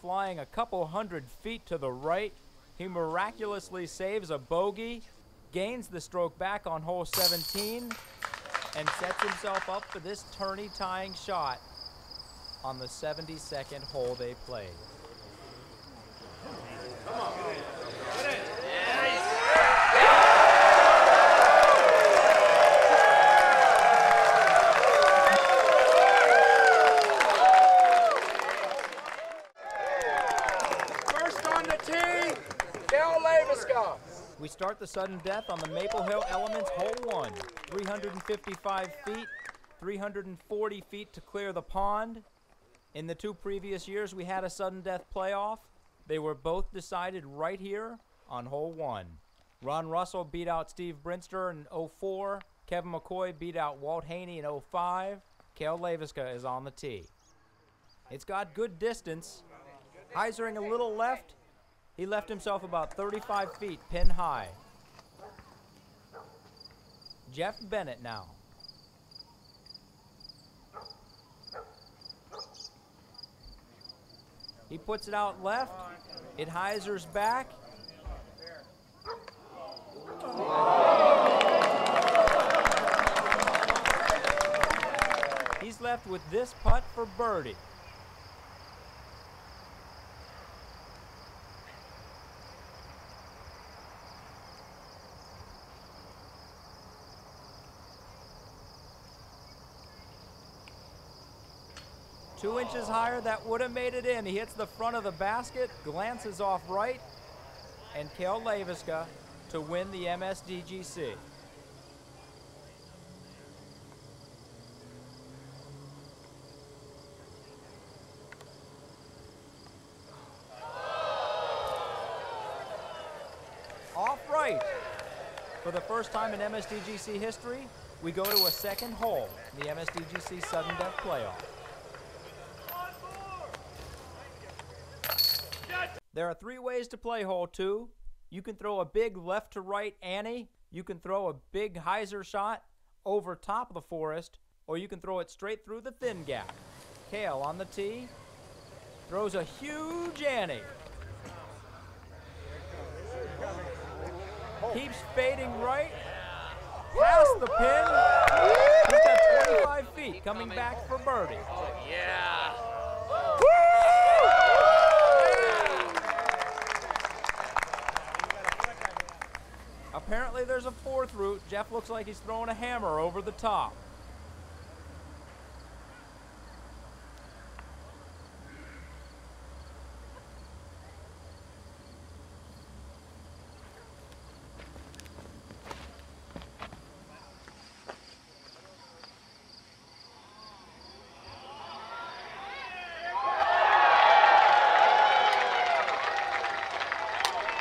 Flying a couple hundred feet to the right, he miraculously saves a bogey, gains the stroke back on hole 17, and sets himself up for this tourney-tying shot. on the 72nd hole they played. First on the tee, Del Leviska. We start the sudden death on the Maple Hill Elements hole 1. 355 feet, 340 feet to clear the pond. In the 2 previous years we had a sudden death playoff. They were both decided right here on hole 1. Ron Russell beat out Steve Brinster in 04. Kevin McCoy beat out Walt Haney in 05. Cale Leviska is on the tee. It's got good distance. Heisering a little left. He left himself about 35 feet, pin high. Jeff Bennett now. He puts it out left. It Heisers back. He's left with this putt for birdie. Two inches higher, that would have made it in. He hits the front of the basket, glances off right, and Cale Leviska to win the MSDGC. Off right. For the first time in MSDGC history, we go to a second hole in the MSDGC Sudden Death Playoff. There are 3 ways to play hole 2. You can throw a big left to right Annie, you can throw a big Heiser shot over top of the forest, or you can throw it straight through the thin gap. Cale on the tee, throws a huge Annie. Keeps fading right, past the pin. He's got 25 feet coming back for birdie. Yeah. Apparently there's a 4th route. Jeff looks like he's throwing a hammer over the top.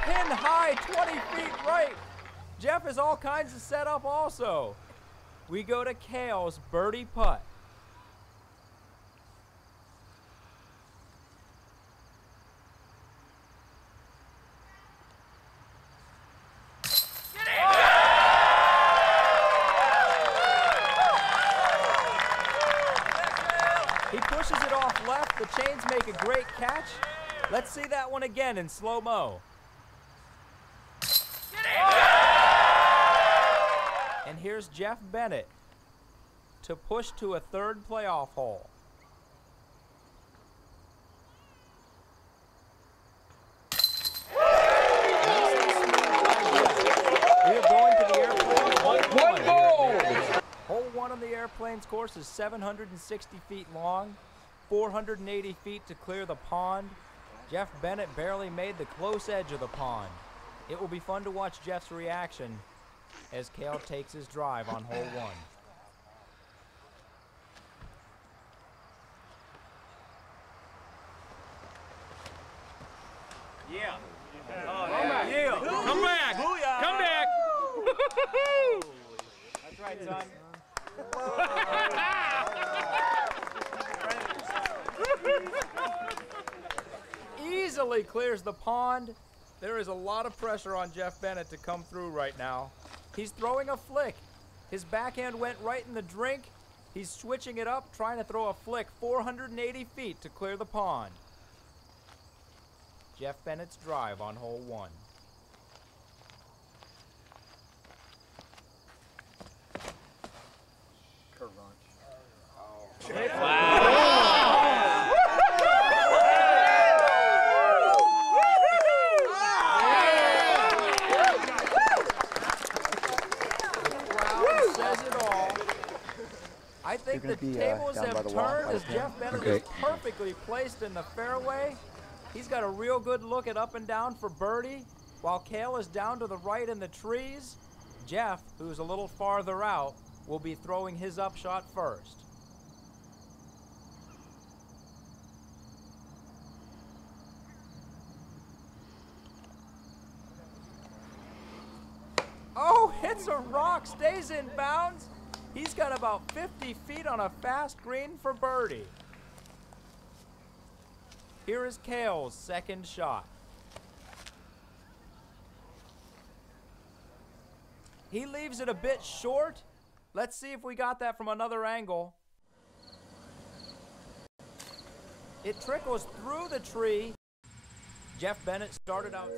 Pin high, 20 feet right. Jeff is all kinds of set up also. We go to Cale's birdie putt. He pushes it off left. The chains make a great catch. Let's see that one again in slow-mo. And here's Jeff Bennett to push to a 3rd playoff hole. We are going to the airplane. One goal! Hole 1 on the airplane's course is 760 feet long, 480 feet to clear the pond. Jeff Bennett barely made the close edge of the pond. It will be fun to watch Jeff's reaction as Cale takes his drive on hole 1. Yeah. Oh, yeah. Come back. Booyah. Come back. That's right, son. Easily clears the pond. There is a lot of pressure on Jeff Bennett to come through right now. He's throwing a flick. His backhand went right in the drink. He's switching it up, trying to throw a flick 480 feet to clear the pond. Jeff Bennett's drive on hole 1. Wow. think the tables have turned as Jeff Bennett is perfectly placed in the fairway. He's got a real good look at up and down for birdie, while Cale is down to the right in the trees. Jeff, who's a little farther out, will be throwing his upshot first. Oh, hits a rock, stays in bounds. He's got about 50 feet on a fast green for birdie. Here is Cale's second shot. He leaves it a bit short. Let's see if we got that from another angle. It trickles through the tree. Jeff Bennett started out.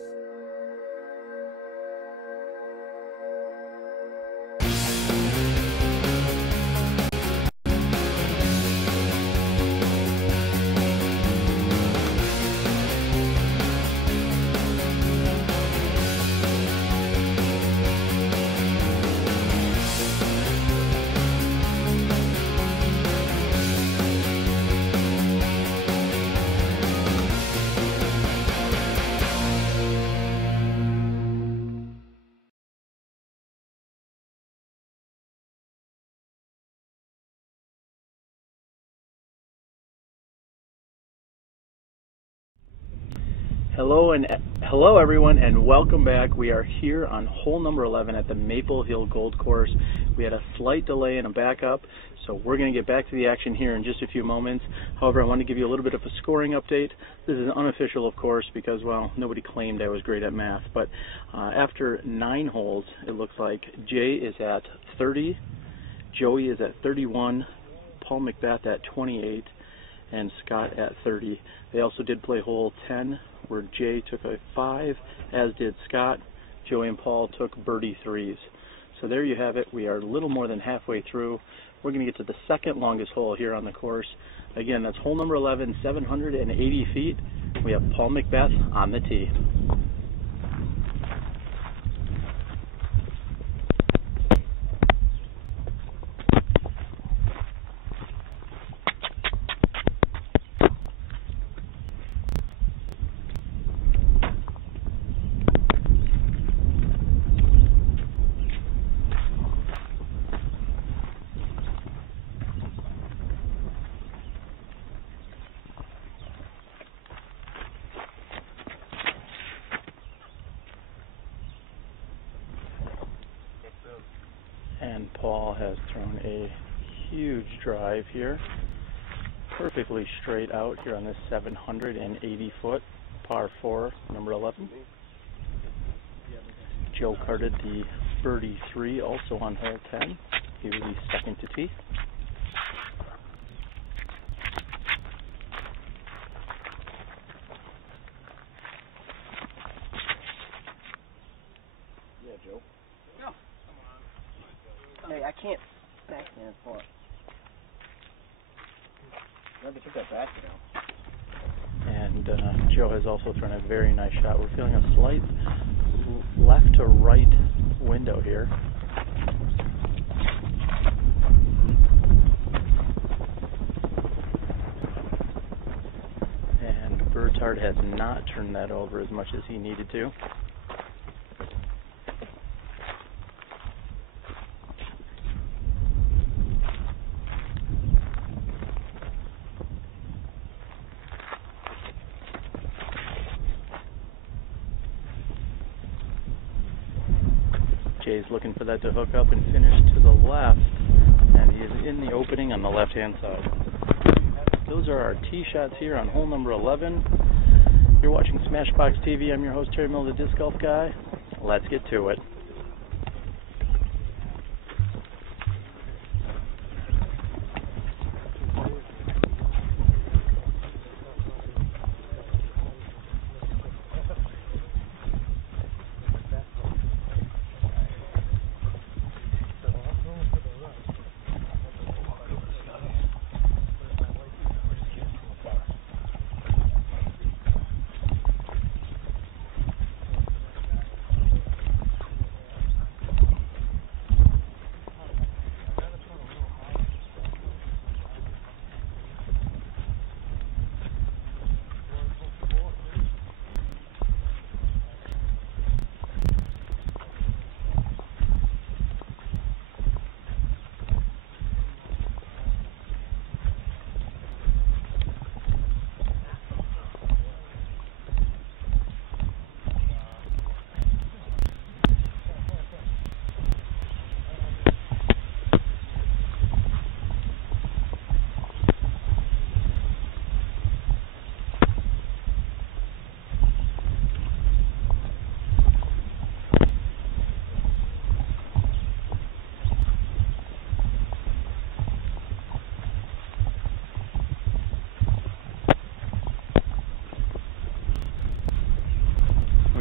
Hello everyone, and welcome back. We are here on hole number 11 at the Maple Hill Gold Course. We had a slight delay and a backup, so we're going to get back to the action here in just a few moments. However, I want to give you a little bit of a scoring update. This is unofficial, of course, because, well, nobody claimed I was great at math. But after 9 holes, it looks like Jay is at 30, Joey is at 31, Paul McBeth at 28, and Scott at 30. They also did play hole 10, where Jay took a 5, as did Scott. Joey and Paul took birdie 3s. So there you have it. We are a little more than halfway through. We're going to get to the second longest hole here on the course. Again, that's hole number 11, 780 feet. We have Paul McBeth on the tee. And Paul has thrown a huge drive here, perfectly straight out here on this 780 foot par 4, number 11. Joe carded the birdie 3 also on hole 10. He was the second to tee. Yeah, Joe. Hey, I can't backhand for it. You have to put that back now. And Joe has also thrown a very nice shot. We're feeling a slight left to right window here. And Burtard has not turned that over as much as he needed to. Jay's looking for that to hook up and finish to the left, and he is in the opening on the left-hand side. Those are our tee shots here on hole number 11. You're watching SmashBoxxTV. I'm your host, Terry Miller, the Disc Golf Guy. Let's get to it.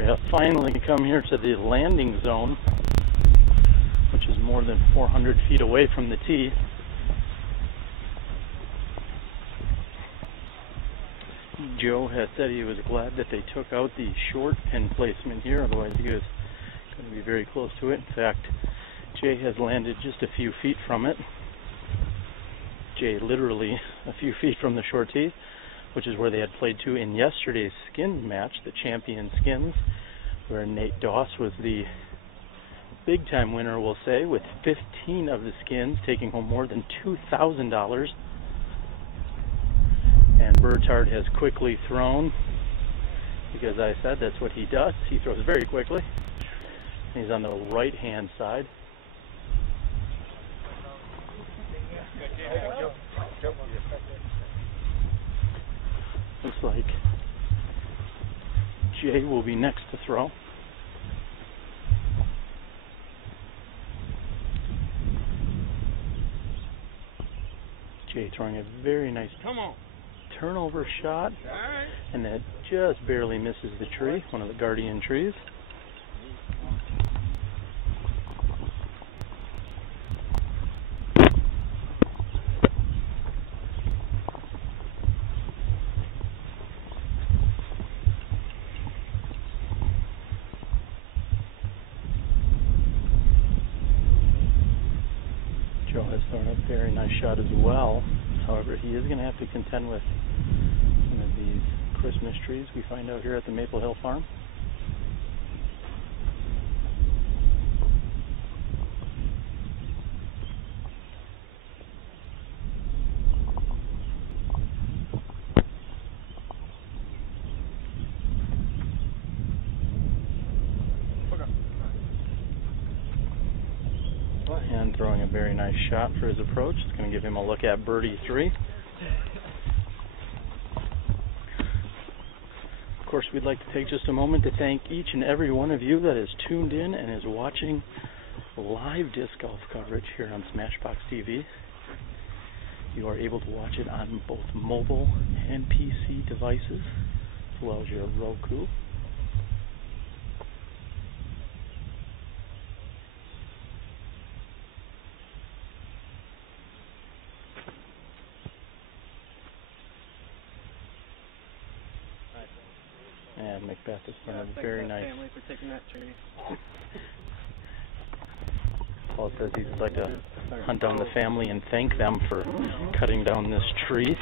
We have finally come here to the landing zone, which is more than 400 feet away from the tee. Joe has said he was glad that they took out the short pin placement here, otherwise he was going to be very close to it. In fact, Jay has landed just a few feet from it. Jay literally a few feet from the short tee, which is where they had played to in yesterday's skins match, the Champion Skins, where Nate Doss was the big time winner, we'll say, with 15 of the skins, taking home more than $2,000. And Burtard has quickly thrown, because I said that's what he does. He throws very quickly. He's on the right hand side. Looks like Jay will be next to throw. Jay throwing a very nice turnover shot, and that just barely misses the tree, one of the guardian trees. Joe has thrown a very nice shot as well. However, he is going to have to contend with some of these Christmas trees we find out here at the Maple Hill Farm. And throwing a very nice shot for his approach. It's going to give him a look at birdie 3. Of course, we'd like to take just a moment to thank each and every one of you that has tuned in and is watching live disc golf coverage here on SmashBoxxTV. You are able to watch it on both mobile and PC devices, as well as your Roku. And McBeth has done a very nice. Family for taking that tree. Paul says he'd like to hunt down the family and thank them for cutting down this tree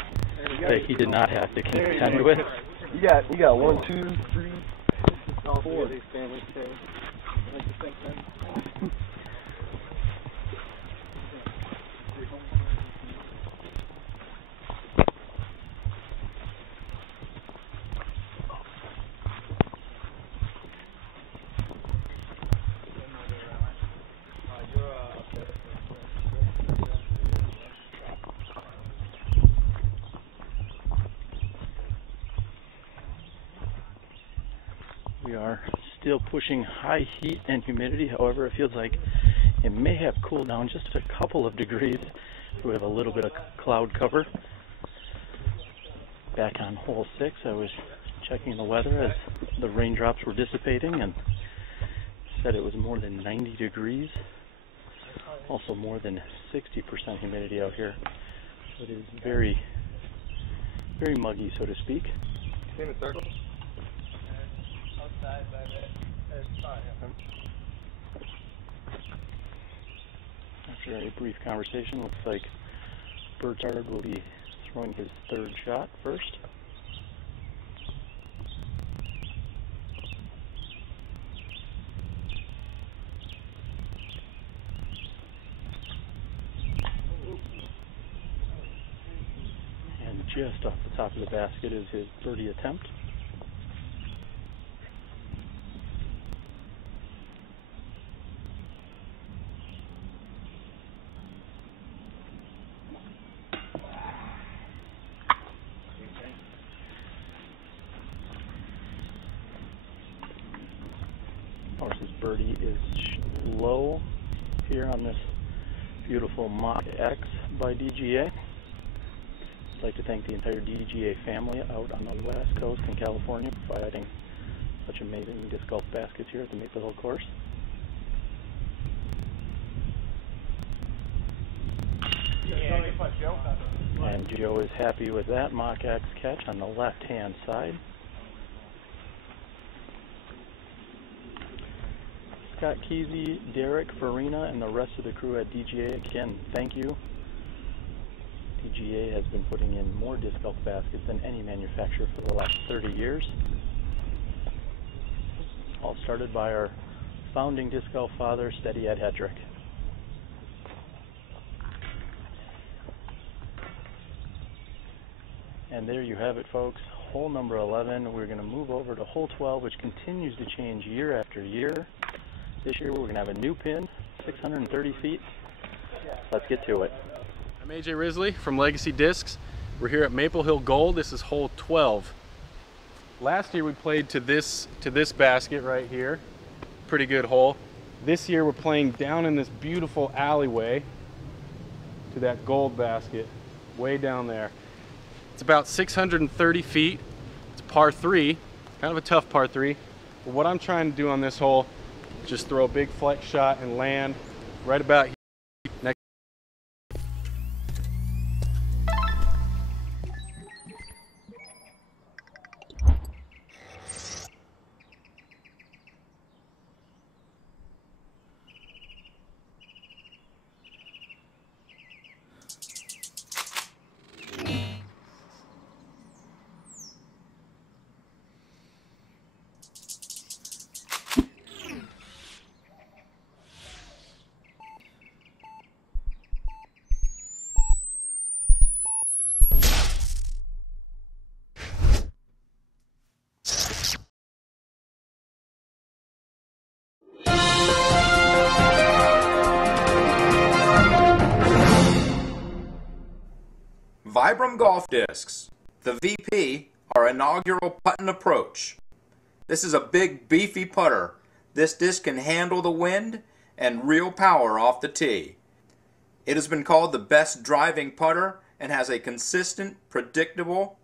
that he did not have to contend with. You got 1, 2, 3, 4 of these families too. I'd like to thank them. We are still pushing high heat and humidity. However, it feels like it may have cooled down just a couple of degrees. We have a little bit of cloud cover. Back on hole 6, I was checking the weather as the raindrops were dissipating and said it was more than 90 degrees. Also more than 60% humidity out here. So it is very, very muggy, so to speak. Same in circle. After a brief conversation, looks like Burtard will be throwing his third shot first. And just off the top of the basket is his birdie attempt. Horse's birdie is low here on this beautiful Mach X by DGA. I'd like to thank the entire DGA family out on the West Coast in California for providing such amazing disc golf baskets here at the Maple Hill course. And Joe is happy with that Mach X catch on the left-hand side. Scott Kesey, Derek, Farina, and the rest of the crew at DGA, again, thank you. DGA has been putting in more disc golf baskets than any manufacturer for the last 30 years. All started by our founding disc golf father, Steady Ed Hedrick. And there you have it, folks. Hole number 11. We're going to move over to hole 12, which continues to change year after year. This year we're going to have a new pin, 630 feet. Let's get to it. I'm AJ Risley from Legacy Discs. We're here at Maple Hill Gold. This is hole 12. Last year we played to this basket right here. Pretty good hole. This year we're playing down in this beautiful alleyway to that gold basket way down there. It's about 630 feet. It's par 3, kind of a tough par 3. But what I'm trying to do on this hole is just throw a big flex shot and land right about here. VibrAM Golf Discs. The VP, our inaugural putt-and approach. This is a big, beefy putter. This disc can handle the wind and real power off the tee. It has been called the best driving putter and has a consistent, predictable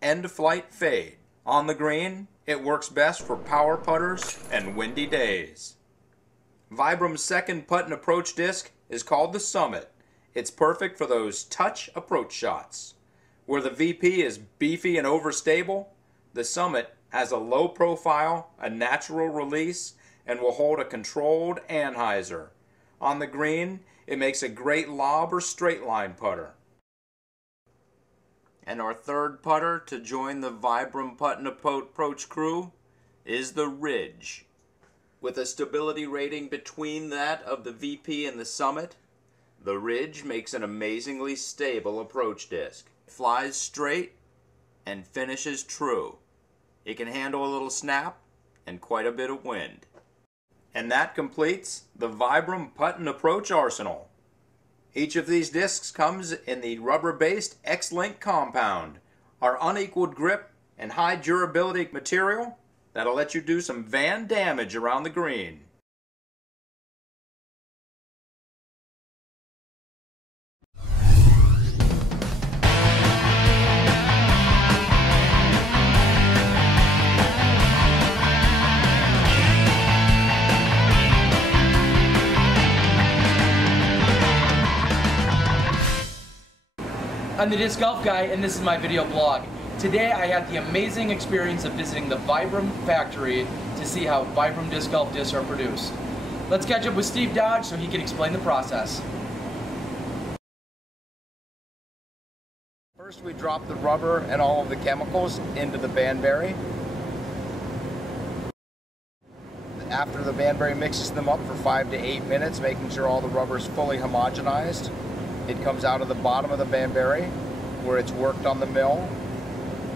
end-flight fade. On the green, it works best for power putters and windy days. VibrAM's second putt-and approach disc is called the Summit. It's perfect for those touch approach shots. Where the VP is beefy and overstable, the Summit has a low profile, a natural release, and will hold a controlled anhyzer. On the green, it makes a great lob or straight line putter. And our third putter to join the VibrAM putt-and approach crew is the Ridge. With a stability rating between that of the VP and the Summit, the Ridge makes an amazingly stable approach disc. It flies straight and finishes true. It can handle a little snap and quite a bit of wind. And that completes the VibrAM putt-and approach arsenal. Each of these discs comes in the rubber-based X-Link compound, our unequaled grip and high durability material that'll let you do some van damage around the green. I'm the Disc Golf Guy, and this is my video blog. Today I had the amazing experience of visiting the VibrAM factory to see how VibrAM disc golf discs are produced. Let's catch up with Steve Dodge so he can explain the process. First we drop the rubber and all of the chemicals into the banberry. After the banberry mixes them up for 5 to 8 minutes, making sure all the rubber is fully homogenized. It comes out of the bottom of the banberry where it's worked on the mill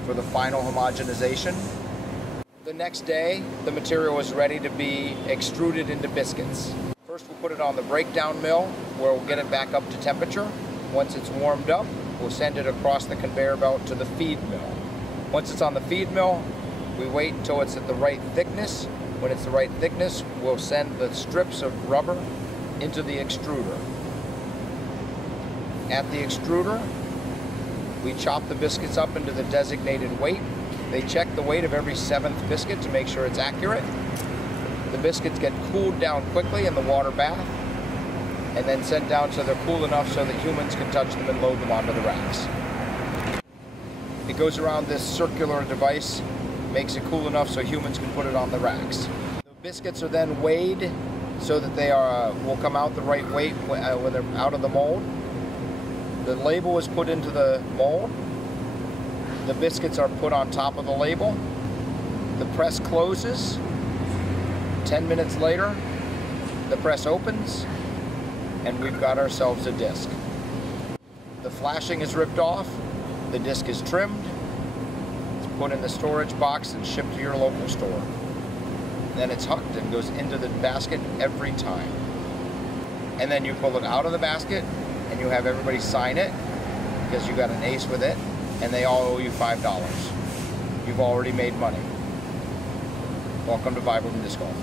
for the final homogenization. The next day, the material is ready to be extruded into biscuits. First we'll put it on the breakdown mill where we'll get it back up to temperature. Once it's warmed up, we'll send it across the conveyor belt to the feed mill. Once it's on the feed mill, we wait until it's at the right thickness. When it's the right thickness, we'll send the strips of rubber into the extruder. At the extruder, we chop the biscuits up into the designated weight They check the weight of every 7th biscuit to make sure it's accurate. The biscuits get cooled down quickly in the water bath and then sent down so they're cool enough so that humans can touch them and load them onto the racks. It goes around this circular device, makes it cool enough so humans can put it on the racks. The biscuits are then weighed so that they will come out the right weight when they're out of the mold. The label is put into the mold. The biscuits are put on top of the label. The press closes. 10 minutes later, the press opens, and we've got ourselves a disc. The flashing is ripped off, the disc is trimmed, it's put in the storage box and shipped to your local store. Then it's hooked and goes into the basket every time. And then you pull it out of the basket, and you have everybody sign it, because you got an ace with it, and they all owe you $5. You've already made money. Welcome to VibrAM Disc Golf.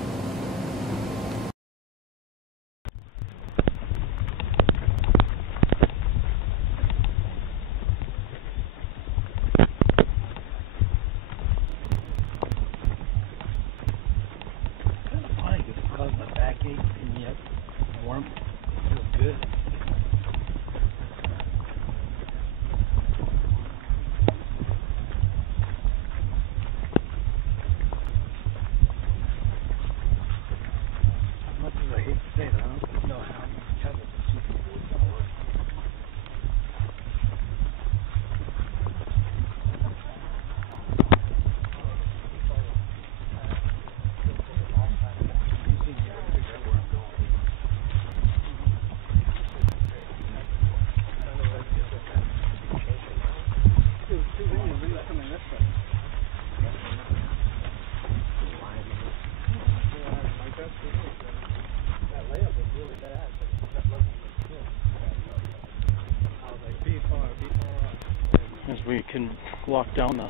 As we can walk down the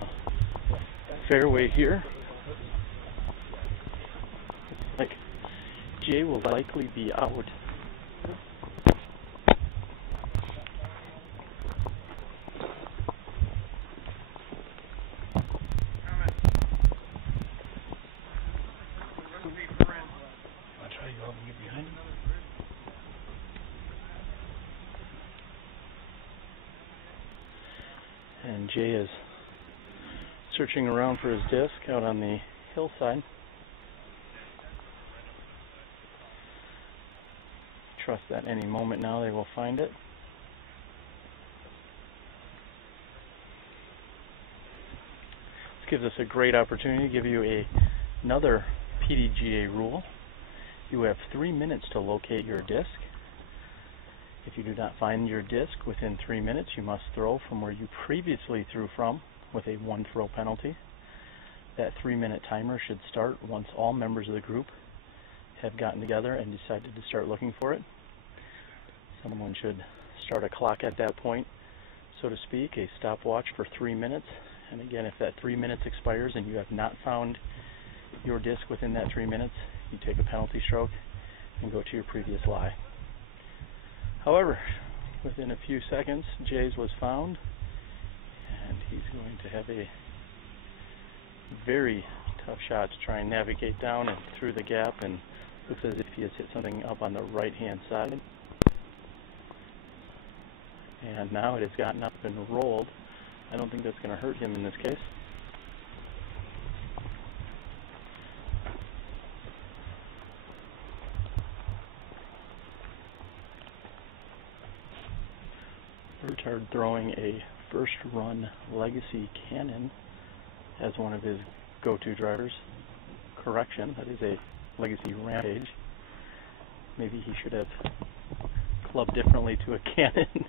fairway here, like Jay will likely be out. And Jay is searching around for his disc out on the hillside. Trust that any moment now they will find it. This gives us a great opportunity to give you another PDGA rule. You have 3 minutes to locate your disc. If you do not find your disc within 3 minutes, you must throw from where you previously threw from with a 1 throw penalty. That 3-minute timer should start once all members of the group have gotten together and decided to start looking for it. Someone should start a clock at that point, so to speak, a stopwatch for 3 minutes. And again, if that 3 minutes expires and you have not found your disc within that 3 minutes, you take a penalty stroke and go to your previous lie. However, within a few seconds, Jay's was found, and he's going to have a very tough shot to try and navigate down and through the gap, and looks as if he has hit something up on the right-hand side. And now it has gotten up and rolled. I don't think that's going to hurt him in this case. Burtard throwing a first run Legacy Cannon as one of his go-to drivers. Correction, that is a Legacy Rampage. Maybe he should have clubbed differently to a Cannon.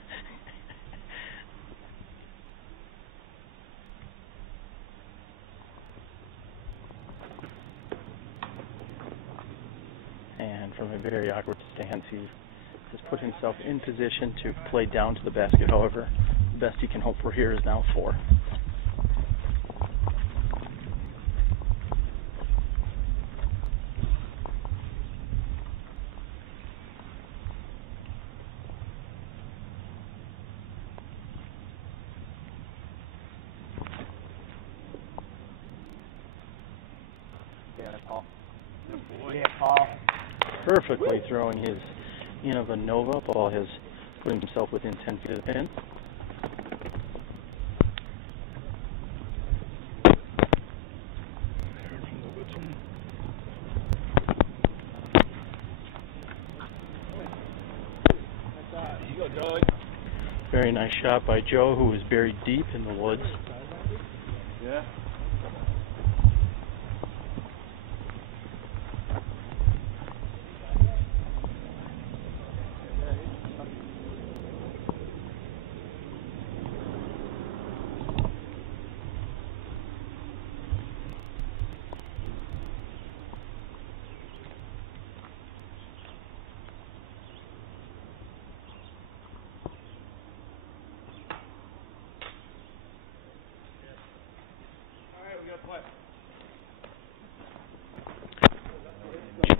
And from a very awkward stance, he has put himself in position to play down to the basket. However, the best he can hope for here is now 4. Yeah, Paul. Yeah, Paul. Perfectly throwing his in of a Nova. Paul has put himself within 10 feet of the pin. Very nice shot by Joe, who was buried deep in the woods. Yeah.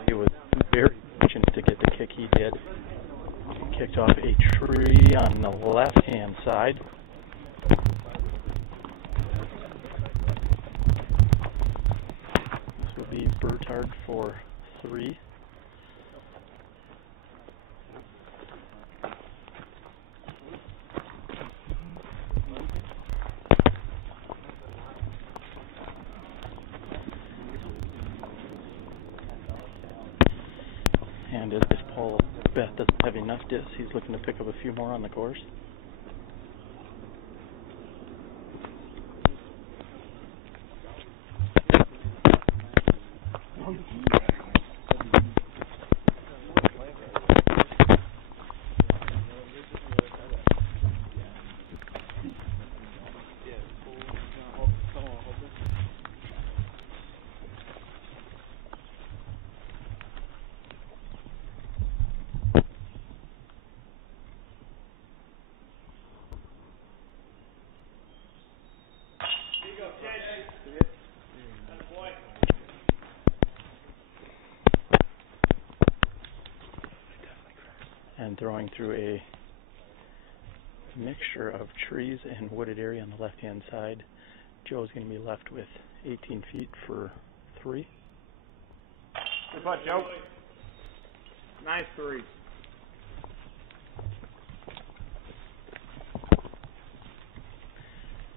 Jay was very fortunate to get the kick he did. He kicked off a tree on the left-hand side. This will be Burtard for 3. And if Paul McBeth doesn't have enough discs, he's looking to pick up a few more on the course. And throwing through a mixture of trees and wooded area on the left-hand side. Joe's going to be left with 18 feet for 3. Good putt, Joe. Nice 3.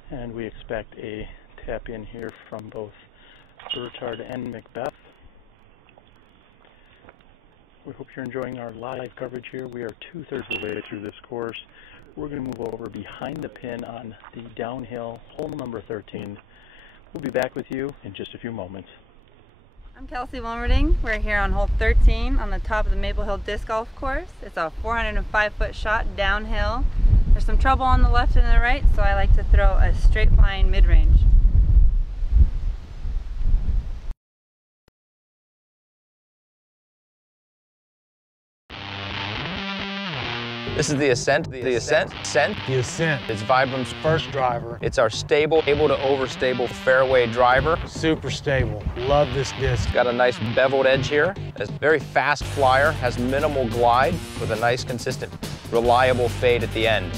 And we expect a tap in here from both Burtard and McBeth. We hope you're enjoying our live coverage here. We are 2/3 of the way through this course. We're going to move over behind the pin on the downhill, hole number 13. We'll be back with you in just a few moments. I'm Kelsey Wilmerding. We're here on hole 13 on the top of the Maple Hill Disc Golf Course. It's a 405-foot shot downhill. There's some trouble on the left and the right, so I like to throw a straight flying mid-range. This is the Ascent. The Ascent. The Ascent. It's VibrAM's first driver. It's our stable, able to overstable fairway driver. Super stable. Love this disc. Got a nice beveled edge here. It's very fast flyer, has minimal glide with a nice, consistent, reliable fade at the end.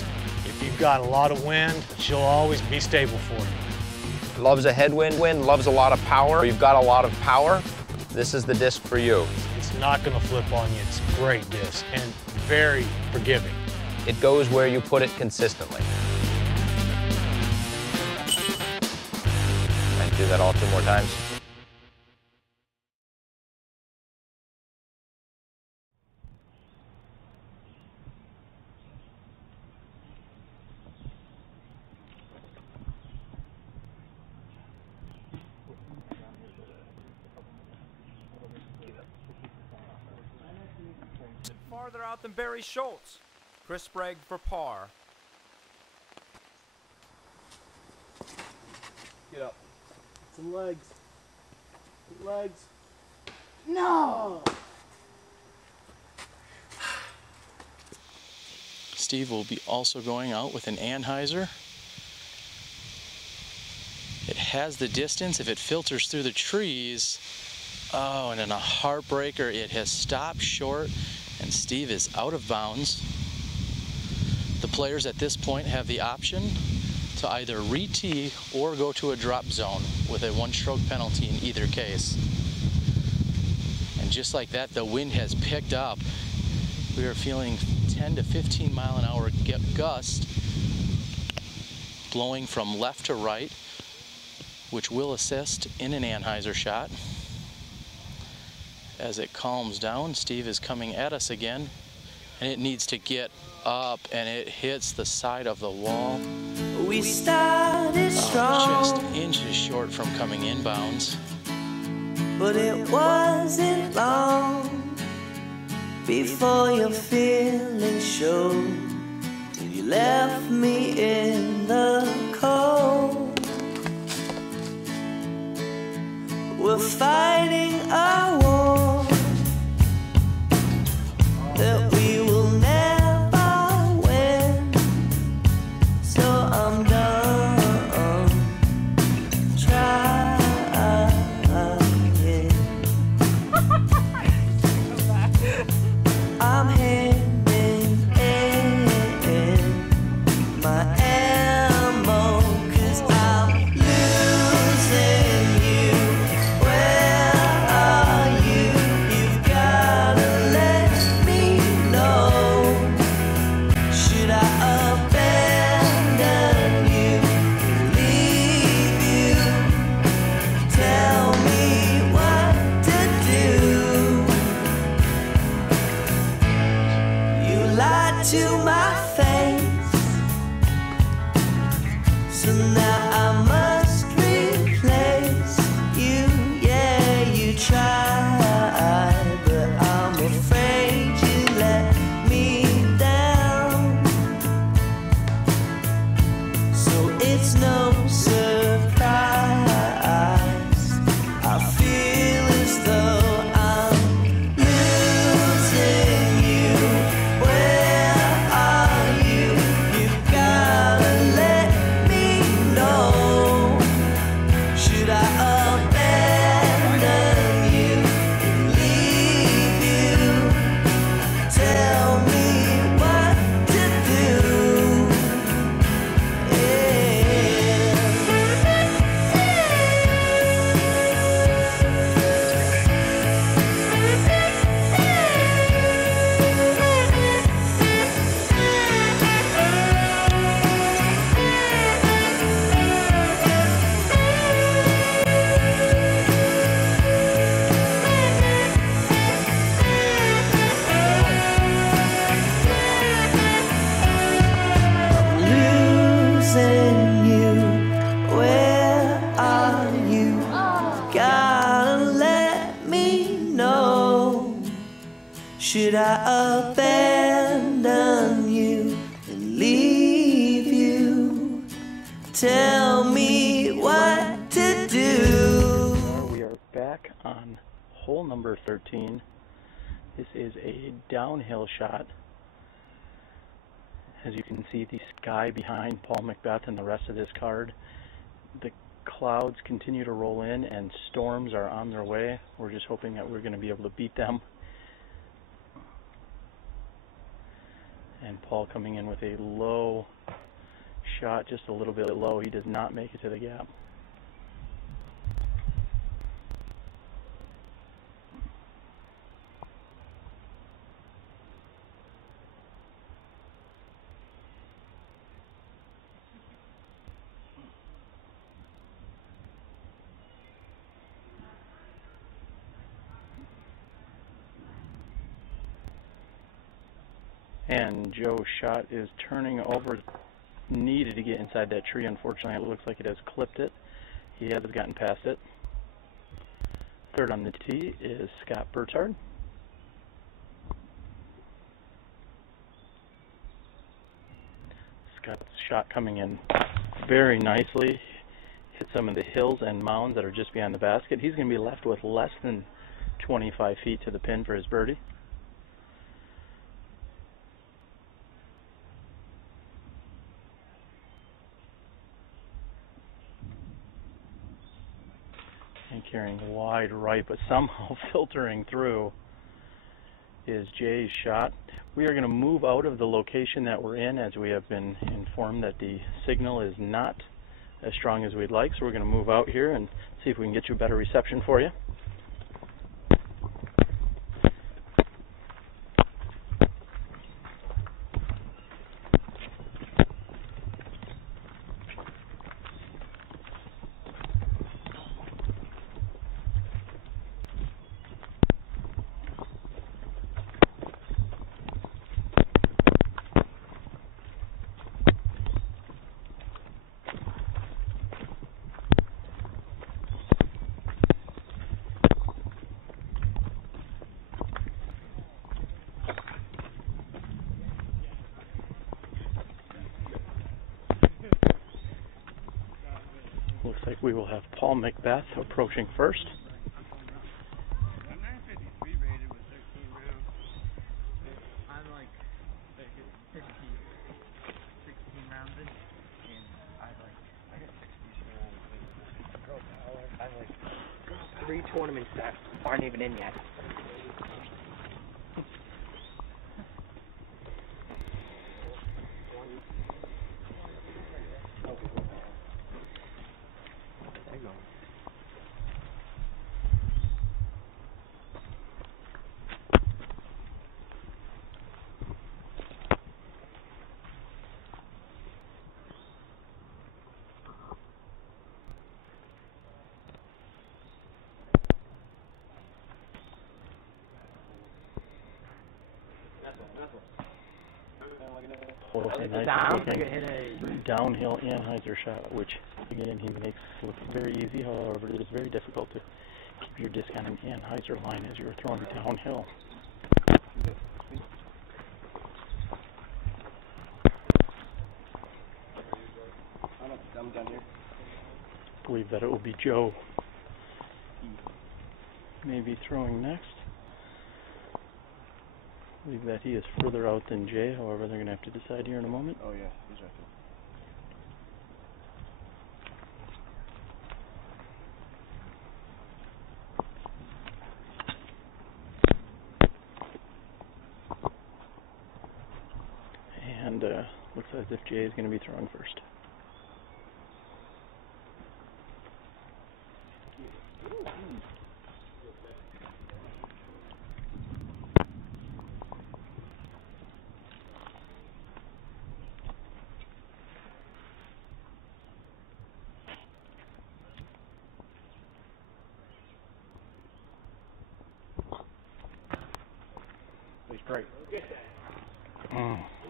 If you've got a lot of wind, she'll always be stable for you. Loves a headwind, loves a lot of power. You've got a lot of power. This is the disc for you. It's not going to flip on you. It's a great disc and very forgiving. It goes where you put it consistently. And do that all 2 more times. Farther out than Barry Schultz. Chris Sprague for par. Get up. Some legs. Legs. No! Steve will be also going out with an Anheuser. It has the distance if it filters through the trees. Oh, and in a heartbreaker, it has stopped short, and Steve is out of bounds. The players at this point have the option to either re-tee or go to a drop zone with a 1-stroke penalty in either case. And just like that, the wind has picked up. We are feeling 10 to 15 mile an hour gust blowing from left to right, which will assist in an anhyzer shot. As it calms down, Steve is coming at us again, and it needs to get up, and it hits the side of the wall. We started strong, just inches short from coming inbounds. but it wasn't long before your feelings showed. You left me in the cold. We're fighting a war that we will never win. So I'm done trying. I'm handing in my ammo, 'cause I'm losing you. Where are you? You've gotta let me know. Should I abandon you, leave you? Tell me what to do. You lied to my face, so now I must replace you. Yeah, you tried, but I'm afraid you let me down. So it's no surprise I feel as though I'm losing you. Where are you? You've gotta let me know. Should I abandon you, leave you? Tell me what to do. Losing you, where are you? Gotta let me know. Should I abandon you and leave you? Tell me what to do. We are back on hole number 13. This is a downhill shot. As you can see, the sky behind Paul McBeth and the rest of this card. The clouds continue to roll in and storms are on their way. We're just hoping that we're going to be able to beat them. And Paul coming in with a low shot, just a little bit low. He does not make it to the gap. And Joe's shot is turning over, needed to get inside that tree. Unfortunately, it looks like it has clipped it. He has gotten past it. Third on the tee is Scott Burtard. Scott's shot coming in very nicely. Hit some of the hills and mounds that are just behind the basket. He's going to be left with less than 25 feet to the pin for his birdie. And carrying wide right, but somehow filtering through is Jay's shot. We are going to move out of the location that we're in, as we have been informed that the signal is not as strong as we'd like, so we're going to move out here and see if we can get you a better reception for you. we will have Paul McBeth approaching first. Three tournaments that aren't even in yet. Paul with a nice downhill anhyzer shot, which again he makes look very easy. However, it is very difficult to keep your disc on an anhyzer line as you're throwing downhill. I'm done here. I believe that it will be Joe maybe throwing next. I believe that he is further out than Jay, however they're going to have to decide here in a moment. Oh yeah, he's right there. And looks as if Jay is going to be throwing first. Great.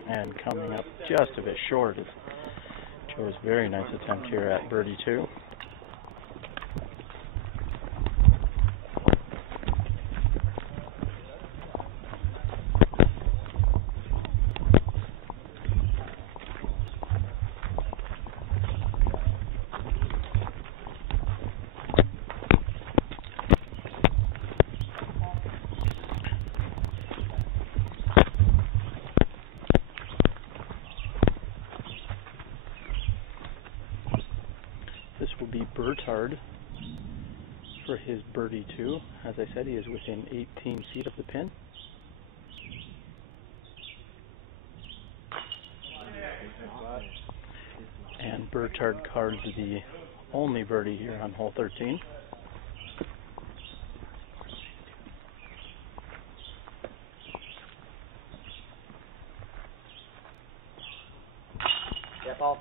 And coming up just a bit short is Joe's very nice attempt here at birdie 2. This will be Burtard for his birdie 2. As I said, he is within 18 feet of the pin. And Burtard cards the only birdie here on hole 13. Step off.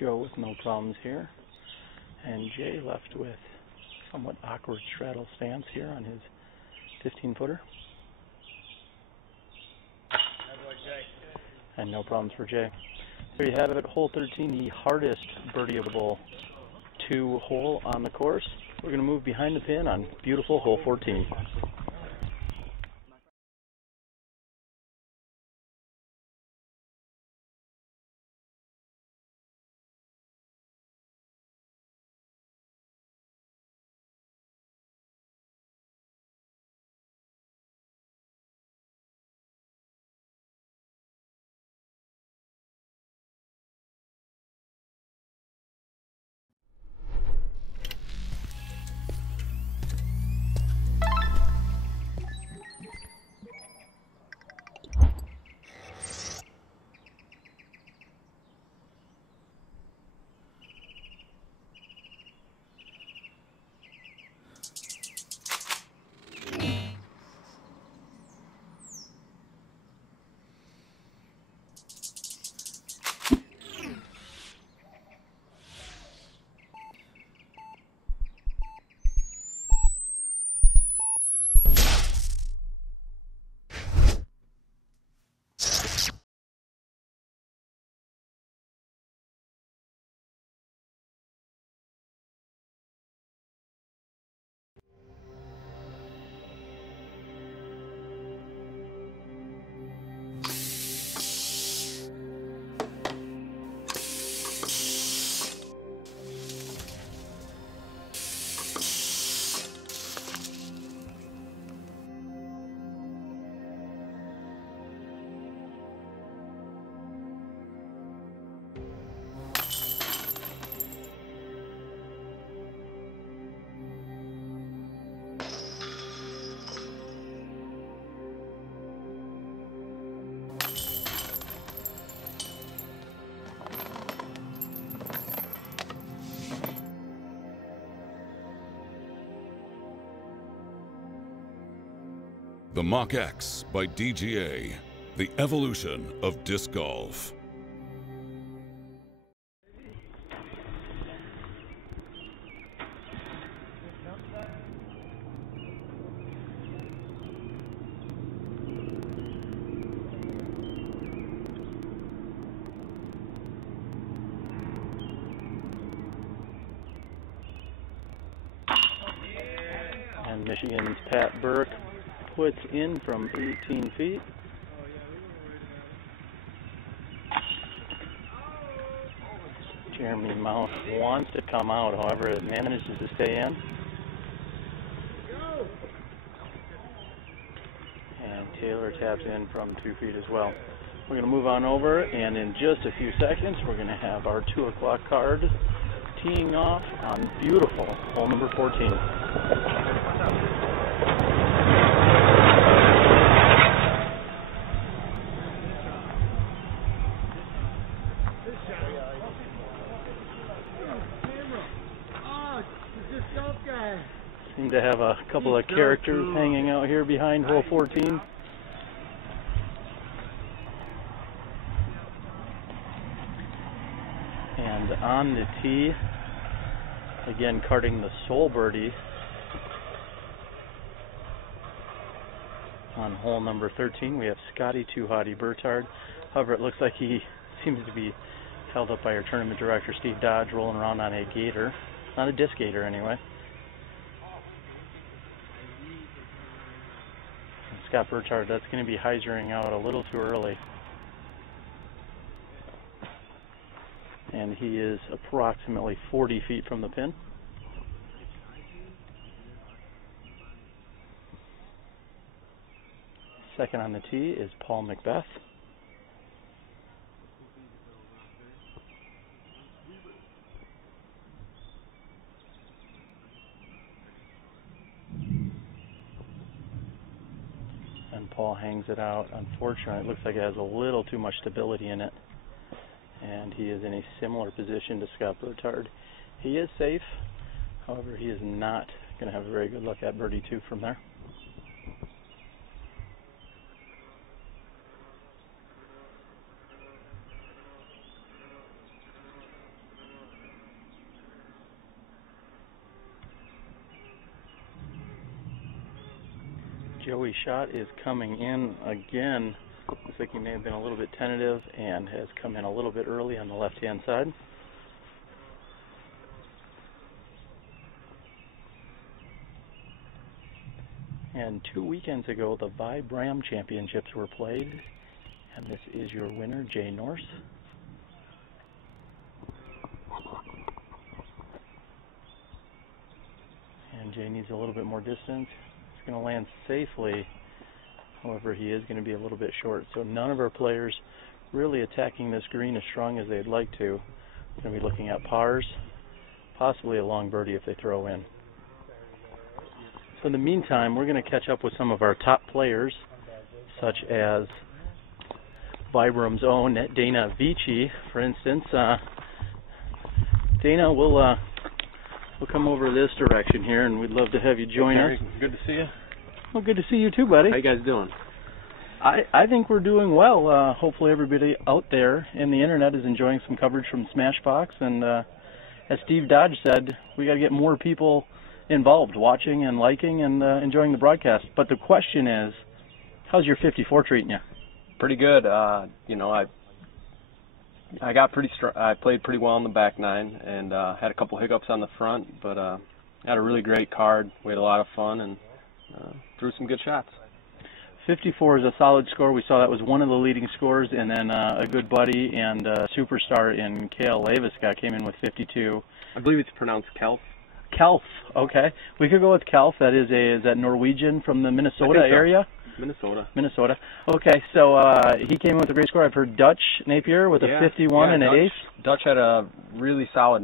Joe with no problems here, and Jay left with somewhat awkward straddle stance here on his 15-footer. And no problems for Jay. There you have it, hole 13, the hardest birdieable 2 hole on the course. We're going to move behind the pin on beautiful hole 14. The Mach X by DGA, the evolution of disc golf. And Michigan's Pat Burke puts in from 18 feet. Jeremy Mount wants to come out, however, it manages to stay in. And Taylor taps in from 2 feet as well. We're going to move on over, and in just a few seconds, we're going to have our 2 o'clock card teeing off on beautiful hole number 14. Seem to have a couple of characters hanging out here behind hole 14. And on the tee, again carding the sole birdie on hole number 13, we have Scotty, Hotty, Burtard. However, it looks like he seems to be held up by our tournament director, Steve Dodge, rolling around on a gator. Not a disc gator, anyway. And Scott Burtard, that's going to be hyzering out a little too early. And he is approximately 40 feet from the pin. Second on the tee is Paul McBeth. And Paul hangs it out. Unfortunately, it looks like it has a little too much stability in it. And he is in a similar position to Scott Burtard. He is safe, however, he is not going to have a very good look at birdie 2 from there. Joey's shot is coming in again. Looks like he may have been a little bit tentative and has come in a little bit early on the left-hand side. And 2 weekends ago, the VibrAM Championships were played, and this is your winner, Jay Nourse. And Jay needs a little bit more distance. He's going to land safely. However, he is going to be a little bit short. So none of our players really attacking this green as strong as they'd like to. We're going to be looking at pars, possibly a long birdie if they throw in. So in the meantime, we're going to catch up with some of our top players, such as VibrAM's own Dana Vici, for instance. Dana, we'll come over this direction here, and we'd love to have you join us. Good to see you. Well, good to see you too, buddy. How you guys doing? I think we're doing well. Hopefully everybody out there in the internet is enjoying some coverage from SmashBoxx, and as Steve Dodge said, we got to get more people involved, watching and liking and enjoying the broadcast. But the question is, how's your 54 treating you? Pretty good. You know, I got pretty strong. I played pretty well on the back nine, and had a couple hiccups on the front, but had a really great card. We had a lot of fun and threw some good shots. 54 is a solid score. We saw that was one of the leading scores, and then a good buddy and superstar in Kale Laviscott came in with 52. I believe it's pronounced Kelf. Kelf, okay. We could go with Kelf. That is that Norwegian from the Minnesota area? Minnesota. Okay, so he came in with a great score. I've heard Dutch Napier with a 51 and an ace. Dutch had a really solid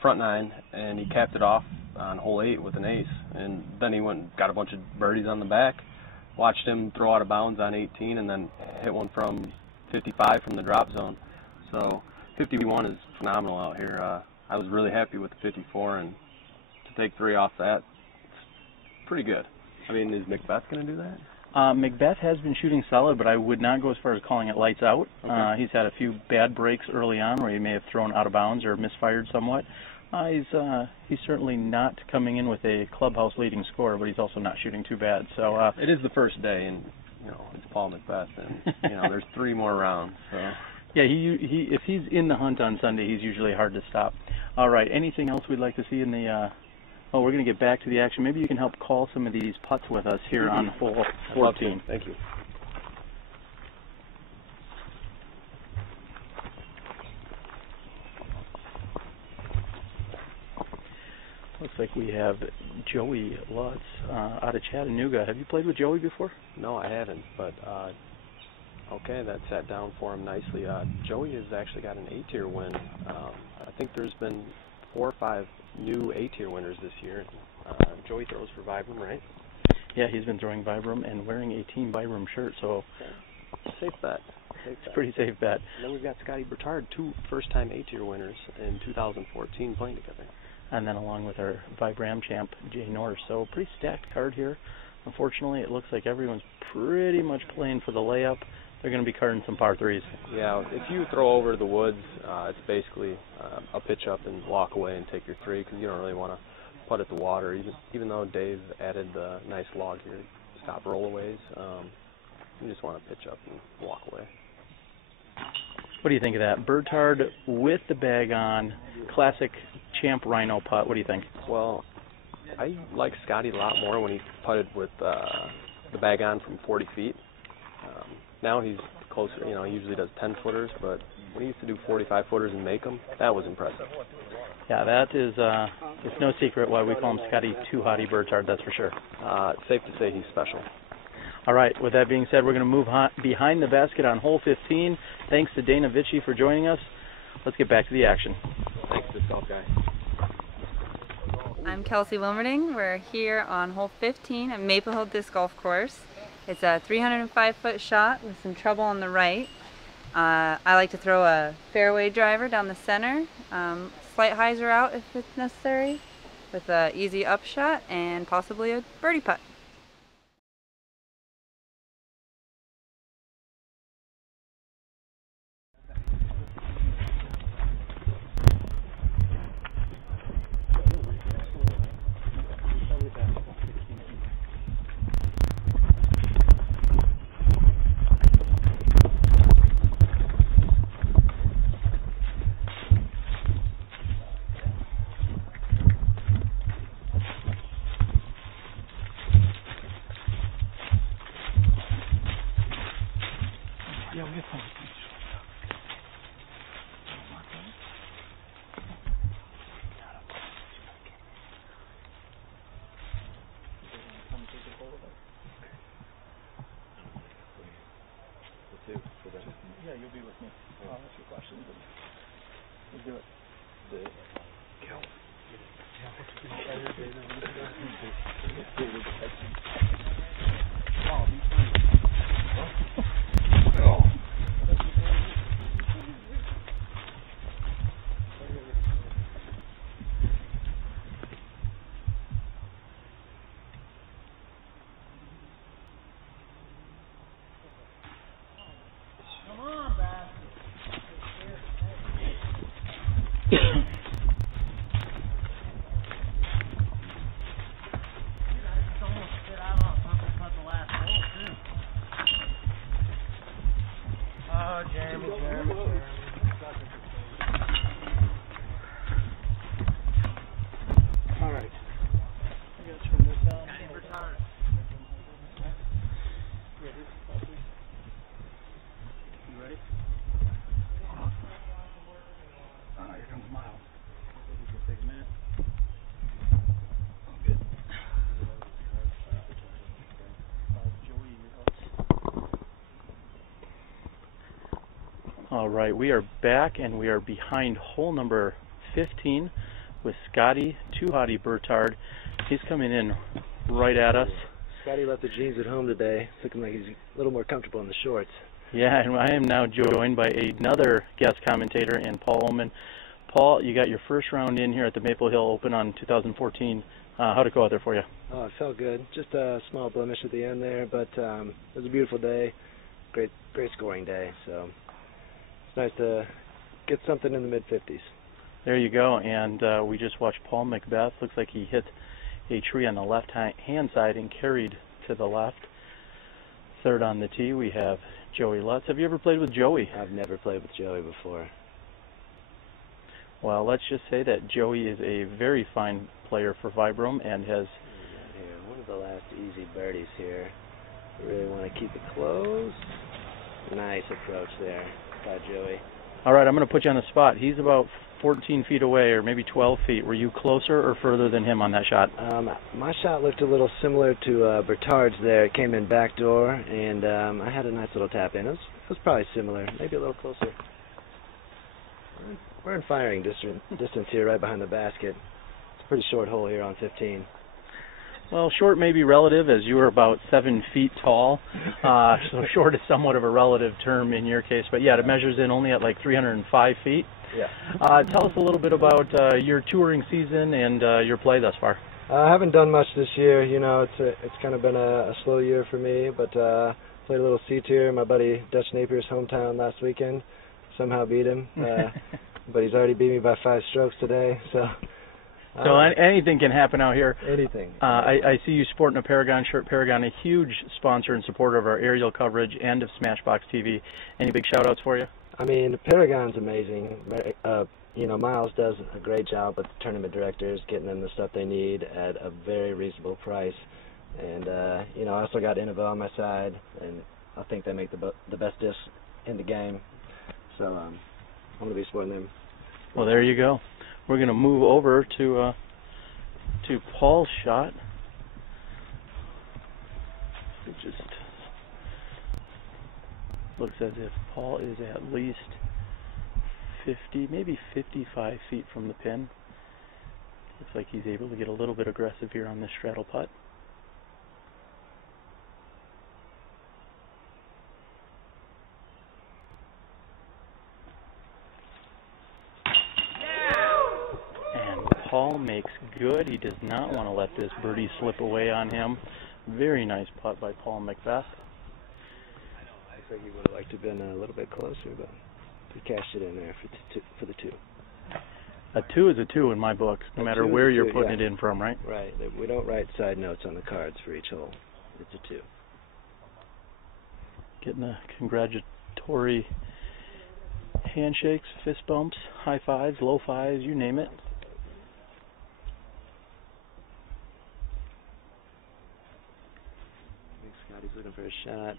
front nine, and he capped it off on hole 8 with an ace. And then he went and got a bunch of birdies on the back. Watched him throw out of bounds on 18 and then hit one from 55 from the drop zone. So 51 is phenomenal out here. I was really happy with the 54, and to take 3 off that, it's pretty good. I mean, is McBeth going to do that? McBeth has been shooting solid, but I would not go as far as calling it lights out. Okay. He's had a few bad breaks early on where he may have thrown out of bounds or misfired somewhat. He's certainly not coming in with a clubhouse leading score, but he's also not shooting too bad. So it is the first day, and it's Paul McBeth, and there's 3 more rounds. So. Yeah, he if he's in the hunt on Sunday, he's usually hard to stop. All right, anything else we'd like to see in the? Oh, we're going to get back to the action. Maybe you can help call some of these putts with us here on hole 14. Thank you. Looks like we have Joey Lutz out of Chattanooga. Have you played with Joey before? No, I haven't, but okay, that sat down for him nicely. Joey has actually got an A-tier win. I think there's been 4 or 5 new A-tier winners this year. Joey throws for VibrAM, right? Yeah, he's been throwing VibrAM and wearing a Team VibrAM shirt, so safe bet. It's a pretty safe bet. And then we've got Scotty Burtard, 2 first-time A-tier winners in 2014 playing together. And then along with our VibrAM champ, Jay Nourse. So pretty stacked card here. Unfortunately, it looks like everyone's pretty much playing for the layup. They're going to be carding some par 3s. Yeah, if you throw over the woods, it's basically a pitch up and walk away and take your 3 because you don't really want to putt at the water. Even though Dave added the nice log here, stop rollaways, you just want to pitch up and walk away. What do you think of that? Burtard with the bag on, classic champ rhino putt. What do you think? Well, I like Scotty a lot more when he putted with the bag on from 40 feet. Now he's closer, he usually does 10-footers, but when he used to do 45-footers and make them, that was impressive. Yeah, that is, it's no secret why we call him Scotty Too Hotty Burtard, that's for sure. It's safe to say he's special. All right, with that being said, we're going to move behind the basket on hole 15. Thanks to Dana Vici for joining us. Let's get back to the action. Thanks, Disc Golf Guy. I'm Kelsey Wilmerding. We're here on hole 15 at Maple Hill Disc Golf Course. It's a 305-foot shot with some trouble on the right. I like to throw a fairway driver down the center, slight hyzer out if it's necessary, with an easy upshot and possibly a birdie putt. Yeah, you'll be with me. I'll ask you questions. We'll do it. All right, we are back and we are behind hole number 15 with Scotty Too Hotty Burtard. He's coming in right at us. Scotty left the jeans at home today. It's looking like he's a little more comfortable in the shorts. Yeah, and I am now joined by another guest commentator in Paul Ullman. Paul, you got your first round in here at the Maple Hill Open on 2014. How'd it go out there for you? Oh, it felt good. Just a small blemish at the end there, but it was a beautiful day. Great scoring day. So it's nice to get something in the mid-50s. There you go. And we just watched Paul McBeth. Looks like he hit a tree on the left-hand side and carried to the left. Third on the tee, we have Joey Lutz. Have you ever played with Joey? I've never played with Joey before. Well, let's just say that Joey is a very fine player for VibrAM and has... Here, one of the last easy birdies here. Really want to keep it close. Nice approach there by Joey. All right, I'm going to put you on the spot. He's about 14 feet away, or maybe 12 feet. Were you closer or further than him on that shot? My shot looked a little similar to Burtard's there. It came in backdoor, and I had a nice little tap in. It was probably similar, maybe a little closer. We're in firing distance here, right behind the basket. It's a pretty short hole here on 15. Well, short may be relative, as you are about 7 feet tall. So short is somewhat of a relative term in your case. But yeah, it measures in only at like 305 feet. Yeah. Tell us a little bit about your touring season and your play thus far. I haven't done much this year. You know, it's kind of been a slow year for me. But played a little C-tier in my buddy Dutch Napier's hometown last weekend. Somehow beat him. But he's already beat me by 5 strokes today. So anything can happen out here. Anything. I see you sporting a Paragon shirt. Paragon, a huge sponsor and supporter of our aerial coverage and of SmashBoxxTV. Any big shout-outs for you? I mean, Paragon's amazing. You know, Miles does a great job with the tournament directors, getting them the stuff they need at a very reasonable price. And, you know, I also got Innova on my side, and I think they make the best discs in the game. So I'm going to be supporting them. Well, there you go. We're going to move over to Paul's shot. It just looks as if Paul is at least 50, maybe 55 feet from the pin. Looks like he's able to get a little bit aggressive here on this straddle putt. Paul makes good. He does not want to let this birdie slip away on him. Very nice putt by Paul McBeth. I think he would have liked to have been a little bit closer, but he cashed it in there for the 2. A 2 is a 2 in my book, no matter where you're putting it in from, right? Right. We don't write side notes on the cards for each hole. It's a 2. Getting the congratulatory handshakes, fist bumps, high fives, low fives, you name it. Scotty's looking for a shot.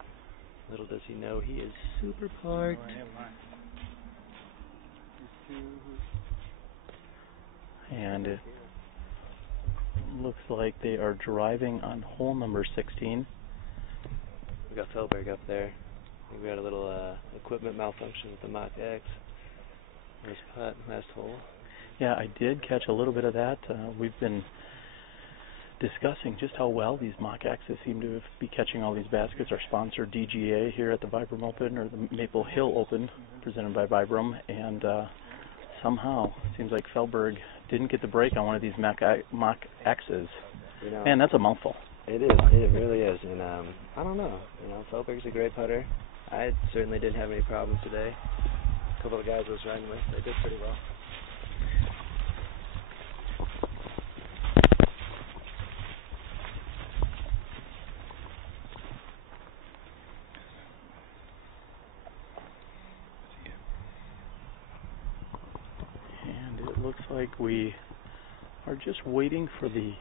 Little does he know he is super parked. And it looks like they are driving on hole number 16. We got Felberg up there. I think we had a little equipment malfunction with the Mach X. Nice putt, last hole. Yeah, I did catch a little bit of that. We've been discussing just how well these Mach X's seem to be catching all these baskets. Our sponsor DGA here at the VibrAM Open, or the Maple Hill Open, presented by VibrAM, and somehow it seems like Felberg didn't get the break on one of these Mach X's. You know, man, that's a mouthful. It is. It really is. And I don't know. You know, Felberg's a great putter. I certainly didn't have any problems today. A couple of guys I was riding with, they did pretty well. Looks like we are just waiting for the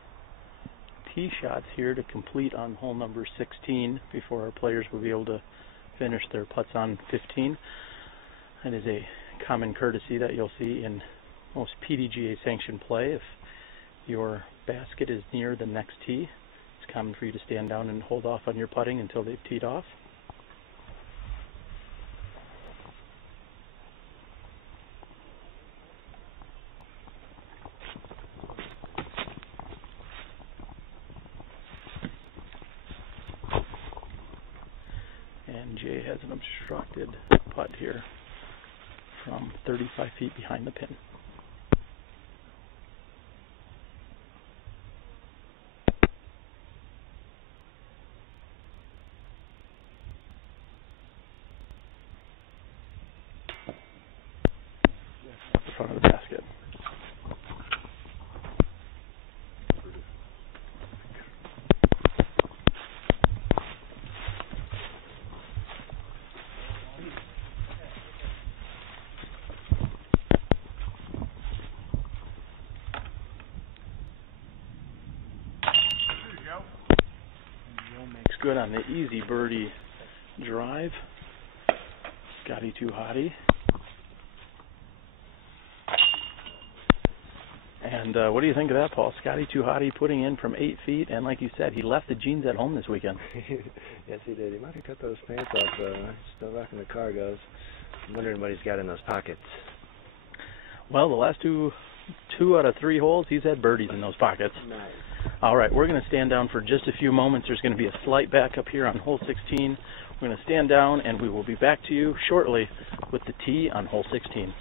tee shots here to complete on hole number 16 before our players will be able to finish their putts on 15. That is a common courtesy that you'll see in most PDGA sanctioned play. If your basket is near the next tee, it's common for you to stand down and hold off on your putting until they've teed off. And Jay has an obstructed putt here from 35 feet behind the pin. front of the basket. Makes good on the easy birdie drive. Scotty to Hotty. And what do you think of that, Paul? Scotty to Hotty putting in from 8 feet, and like you said, he left the jeans at home this weekend. Yes, he did. He might have cut those pants off. Still rocking the cargos. I'm wondering what he's got in those pockets. Well, the last two out of 3 holes, he's had birdies in those pockets. Nice. All right, we're going to stand down for just a few moments. There's going to be a slight backup here on hole 16. We're going to stand down, and we will be back to you shortly with the tee on hole 16.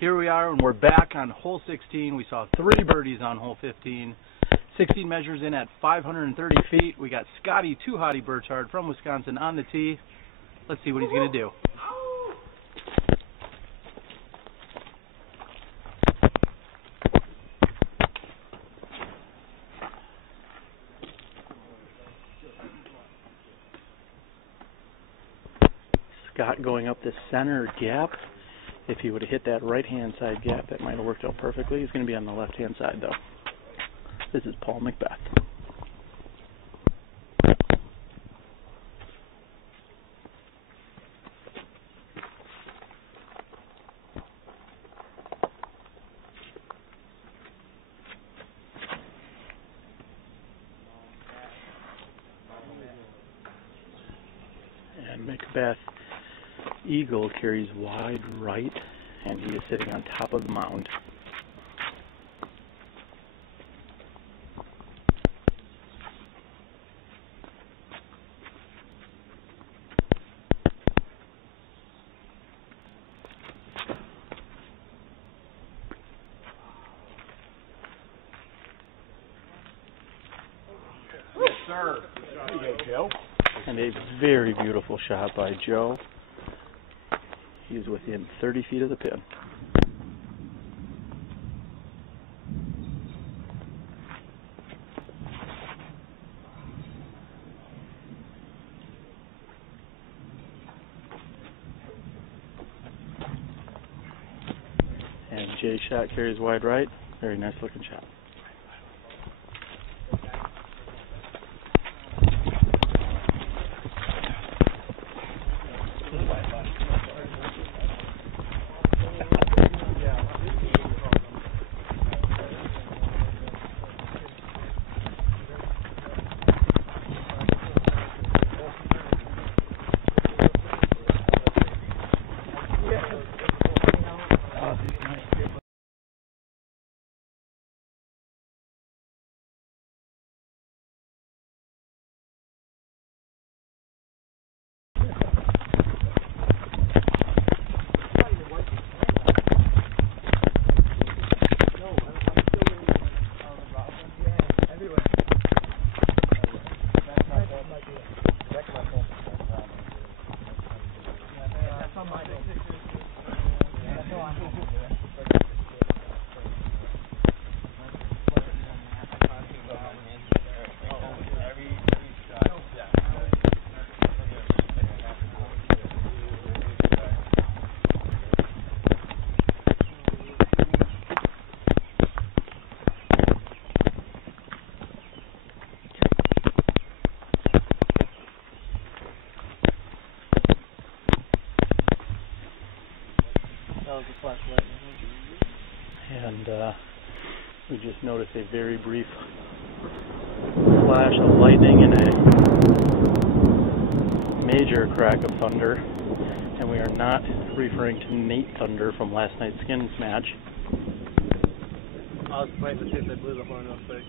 Here we are, and we're back on hole 16. We saw 3 birdies on hole 15. 16 measures in at 530 feet. We got Scotty to Hotty Burtard from Wisconsin on the tee. Let's see what he's going to do. Scott going up the center gap. If he would have hit that right-hand side gap, that might have worked out perfectly. He's going to be on the left-hand side, though. This is Paul McBeth. And McBeth Eagle carries wide right, and he is sitting on top of the mound. Yes, sir. There you go, Joe. And a very beautiful shot by Joe. He is within 30 feet of the pin. And Jay's shot carries wide right. Very nice looking shot. And we just noticed a very brief flash of lightning and a major crack of thunder. And we are not referring to Nate Thunder from last night's skins match. I was waiting to see if they blew the horn real quick.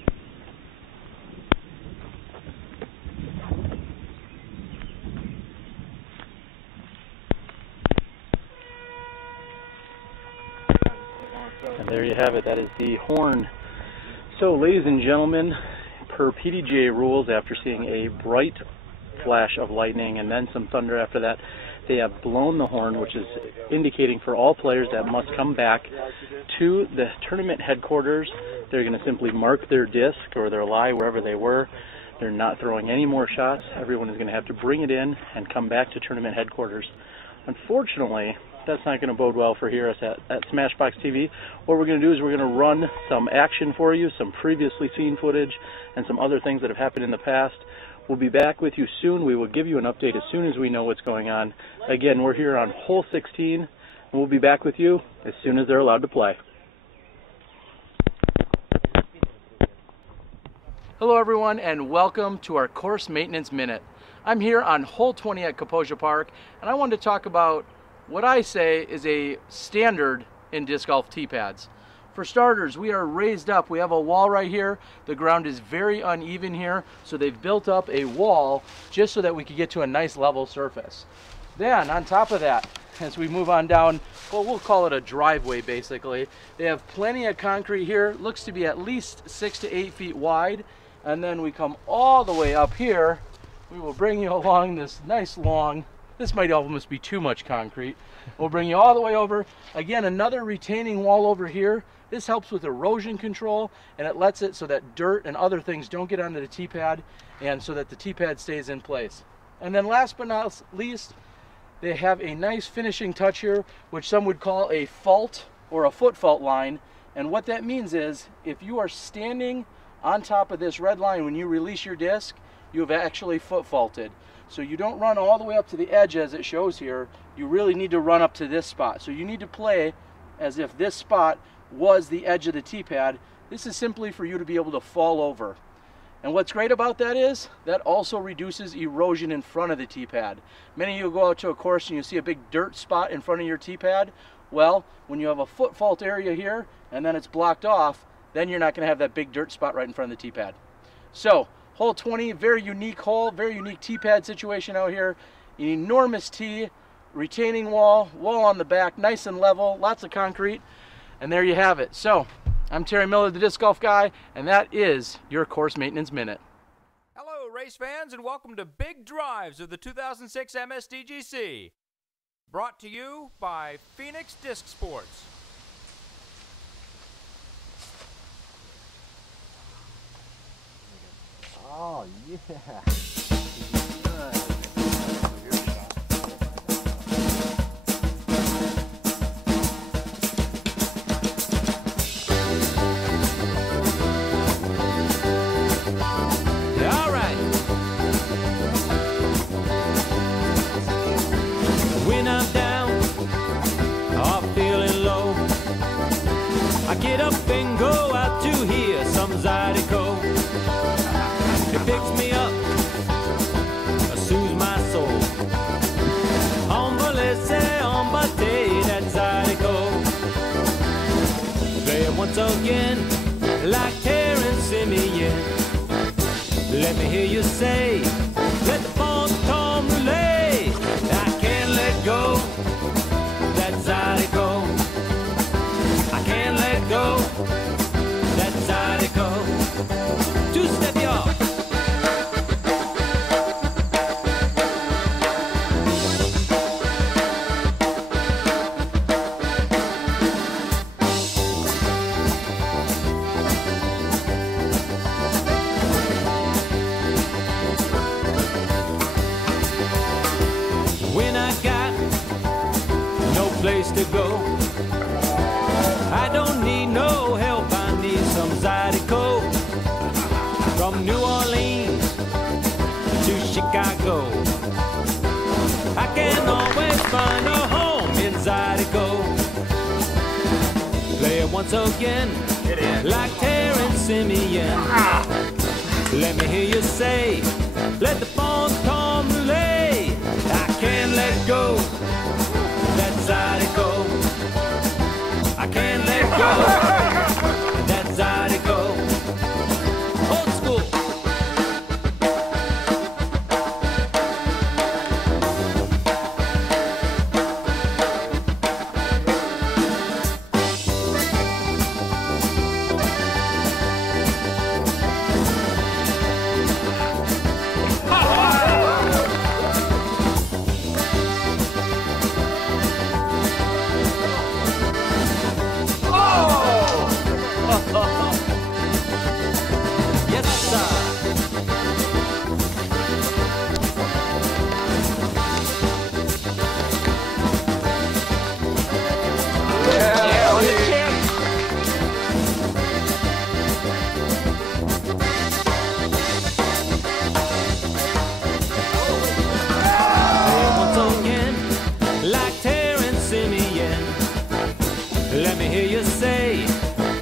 And there you have it. That is the horn. So, ladies and gentlemen, per PDGA rules, after seeing a bright flash of lightning and then some thunder after that, they have blown the horn, which is indicating for all players that must come back to the tournament headquarters. They're going to simply mark their disc or their lie wherever they were. They're not throwing any more shots. Everyone is going to have to bring it in and come back to tournament headquarters. Unfortunately, that's not going to bode well for here at SmashBoxxTV. What we're going to do is we're going to run some action for you, some previously seen footage, and some other things that have happened in the past. We'll be back with you soon. We will give you an update as soon as we know what's going on. Again, we're here on hole 16, and we'll be back with you as soon as they're allowed to play. Hello everyone, and welcome to our course maintenance minute. I'm here on hole 20 at Kaposia Park, and I wanted to talk about what I say is a standard in disc golf tee pads. For starters, we are raised up. We have a wall right here. The ground is very uneven here, so they've built up a wall just so that we could get to a nice level surface. Then, on top of that, as we move on down, well, we'll call it a driveway basically, they have plenty of concrete here. Looks to be at least 6 to 8 feet wide. And then we come all the way up here. We will bring you along this nice long, this might almost be too much concrete. We'll bring you all the way over. Again, another retaining wall over here. This helps with erosion control, and it lets it so that dirt and other things don't get onto the tee pad, and so that the tee pad stays in place. And then last but not least, They have a nice finishing touch here, which some would call a fault or a foot fault line. And what that means is if you are standing on top of this red line when you release your disc, you have actually foot faulted. So you don't run all the way up to the edge as it shows here. You really need to run up to this spot. So you need to play as if this spot was the edge of the tee pad. This is simply for you to be able to fall over. And what's great about that is that also reduces erosion in front of the tee pad. Many of you go out to a course and you see a big dirt spot in front of your tee pad. Well, when you have a foot fault area here and then it's blocked off, then you're not going to have that big dirt spot right in front of the tee pad. So, hole 20, very unique hole, very unique tee pad situation out here. An enormous tee, retaining wall, wall on the back, nice and level, lots of concrete, and there you have it. So, I'm Terry Miller, the Disc Golf Guy, and that is your Course Maintenance Minute. Hello, race fans, and welcome to Big Drives of the 2006 MSDGC. Brought to you by Phoenix Disc Sports. Oh, yeah. All right. When I'm down or feeling low, I get up and go out to hear some Zydeco. It picks me up, soothes my soul. Ombate, that Zydeco. Play it once again, like Terrence Simeon. Let me hear you say, let the phone tom relay. I can't let go, that Zydeco. I can't let go, that Zydeco. Two-step y'all. Place to go. I don't need no help, I need some Zydeco. From New Orleans to Chicago, I can always find a home in Zydeco. Play it once again, like Terrence Simeon. Let me hear you say, let the phone come relay. I can't let go, that Zydeco. I can't let go, that Zydeco. Old school. Let me hear you say,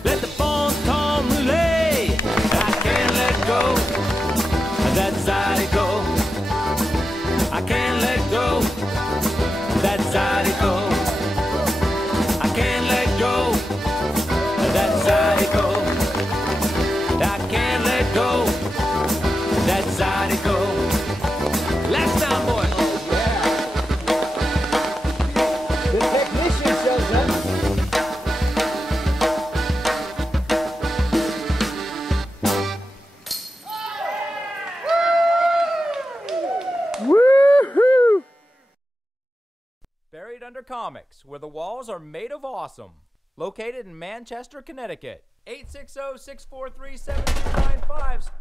let the phone come relay. I can't let go, that Zydeco. I can't let go, that Zydeco. I can't let go, that Zydeco. I can't let go, that Zydeco. Last time, boys. The technician says that. Woohoo! Buried under comics, where the walls are made of awesome. Located in Manchester, Connecticut. 860-643-7295.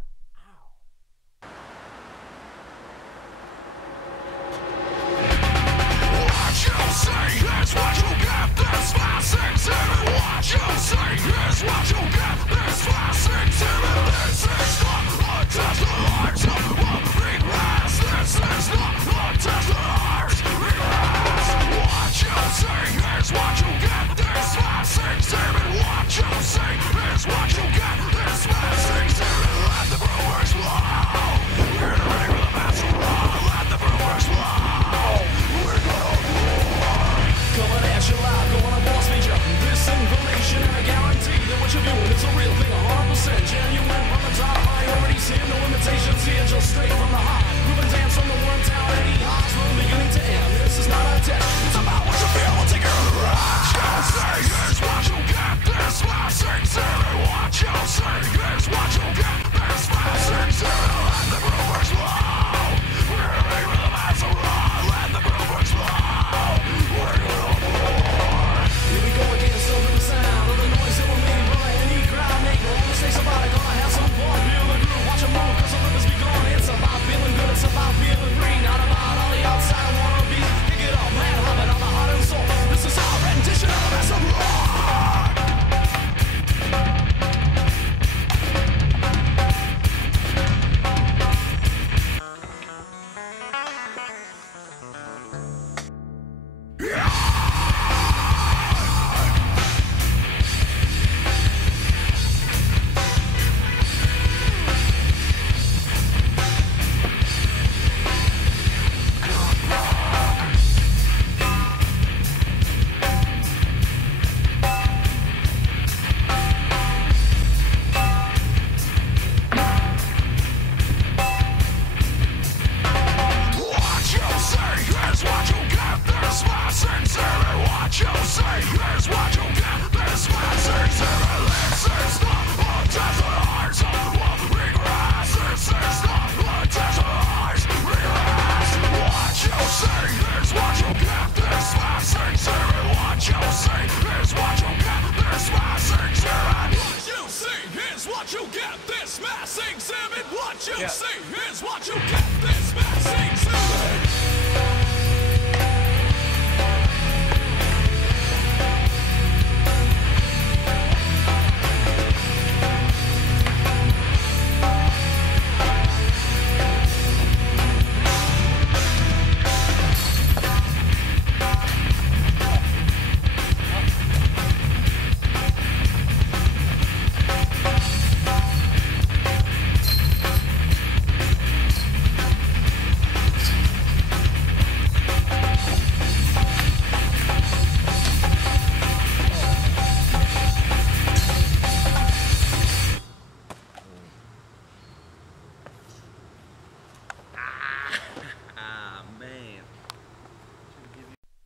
You see, here's what you get. This man sings to.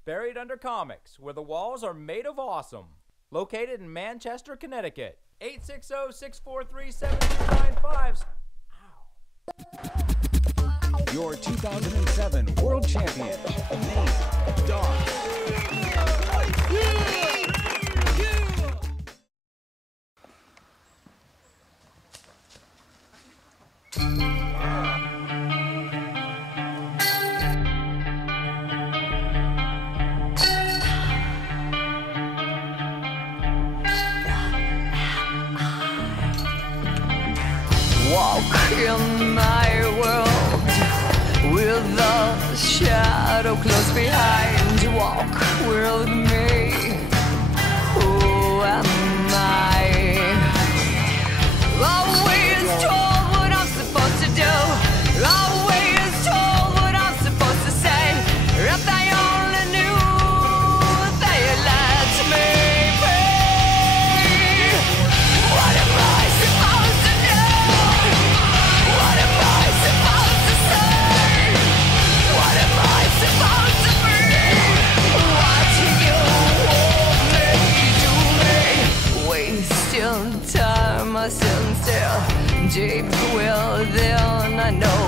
Buried under comics, where the walls are made of awesome. Located in Manchester, Connecticut. 860-643-7295. Your 2007 World Champion, Nate Dawes. Walk in my world with the shadow close behind. Walk with me. Who am I? Always told what I'm supposed to do. Always told what I'm supposed to say. If they only knew, they let me be. What am I supposed to do? What am I supposed to say? What am I supposed to be? What do you want me to be? Wasting time, I stand still. Deep within, I know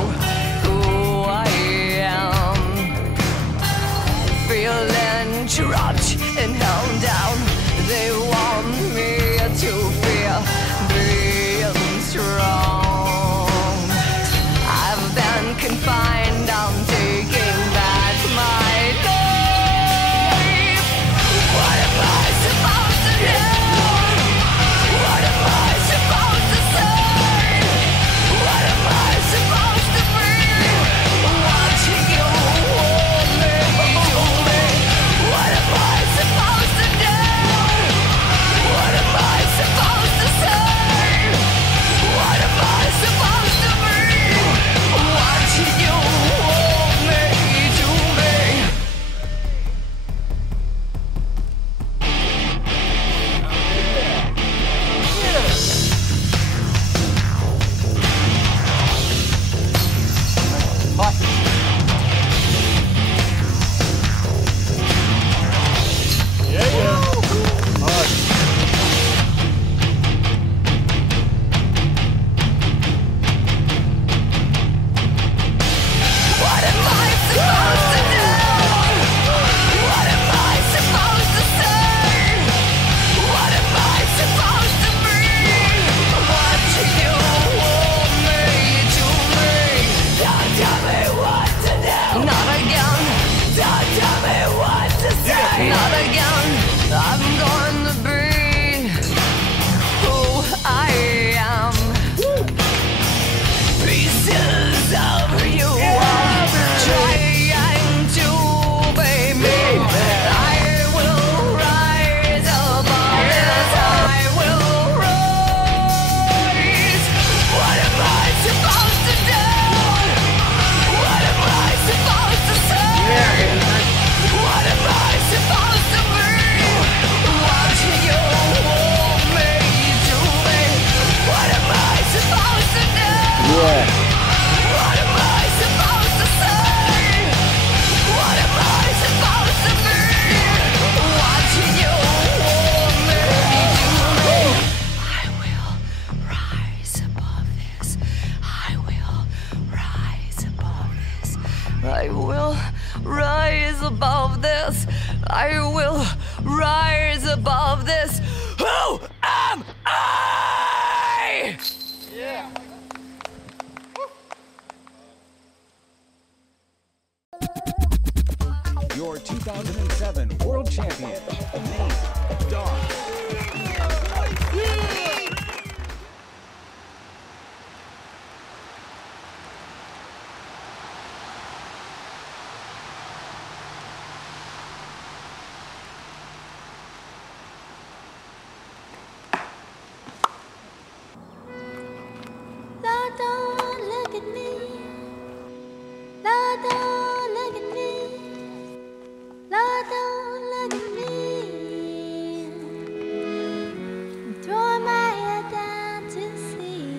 who I am. Feeling trapped and held down. They want me to fear being strong. I've been confined, I'm taking back my life. What am I supposed to do? What am I supposed to say? What am I supposed to be? What do you want me to be? What am I supposed to do? What am I supposed to say? What am I supposed to be? What do you want me to be? What am I supposed to do? What am I supposed to say? What am I supposed to be? What do you want me to be? Don't tell me what to do. Not again. Don't tell me what to say. Not again. I'm going to be who I am. Pieces of you are trying to be me. I will rise above this. I will rise. What am I supposed to do? What am I supposed to say? What am I supposed to be? What do you want me to be? What am I supposed to do? What am I supposed to say? What am I supposed to be? What do you want me to be? I will rise above this. I will rise above this. I will rise above this. I will rise above this. Who am I? Yeah. 2007 World Champion, Nate Doss. Lord, don't look at me. Lord, don't look at me. Lord, don't look at me. I'm throwing my head down to sea.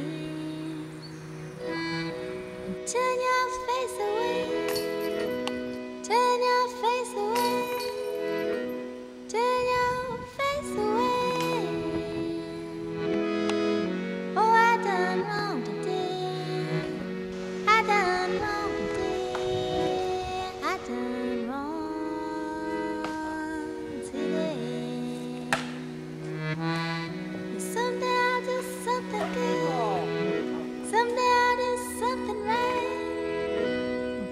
Turn your face away. Turn your face away. Turn your face away. Oh, I done wrong today. I done wrong today. I done wrong today. Someday I'll do something good. Someday I'll do something right.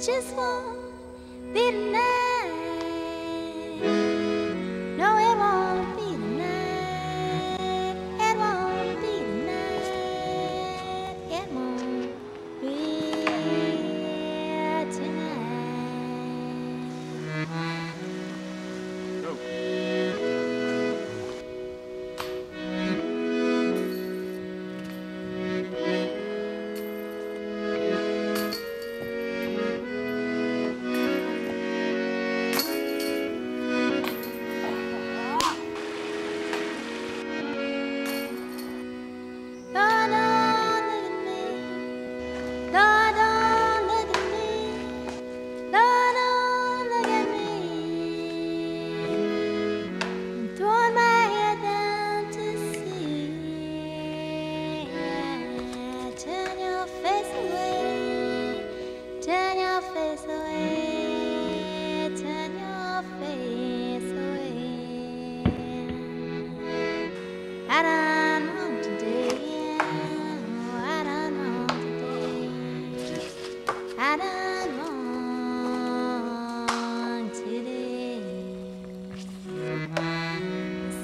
Just won't be tonight. No, it won't be tonight. It won't be tonight. It won't be tonight. Lord, don't look at me. Lord, don't look at me. Lord, don't look at me. I'm throwing my head down to sea. Turn your face away. Turn your face away. Turn your face away. I done wrong today. Oh, I done wrong today. I done wrong today.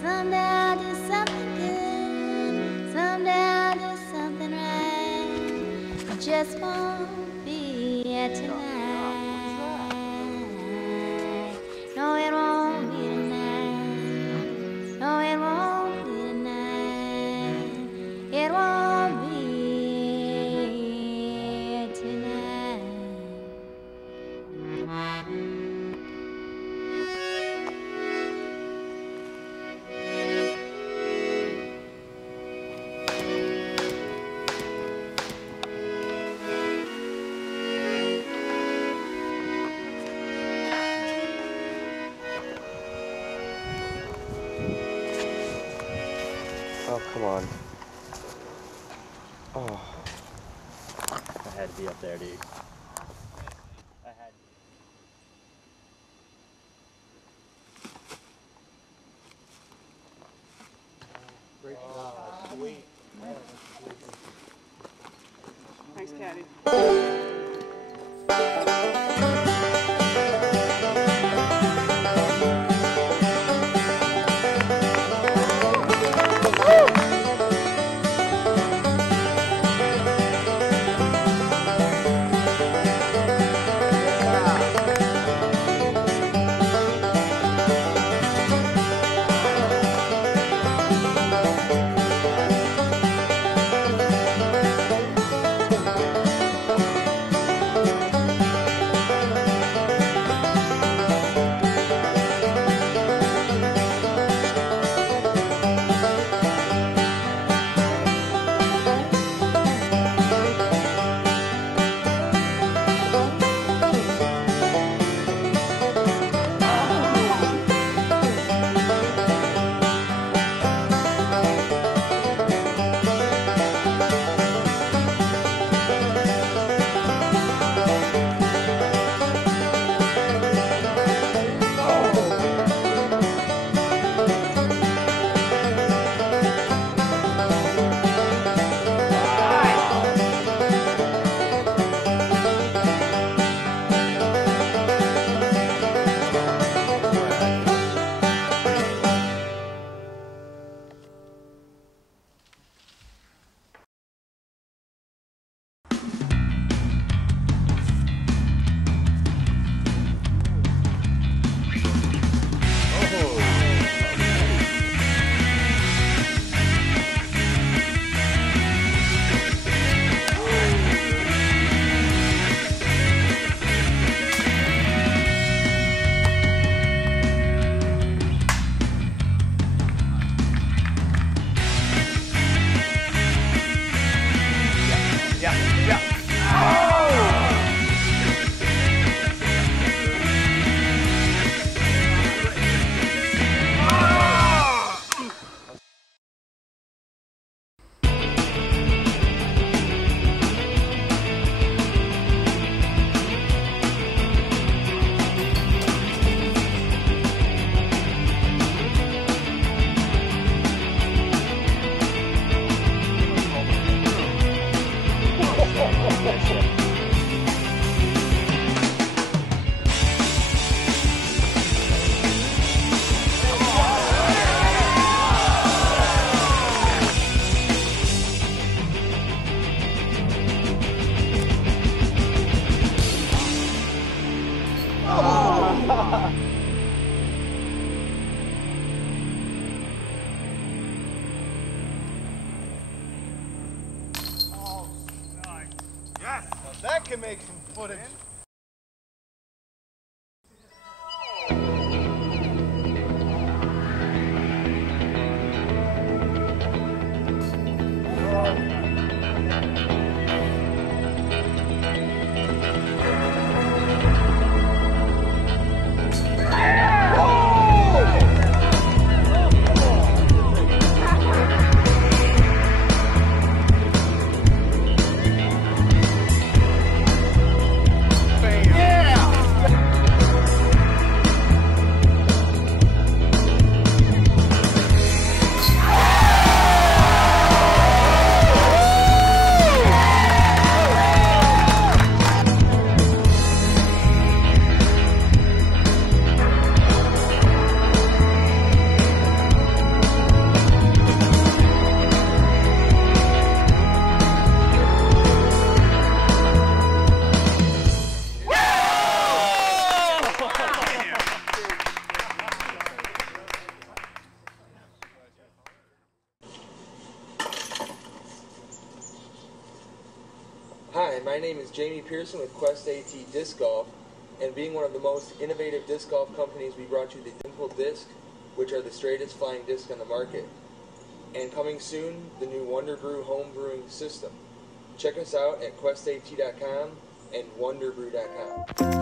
Someday I'll do something good. Someday I'll do something right. It just won't be tonight. No, it won't be tonight. No, it won't be tonight. It won't be tonight. Oh, come on. Oh. I had to be up there, dude. I had Great job. Sweet. Thanks, Caddy. can make some footage. Hi, my name is Jamie Pearson with Quest AT Disc Golf, and being one of the most innovative disc golf companies, we brought you the Dimple Disc, which are the straightest flying disc on the market. And coming soon, the new Wonder Brew home brewing system. Check us out at questat.com and wonderbrew.com.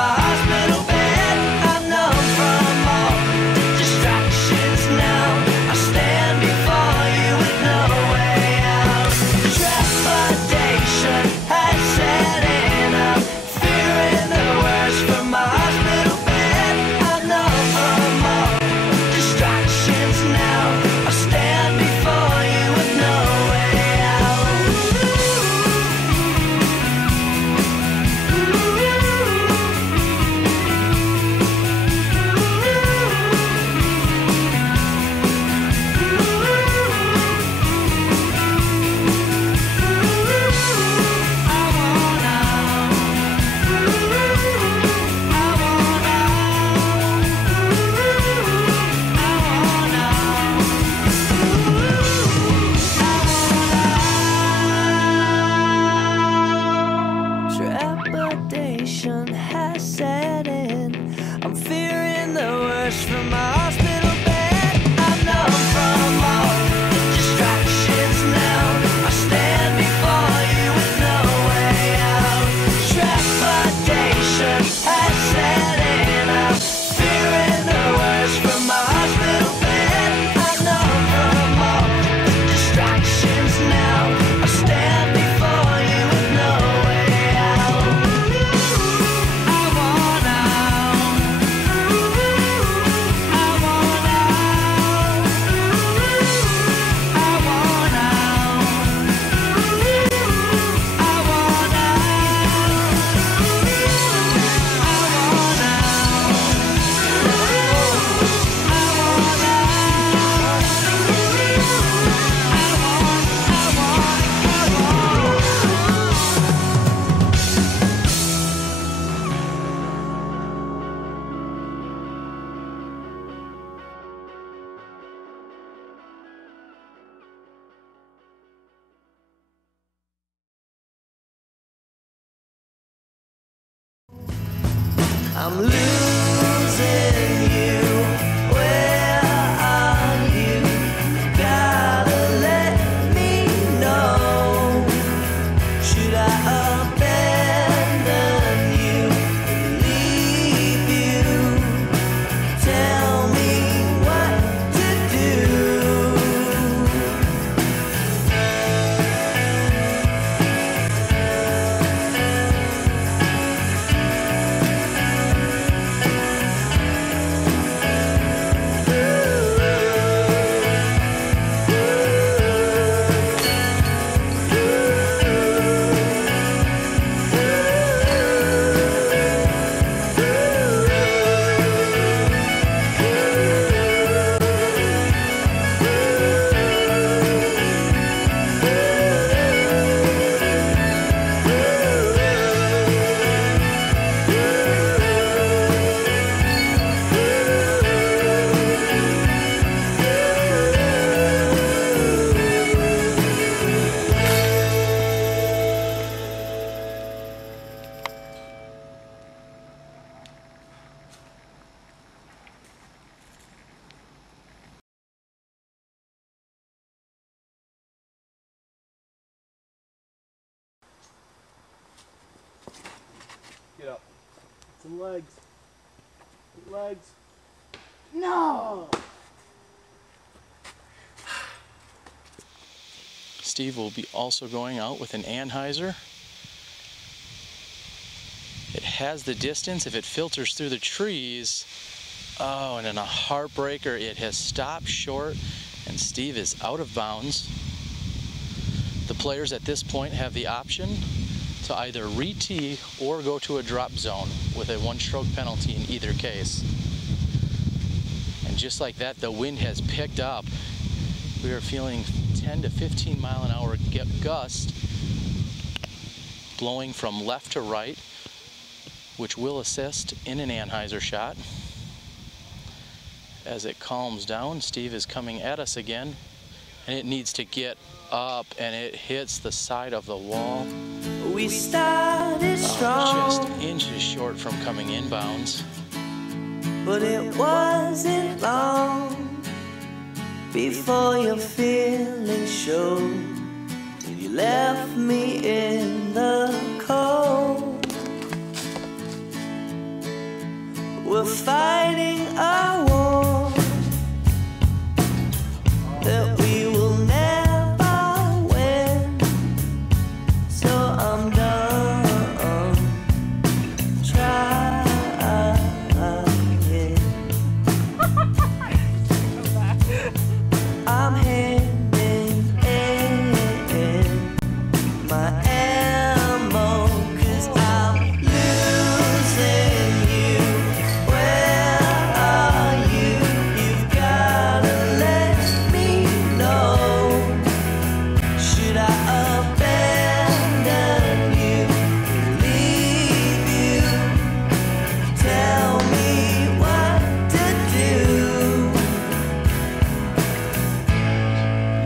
Hospital bed, I'm numb from all distractions now. worse from my hospital bed. I'm numb from all distractions now. I stand before you with no way out. Trepidation has set in. I'm fearing the worst from my hospital bed. I'm numb from all distractions now. I stand before you with no way out. I want out. I want out. I want out. I want I'm losing you. Where are you? Gotta let me know. Should I abandon you, leave you? Tell me what to do. Get up. Some legs. Legs. No! Steve will be also going out with an Anheuser. It has the distance if it filters through the trees. Oh, and in a heartbreaker, it has stopped short and Steve is out of bounds. The players at this point have the option to either re-tee or go to a drop zone with a one-stroke penalty in either case. And just like that, the wind has picked up. We are feeling 10 to 15 mile an hour gust blowing from left to right, which will assist in an Anheuser shot. As it calms down, Steve is coming at us again, and it needs to get up, and it hits the side of the wall. We started strong, just inches short from coming inbounds. but it wasn't long before your feelings showed. You left me in the cold. We're fighting a war that we will never win. So I'm done trying. I'm handing in my ammo, 'cause I'm losing you. Where are you? You've gotta let me know. Should I abandon you, leave you? Tell me what to do.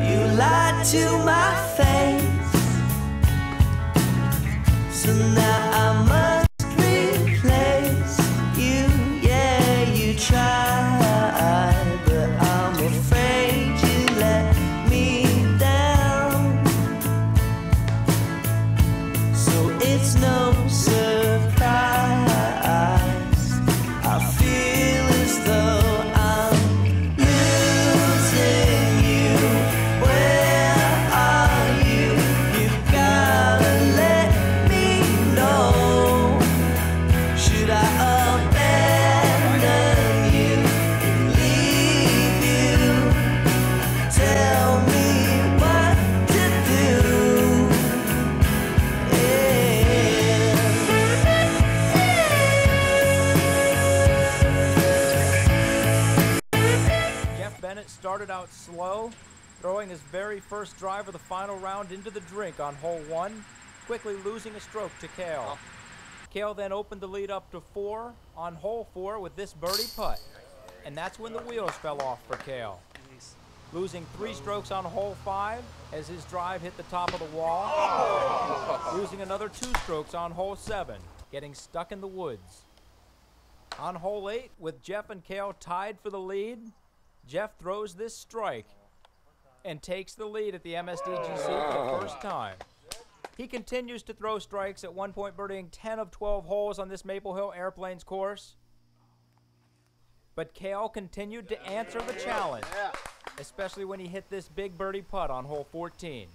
You lied to my face, so now I must replace you. Yeah, you tried. Bennett started out slow, throwing his very first drive of the final round into the drink on hole 1, quickly losing a stroke to Cale. Cale then opened the lead up to 4 on hole 4 with this birdie putt. And that's when the wheels fell off for Cale. Losing 3 strokes on hole 5 as his drive hit the top of the wall. Losing another 2 strokes on hole 7, getting stuck in the woods. On hole 8, with Jeff and Cale tied for the lead, Jeff throws this strike and takes the lead at the MSDGC for the first time. He continues to throw strikes, at one point birdieing 10 of 12 holes on this Maple Hill Airplanes course. But Cale continued to answer the challenge, especially when he hit this big birdie putt on hole 14.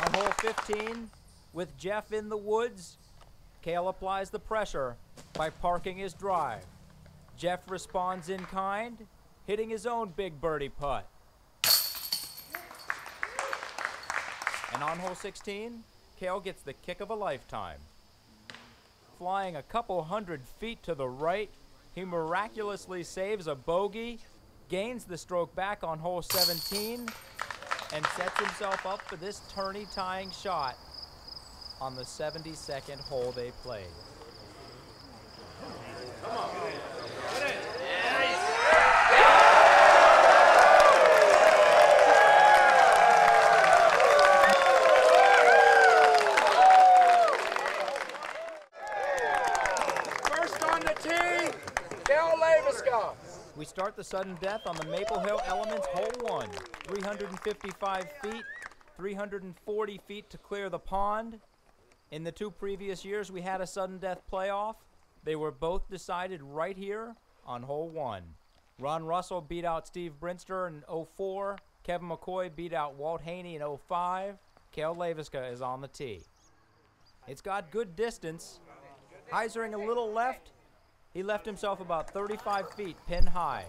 On hole 15, with Jeff in the woods, Cale applies the pressure by parking his drive. Jeff responds in kind, hitting his own big birdie putt. And on hole 16, Cale gets the kick of a lifetime. Flying a couple hundred feet to the right, he miraculously saves a bogey, gains the stroke back on hole 17, and sets himself up for this tourney-tying shot on the 72nd hole they played. Come on. We start the sudden death on the Maple Hill Elements hole 1. 355 feet, 340 feet to clear the pond. In the 2 previous years we had a sudden death playoff. They were both decided right here on hole 1. Ron Russell beat out Steve Brinster in 04. Kevin McCoy beat out Walt Haney in 05. Cale Leviska is on the tee. It's got good distance. Heisering a little left. He left himself about 35 feet pin high.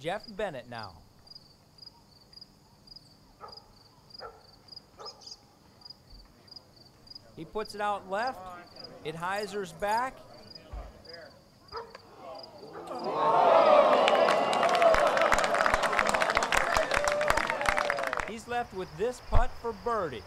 Jeff Bennett now. He puts it out left. It Heisers back. He's left with this putt for birdie.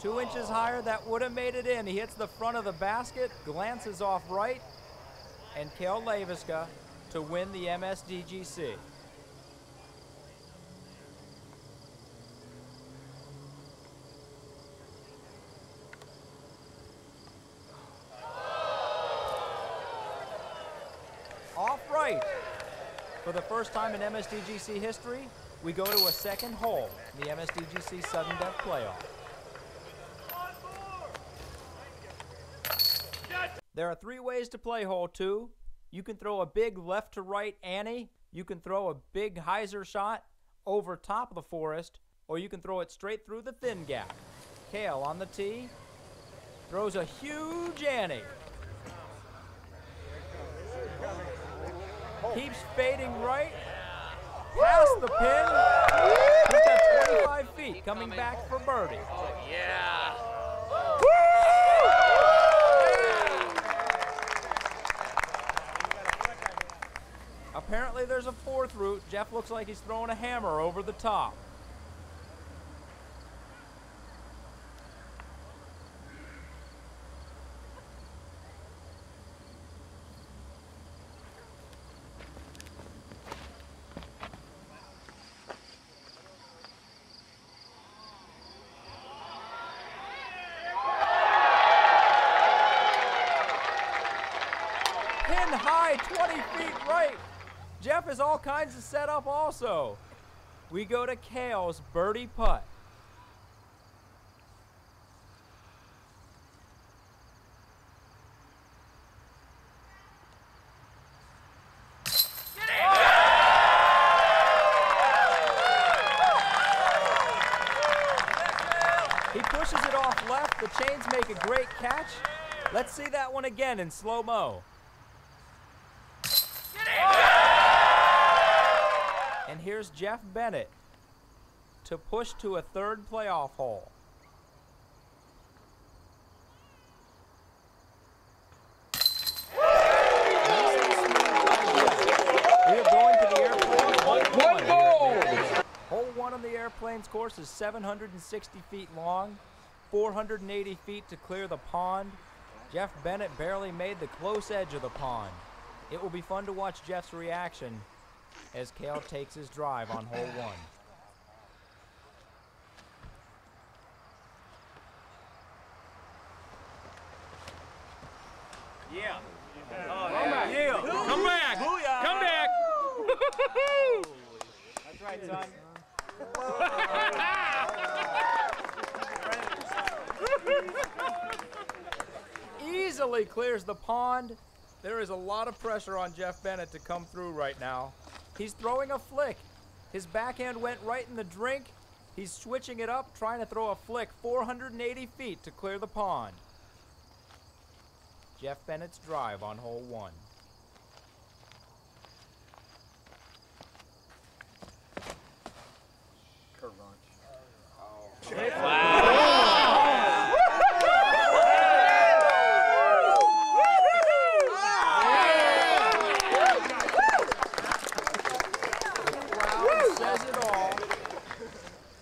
Two inches higher, that would have made it in. He hits the front of the basket, glances off right, and Cale Leviska to win the MSDGC. Off right. For the first time in MSDGC history, we go to a second hole in the MSDGC Sudden Death Playoff. There are 3 ways to play hole 2. You can throw a big left to right Annie, you can throw a big Heiser shot over top of the forest, or you can throw it straight through the thin gap. Cale on the tee, throws a huge Annie. Keeps fading right, past the pin. He's got 25 feet coming back for birdie. Yeah. Apparently there's a 4th route. Jeff looks like he's throwing a hammer over the top. Pin high, 20 feet right. Jeff is all kinds of set up also. We go to Cale's birdie putt. He pushes it off left. The chains make a great catch. Let's see that one again in slow-mo. here's Jeff Bennett to push to a third playoff hole. We are going to the airplane. One goal! Hole 1 on the airplane's course is 760 feet long, 480 feet to clear the pond. Jeff Bennett barely made the close edge of the pond. It will be fun to watch Jeff's reaction as Cale takes his drive on hole 1. Yeah. Yeah. Come back. Come back. That's right, son. Easily clears the pond. There is a lot of pressure on Jeff Bennett to come through right now. He's throwing a flick. His backhand went right in the drink. He's switching it up, trying to throw a flick 480 feet to clear the pond. Jeff Bennett's drive on hole 1.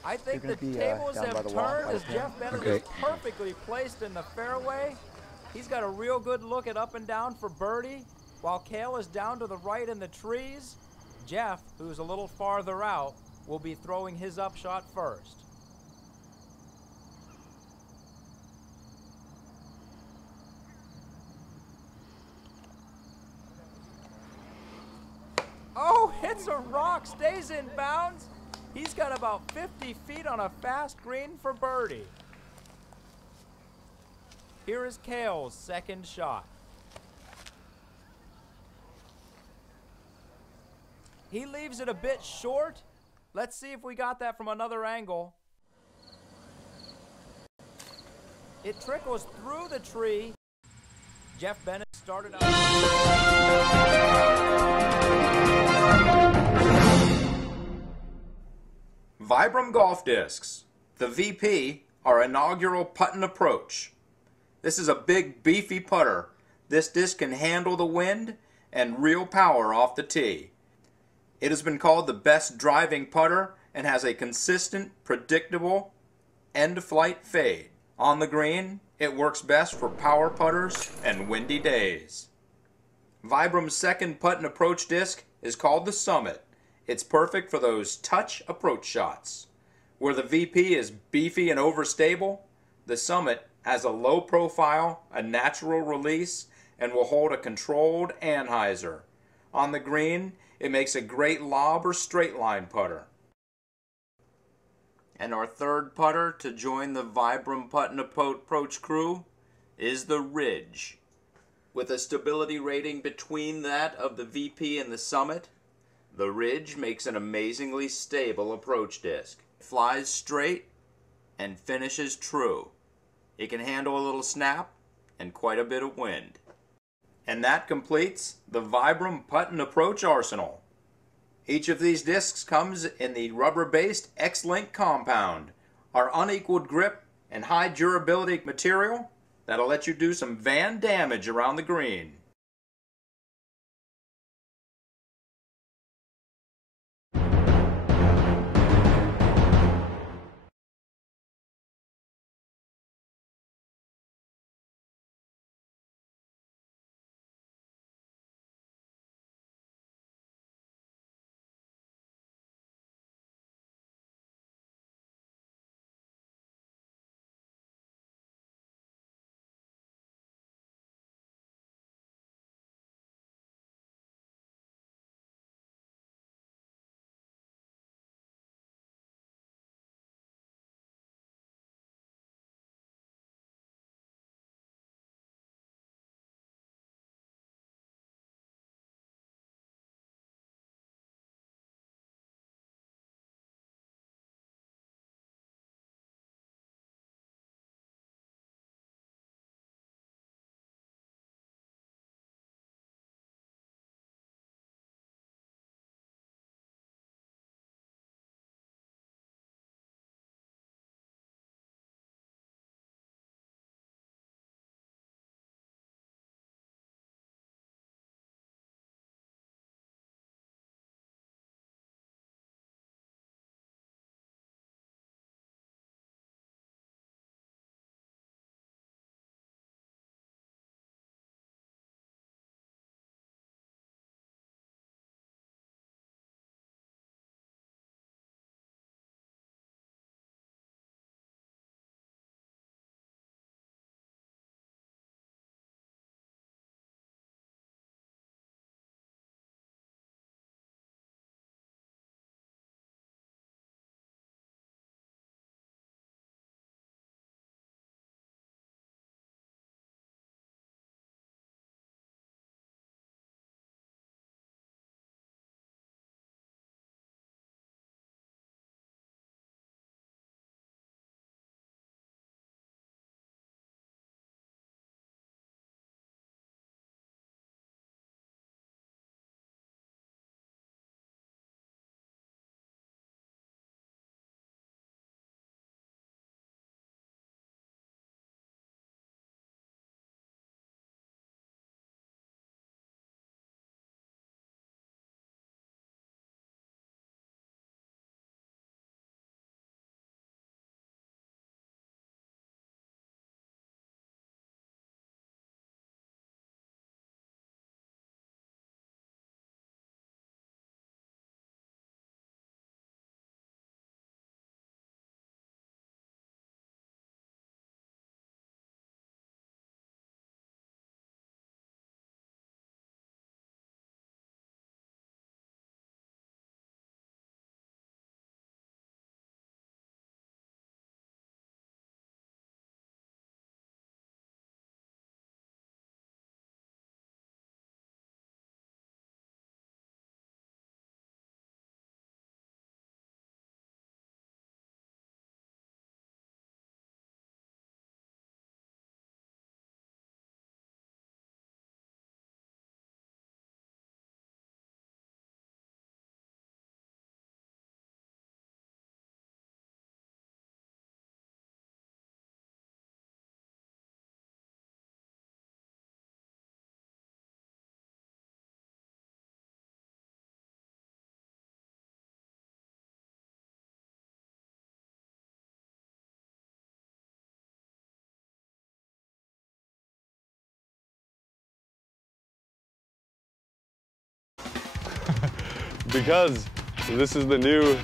I think the tables have turned as Jeff Bennett is perfectly placed in the fairway. He's got a real good look at up and down for birdie, while Cale is down to the right in the trees. Jeff, who's a little farther out, will be throwing his upshot first. Oh, hits a rock, stays in bounds. He's got about 50 feet on a fast green for birdie. Here is Cale's second shot. He leaves it a bit short. Let's see if we got that from another angle. It trickles through the tree. Jeff Bennett started out. VibrAM Golf Discs, the VP, our inaugural putt-and approach. This is a big, beefy putter. This disc can handle the wind and real power off the tee. It has been called the best driving putter and has a consistent, predictable, end-flight fade. On the green, it works best for power putters and windy days. VibrAM's second putt-and approach disc is called the Summit. It's perfect for those touch approach shots. Where the VP is beefy and overstable, the Summit has a low profile, a natural release, and will hold a controlled anhyzer. On the green, it makes a great lob or straight line putter. And our third putter to join the VibrAM putt-and approach crew is the Ridge. With a stability rating between that of the VP and the Summit, the Ridge makes an amazingly stable approach disc. It flies straight and finishes true. It can handle a little snap and quite a bit of wind. And that completes the VibrAM putt-and approach arsenal. Each of these discs comes in the rubber-based X-Link compound, our unequaled grip and high durability material that'll let you do some van damage around the green. Because this is the new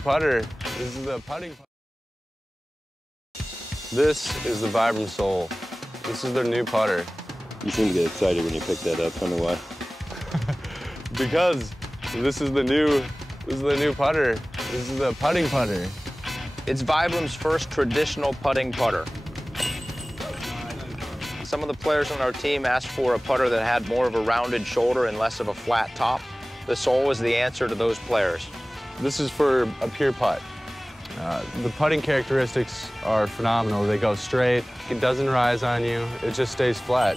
putter. This is the putting putter. This is the VibrAM Soul. This is their new putter. You seem to get excited when you pick that up. Tell me why. Because this is the new putter. This is the putting putter. It's VibrAM's first traditional putting putter. Some of the players on our team asked for a putter that had more of a rounded shoulder and less of a flat top. The Soul was the answer to those players. This is for a pure putt. The putting characteristics are phenomenal. They go straight, it doesn't rise on you, it just stays flat,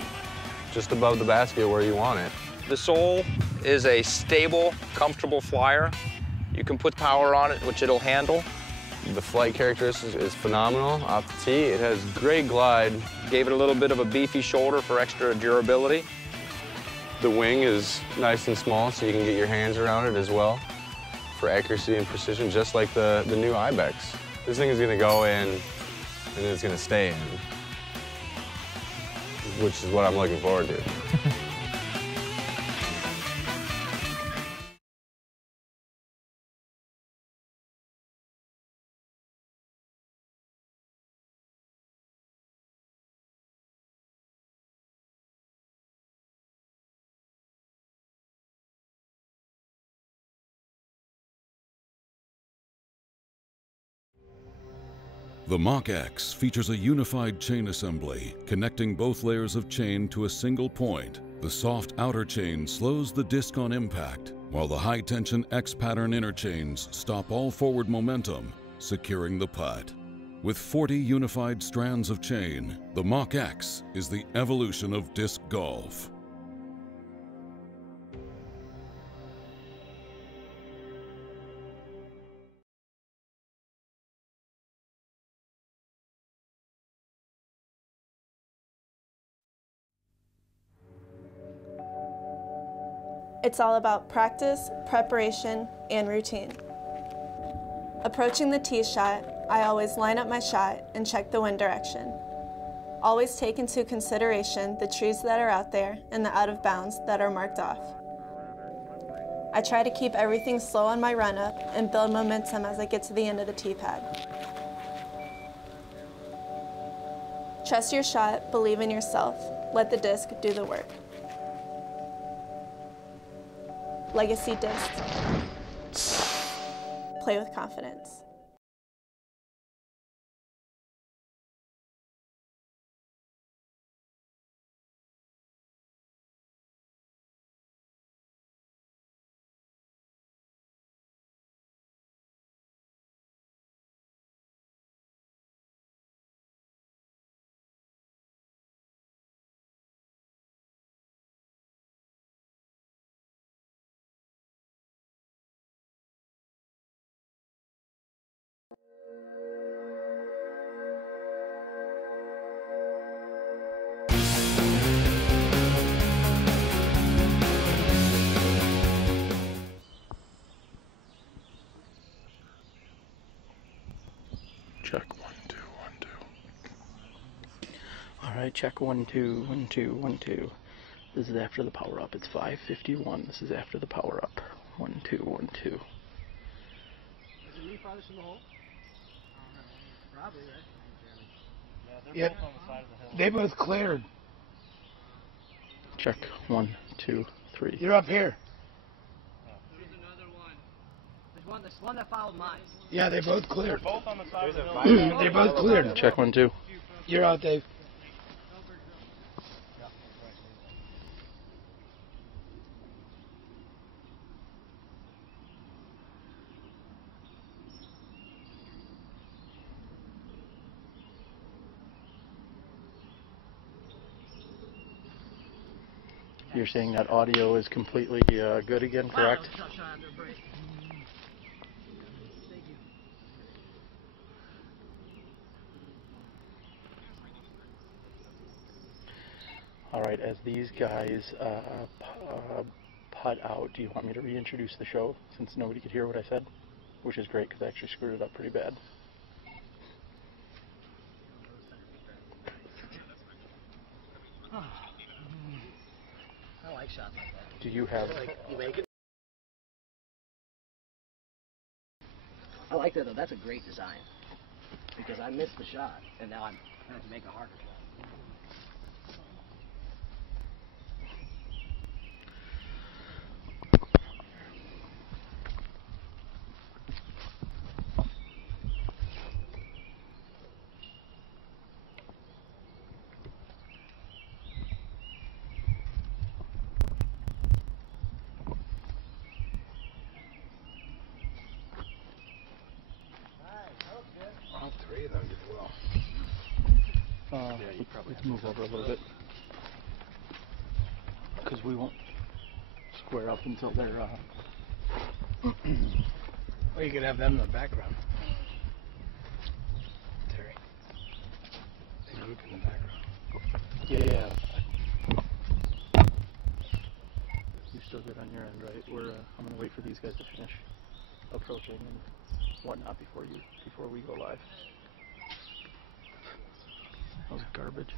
just above the basket where you want it. The Soul is a stable, comfortable flyer. You can put power on it, which it'll handle. The flight characteristics is phenomenal off the tee. It has great glide. Gave it a little bit of a beefy shoulder for extra durability. The wing is nice and small, so you can get your hands around it as well for accuracy and precision, just like the new Ibex. This thing is going to go in, and it's going to stay in, which is what I'm looking forward to. The Mach X features a unified chain assembly connecting both layers of chain to a single point. The soft outer chain slows the disc on impact, while the high-tension X-pattern inner chains stop all forward momentum, securing the putt. With 40 unified strands of chain, the Mach X is the evolution of disc golf. It's all about practice, preparation, and routine. Approaching the tee shot, I always line up my shot and check the wind direction. Always take into consideration the trees that are out there and the out of bounds that are marked off. I try to keep everything slow on my run up and build momentum as I get to the end of the tee pad. Trust your shot, believe in yourself, let the disc do the work. Legacy discs. Play with confidence. Check 1 2 1 2. All right, check 1 2 1 2 1 2. This is after the power up. It's 5:51. This is after the power up. 1 2 1 2. Is it me farthest in the hole? Probably, right? Yeah, they both cleared. Check 1 2 3. You're up here. There's another one. There's one that followed mine. Yeah, they both cleared. They're both on the side of the hill. They both cleared. Check 1 2. You're out, Dave. You're saying that audio is completely good again, correct? All right, as these guys putt out, do you want me to reintroduce the show since nobody could hear what I said? Which is great because I actually screwed it up pretty bad. I like shots like that. Do you have... You make it like that though. That's a great design. Because I missed the shot, and now I'm trying to make a harder shot. All three of them did well. Yeah, you probably have to move over a little bit. Because we won't square up until they're... Well, you could have them in the background. Terry. They group in the background. Yeah. You're still good on your end, right? I'm going to wait for these guys to finish approaching and whatnot before we go live. That was garbage.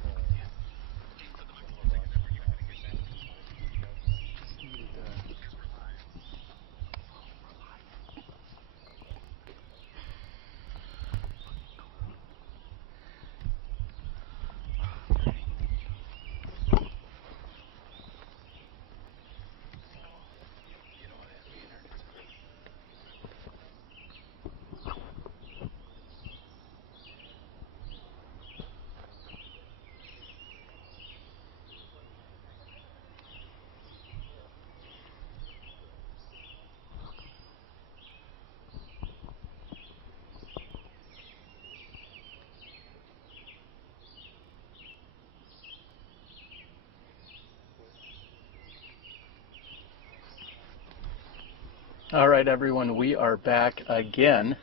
All right, everyone, we are back again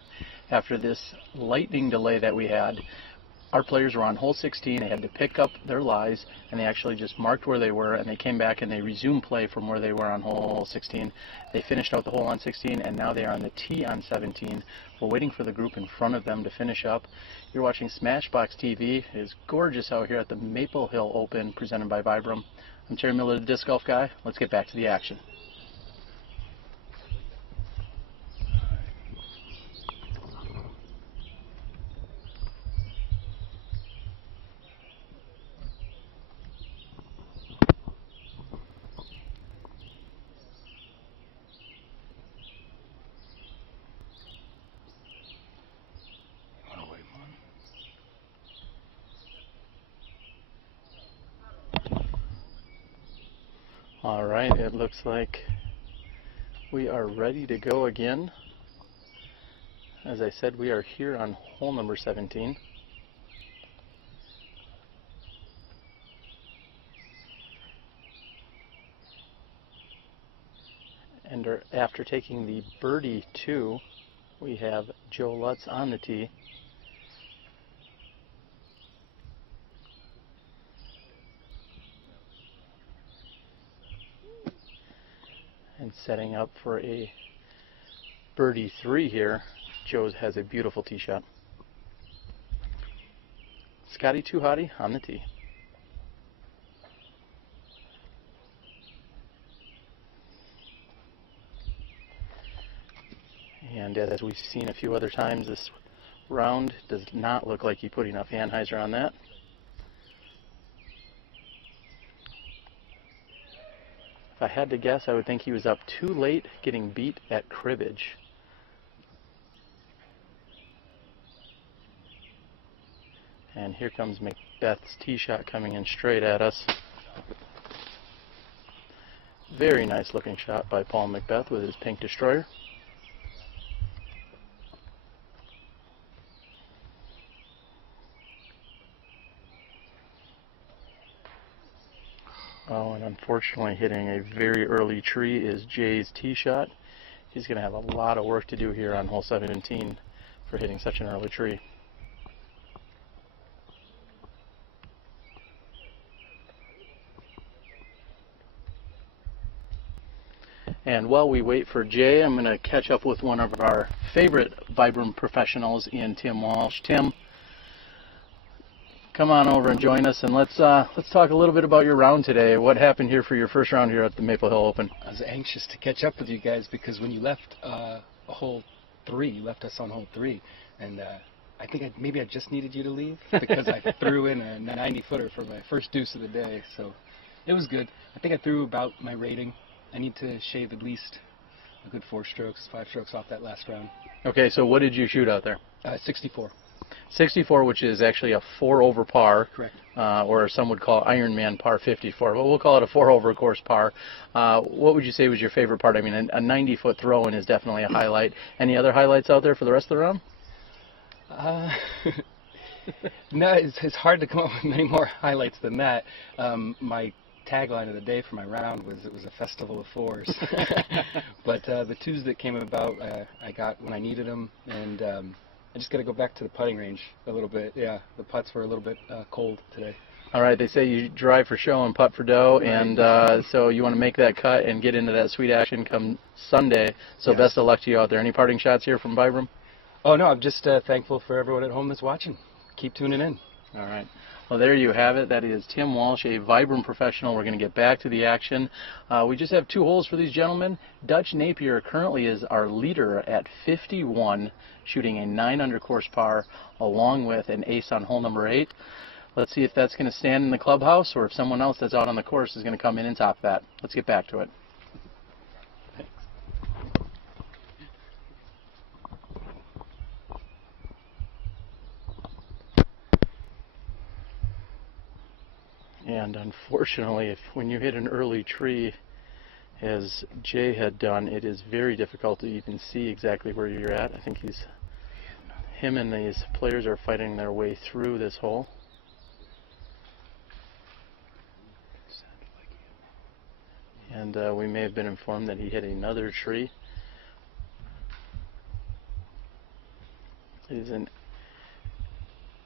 after this lightning delay that we had. Our players were on hole 16. They had to pick up their lies, and they actually just marked where they were, and they came back and they resumed play from where they were on hole 16. They finished out the hole on 16, and now they are on the tee on 17. We're waiting for the group in front of them to finish up. You're watching SmashBoxxTV. It is gorgeous out here at the Maple Hill Open presented by VibrAM. I'm Terry Miller, the Disc Golf Guy. Let's get back to the action. All right, it looks like we are ready to go again. As I said, we are here on hole number 17. And after taking the birdie 2, we have Joe Lutz on the tee. And setting up for a birdie 3 here, Joe has a beautiful tee shot. Scotty Hotty on the tee. And as we've seen a few other times, this round does not look like he put enough Anheuser on that. If I had to guess, I would think he was up too late getting beat at cribbage. And here comes McBeth's tee shot coming in straight at us. Very nice looking shot by Paul McBeth with his pink destroyer. Oh, and unfortunately hitting a very early tree is Jay's tee shot. He's going to have a lot of work to do here on hole 17 for hitting such an early tree. And while we wait for Jay, I'm going to catch up with one of our favorite VibrAM professionals in Tim Walsh. Tim, come on over and join us, and let's talk a little bit about your round today. What happened here for your first round here at the Maple Hill Open? I was anxious to catch up with you guys because when you left hole 3. You left us on hole 3, and I think maybe I just needed you to leave because I threw in a 90-footer for my first deuce of the day, so it was good. I think I threw about my rating. I need to shave at least a good 4 strokes, 5 strokes off that last round. Okay, so what did you shoot out there? 64. 64, which is actually a 4 over par. Correct. Or some would call Ironman par 54. But we'll call it a 4 over course par. What would you say was your favorite part? I mean, a 90-foot throw-in is definitely a highlight. Any other highlights out there for the rest of the round? No, it's hard to come up with many more highlights than that. My tagline of the day for my round was, it was a festival of 4s. But the 2s that came about, I got when I needed them, and I just got to go back to the putting range a little bit. Yeah, the putts were a little bit cold today. All right, they say you drive for show and putt for dough, and so you want to make that cut and get into that sweet action come Sunday. So best of luck to you out there. Any parting shots here from VibrAM? Oh, no, I'm just thankful for everyone at home that's watching. Keep tuning in. All right. Well, there you have it. That is Tim Walsh, a VibrAM professional. We're going to get back to the action. We just have 2 holes for these gentlemen. Dutch Napier currently is our leader at 51, shooting a 9-under course par, along with an ace on hole number 8. Let's see if that's going to stand in the clubhouse or if someone else that's out on the course is going to come in and top that. Let's get back to it. And unfortunately, when you hit an early tree, as Jay had done, it is very difficult to even see exactly where you're at. I think him and these players are fighting their way through this hole. And we may have been informed that he hit another tree. It is an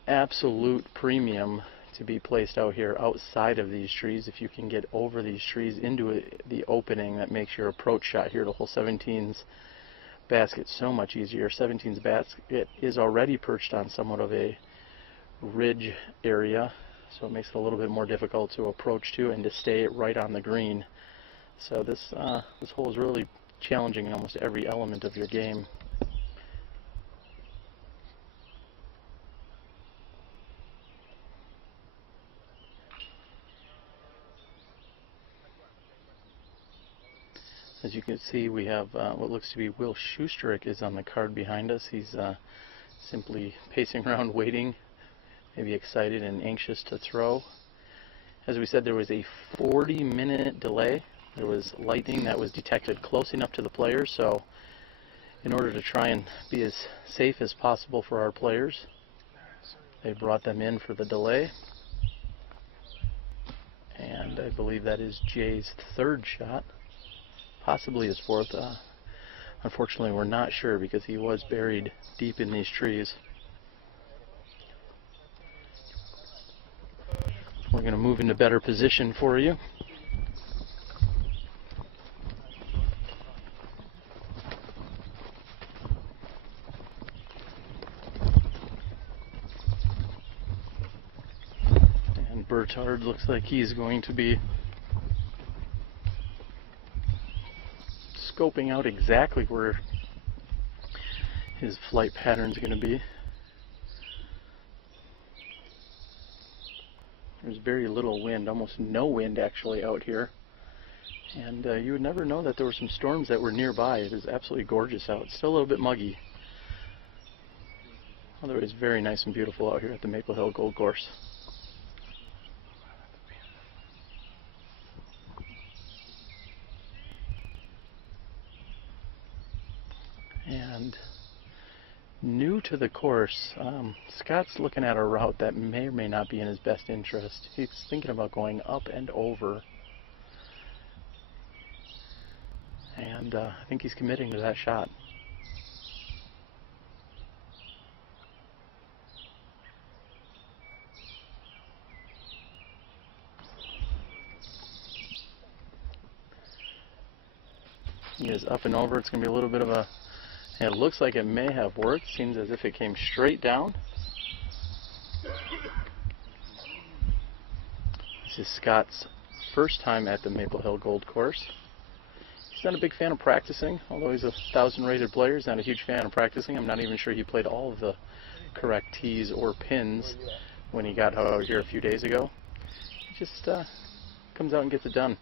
absolute premium to be placed out here outside of these trees. If you can get over these trees into the opening, that makes your approach shot here to hole 17's basket so much easier. 17's basket is already perched on somewhat of a ridge area, so it makes it a little bit more difficult to approach to and to stay right on the green. So this hole is really challenging in almost every element of your game. As you can see, we have what looks to be Will Schusterick is on the card behind us. He's simply pacing around waiting, maybe excited and anxious to throw. As we said, there was a 40-minute delay. There was lightning that was detected close enough to the players, so in order to try and be as safe as possible for our players, they brought them in for the delay. And I believe that is Jay's 3rd shot. Possibly his 4th. Unfortunately, we're not sure because he was buried deep in these trees. We're going to move into better position for you. And Burtard looks like he's going to be scoping out exactly where his flight pattern is going to be. There's very little wind, almost no wind actually out here. And you would never know that there were some storms that were nearby. It is absolutely gorgeous out. It's still a little bit muggy. Otherwise very nice and beautiful out here at the Maple Hill Gold Course. And new to the course, Scott's looking at a route that may or may not be in his best interest. He's thinking about going up and over. And I think he's committing to that shot. He is up and over. It's going to be a little bit of a... It looks like it may have worked. Seems as if it came straight down. This is Scott's first time at the Maple Hill Gold Course. He's not a big fan of practicing, although he's a 1,000 rated player. He's not a huge fan of practicing. I'm not even sure he played all of the correct tees or pins when he got out here a few days ago. He just comes out and gets it done.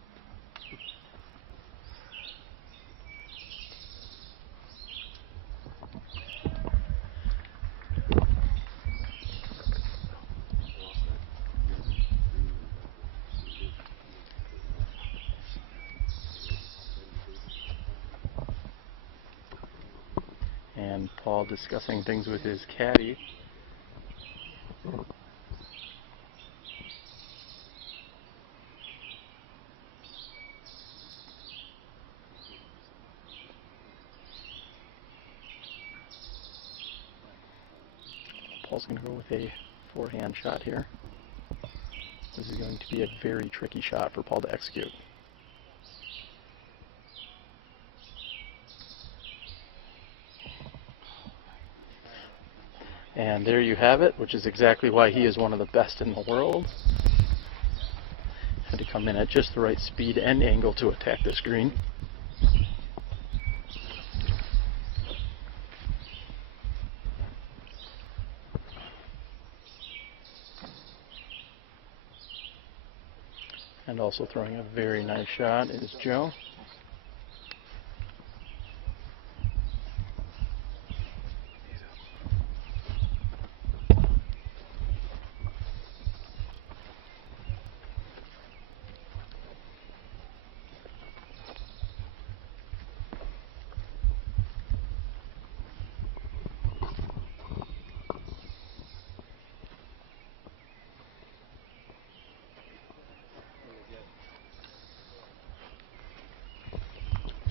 And Paul discussing things with his caddy. Paul's going to go with a forehand shot here. This is going to be a very tricky shot for Paul to execute. And there you have it, which is exactly why he is one of the best in the world. Had to come in at just the right speed and angle to attack this green. And also throwing a very nice shot is Joe.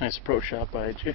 Nice approach shot by Jay.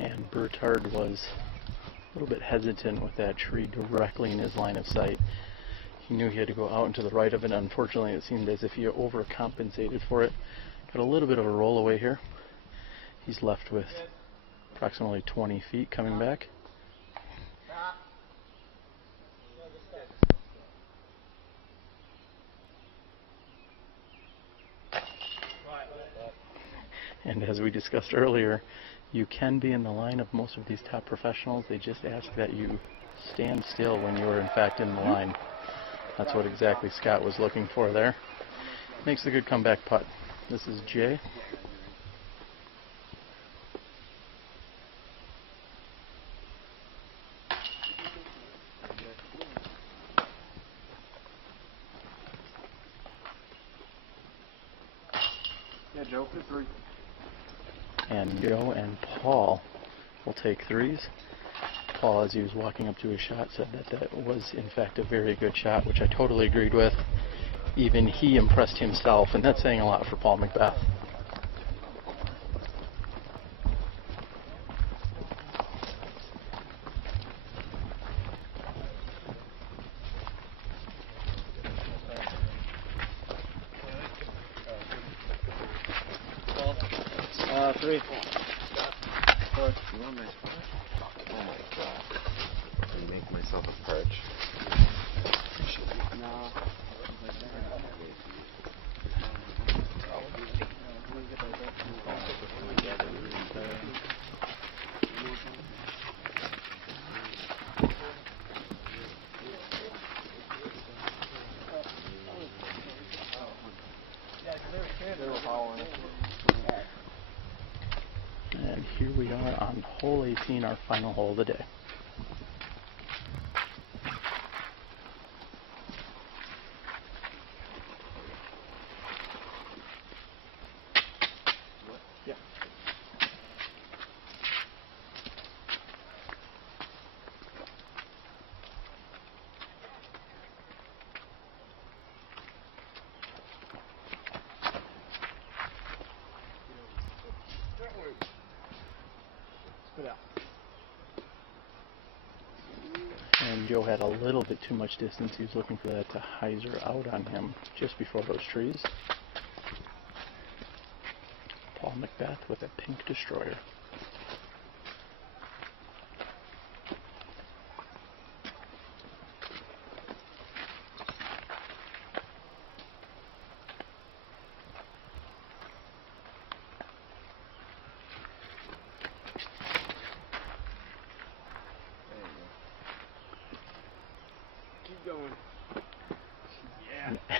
And Burtard was a little bit hesitant with that tree directly in his line of sight. He knew he had to go out and to the right of it. Unfortunately, it seemed as if he overcompensated for it. Got a little bit of a roll away here. He's left with approximately 20 feet coming back. And as we discussed earlier, you can be in the line of most of these top professionals. They just ask that you stand still when you are in fact in the line. That's what exactly Scott was looking for there. Makes a good comeback putt. This is Jay. Yeah, Joe, for three. And Joe and Paul will take threes. Paul, as he was walking up to his shot, said that that was in fact a very good shot, which I totally agreed with. Even he impressed himself, and that's saying a lot for Paul McBeth. Three. Four. You want my spot? Oh my god. I make myself a perch. No. And here we are on hole 18, our final hole of the day. And Joe had a little bit too much distance. He was looking for that to hyzer out on him just before those trees. Paul McBeth with a pink destroyer.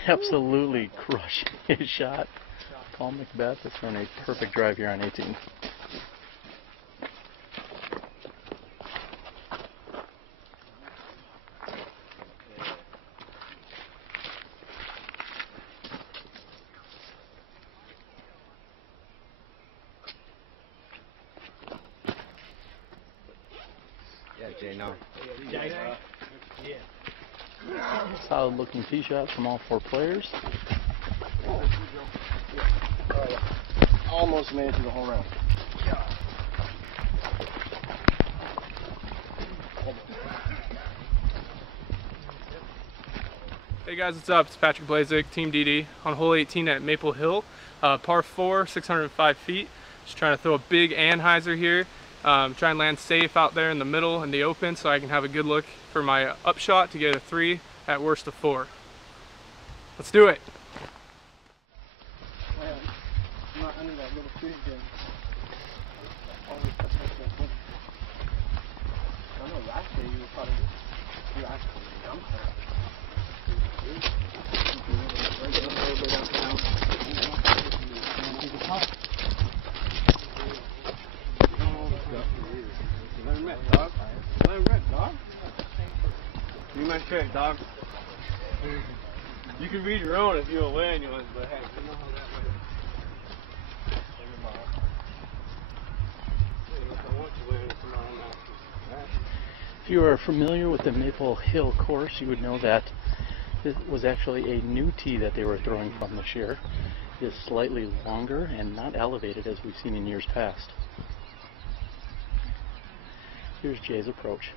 Absolutely crushing his shot. Paul McBeth has done a perfect drive here on 18. Yeah, Jay Nourse. Solid looking tee shot from all four players. Almost made it to the whole round. Hey guys, what's up? It's Patrick Blazik, Team DD, on hole 18 at Maple Hill. Par 4, 605 feet. Just trying to throw a big anhyzer here. Try and land safe out there in the middle in the open so I can have a good look for my upshot to get a 3 at worst of 4. Let's do it. I'm not under that little tree again. I know last day you were probably You my trick, dog. You can read your own if you'll win, you want, but hey, you know how that works. If you are familiar with the Maple Hill course, you would know that this was actually a new tee that they were throwing from this year. It is slightly longer and not elevated as we've seen in years past. Here's Jay's approach.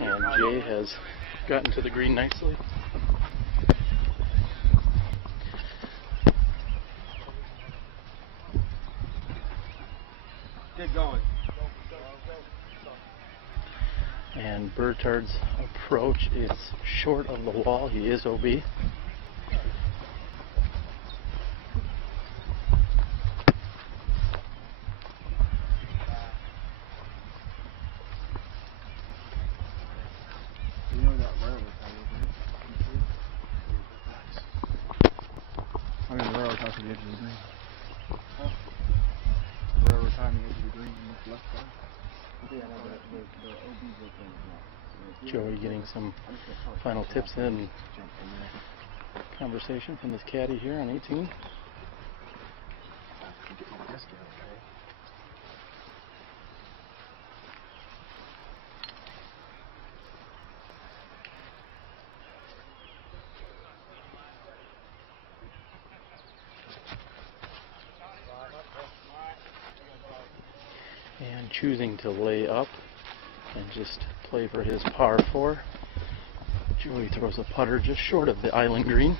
And Jay has gotten to the green nicely. Get going. And Burtard's approach is short of the wall. He is OB. I'm in the railroad top of the edge of the green. Railroad top of the edge of the green and look left side. Joey getting some final tips and conversation from this caddy here on 18. And choosing to lay up and just play for his par 4. Joey throws a putter just short of the island green.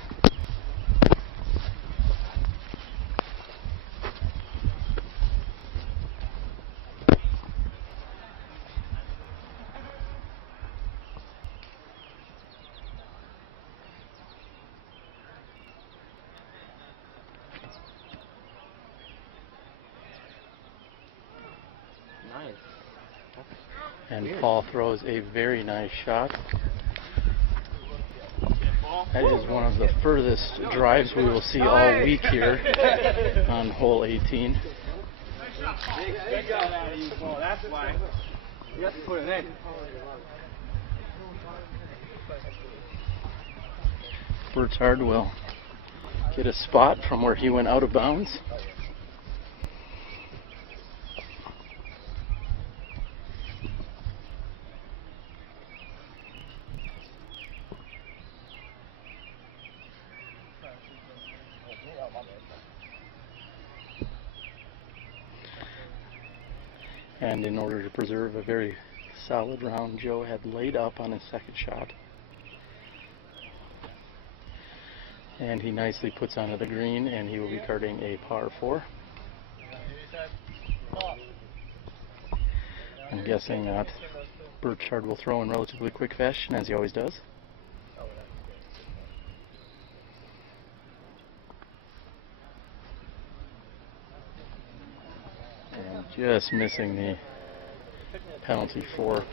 Nice. And Paul throws a very nice shot. That is one of the furthest drives we will see all week here on hole 18. Big shot out of you, Paul. That's why. You have to put it in. Burtard will get a spot from where he went out of bounds. And in order to preserve a very solid round, Joe had laid up on his second shot. And he nicely puts onto the green, and he will be carding a par 4. I'm guessing that Burtard will throw in relatively quick fashion, as he always does. And just missing the penalty 4.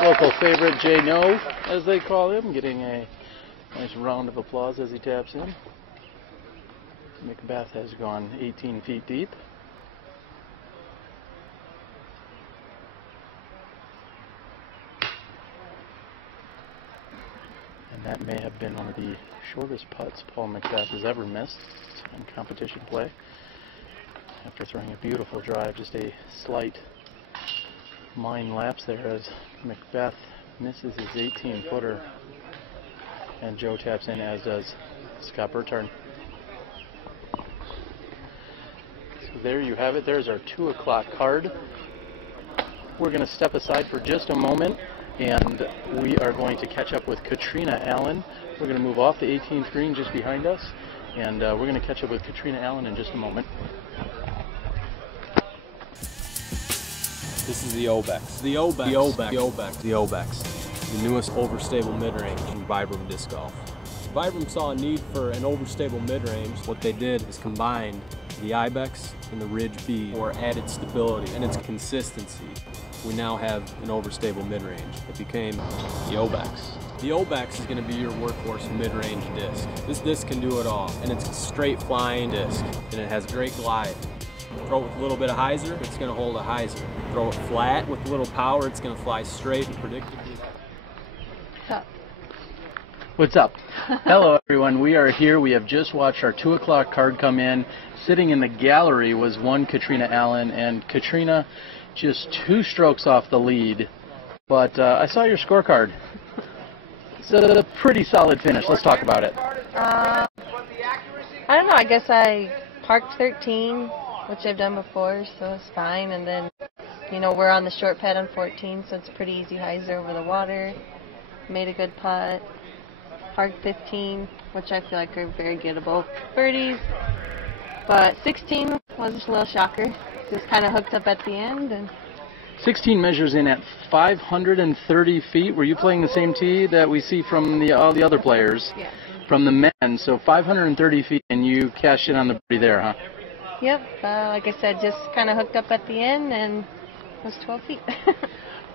Local favorite Jay Nourse, as they call him, getting a nice round of applause as he taps in. McBeth has gone 18 feet deep. And that may have been one of the shortest putts Paul McBeth has ever missed in competition play. After throwing a beautiful drive, just a slight mind lapse there as McBeth misses his 18-footer, and Joe taps in, as does Scott Burtard. So there you have it. There's our 2 o'clock card. We're going to step aside for just a moment, and we are going to catch up with Katrina Allen. We're going to move off the 18th green just behind us, and we're going to catch up with Katrina Allen in just a moment. This is the Obex. The Obex. The Obex. The Obex. The Obex. The newest overstable mid-range in VibrAM disc golf. VibrAM saw a need for an overstable mid-range. What they did is combined the Ibex and the Ridge B for added stability and its consistency. We now have an overstable mid-range. It became the Obex. The Obex is going to be your workhorse mid-range disc. This disc can do it all, and it's a straight flying disc, and it has great glide. Throw it with a little bit of hyzer, it's going to hold a hyzer. Throw it flat with a little power, it's going to fly straight and predictably. What's up? What's up? Hello everyone, we are here. We have just watched our 2 o'clock card come in. Sitting in the gallery was one Katrina Allen, and Katrina just 2 strokes off the lead. But I saw your scorecard. It's a pretty solid finish. Let's talk about it. I don't know, I guess I parked 13, which I've done before, so it's fine. And then, you know, we're on the short pad on 14, so it's a pretty easy hyzer over the water. Made a good putt. Parked 15, which I feel like are very gettable birdies. But 16 was a little shocker. Just kind of hooked up at the end. And 16 measures in at 530 feet. Were you playing the same tee that we see from all the other players? Yeah. From the men, so 530 feet, and you cashed in on the birdie there, huh? Yep, like I said, just kind of hooked up at the end and was 12 feet.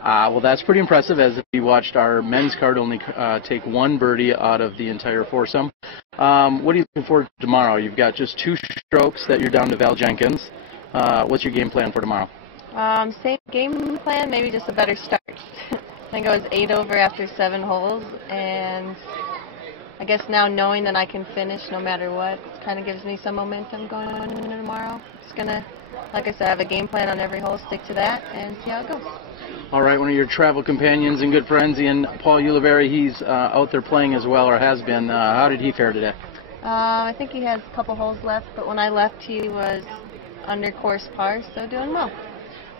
Well, that's pretty impressive, as we watched our men's card only take 1 birdie out of the entire foursome. What are you looking forward to tomorrow? You've got just 2 strokes that you're down to Val Jenkins. What's your game plan for tomorrow? Same game plan, maybe just a better start. I think I was 8 over after 7 holes, and I guess now knowing that I can finish no matter what kind of gives me some momentum going into tomorrow. Just going to, like I said, have a game plan on every hole, stick to that, and see how it goes. All right, one of your travel companions and good friends, Ian Paul Ulivari, he's out there playing as well, or has been. How did he fare today? I think he has a couple holes left, but when I left he was under course par, so doing well.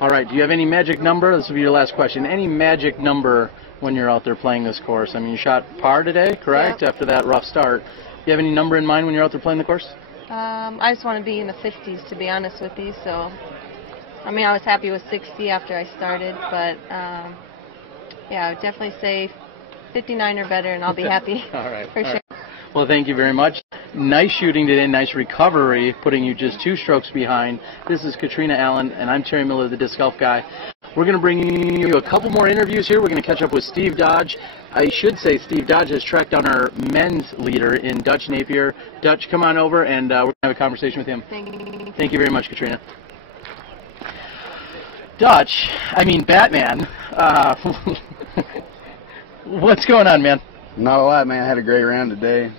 All right, do you have any magic number? This will be your last question. Any magic number when you're out there playing this course? I mean, you shot par today, correct, Yep. after that rough start. Do you have any number in mind when you're out there playing the course? I just want to be in the 50s, to be honest with you, so I mean, I was happy with 60 after I started, but yeah, I would definitely say 59 or better, and I'll be happy. All right. For sure. Well, thank you very much. Nice shooting today, nice recovery, putting you just 2 strokes behind. This is Katrina Allen, and I'm Terry Miller, the Disc Golf Guy. We're going to bring you a couple more interviews here. We're going to catch up with Steve Dodge. I should say Steve Dodge has tracked down our men's leader in Dutch Napier. Dutch, come on over, and we're going to have a conversation with him. Thank you very much, Katrina. Dutch, I mean Batman, What's going on, man? Not a lot, man. I had a great round today.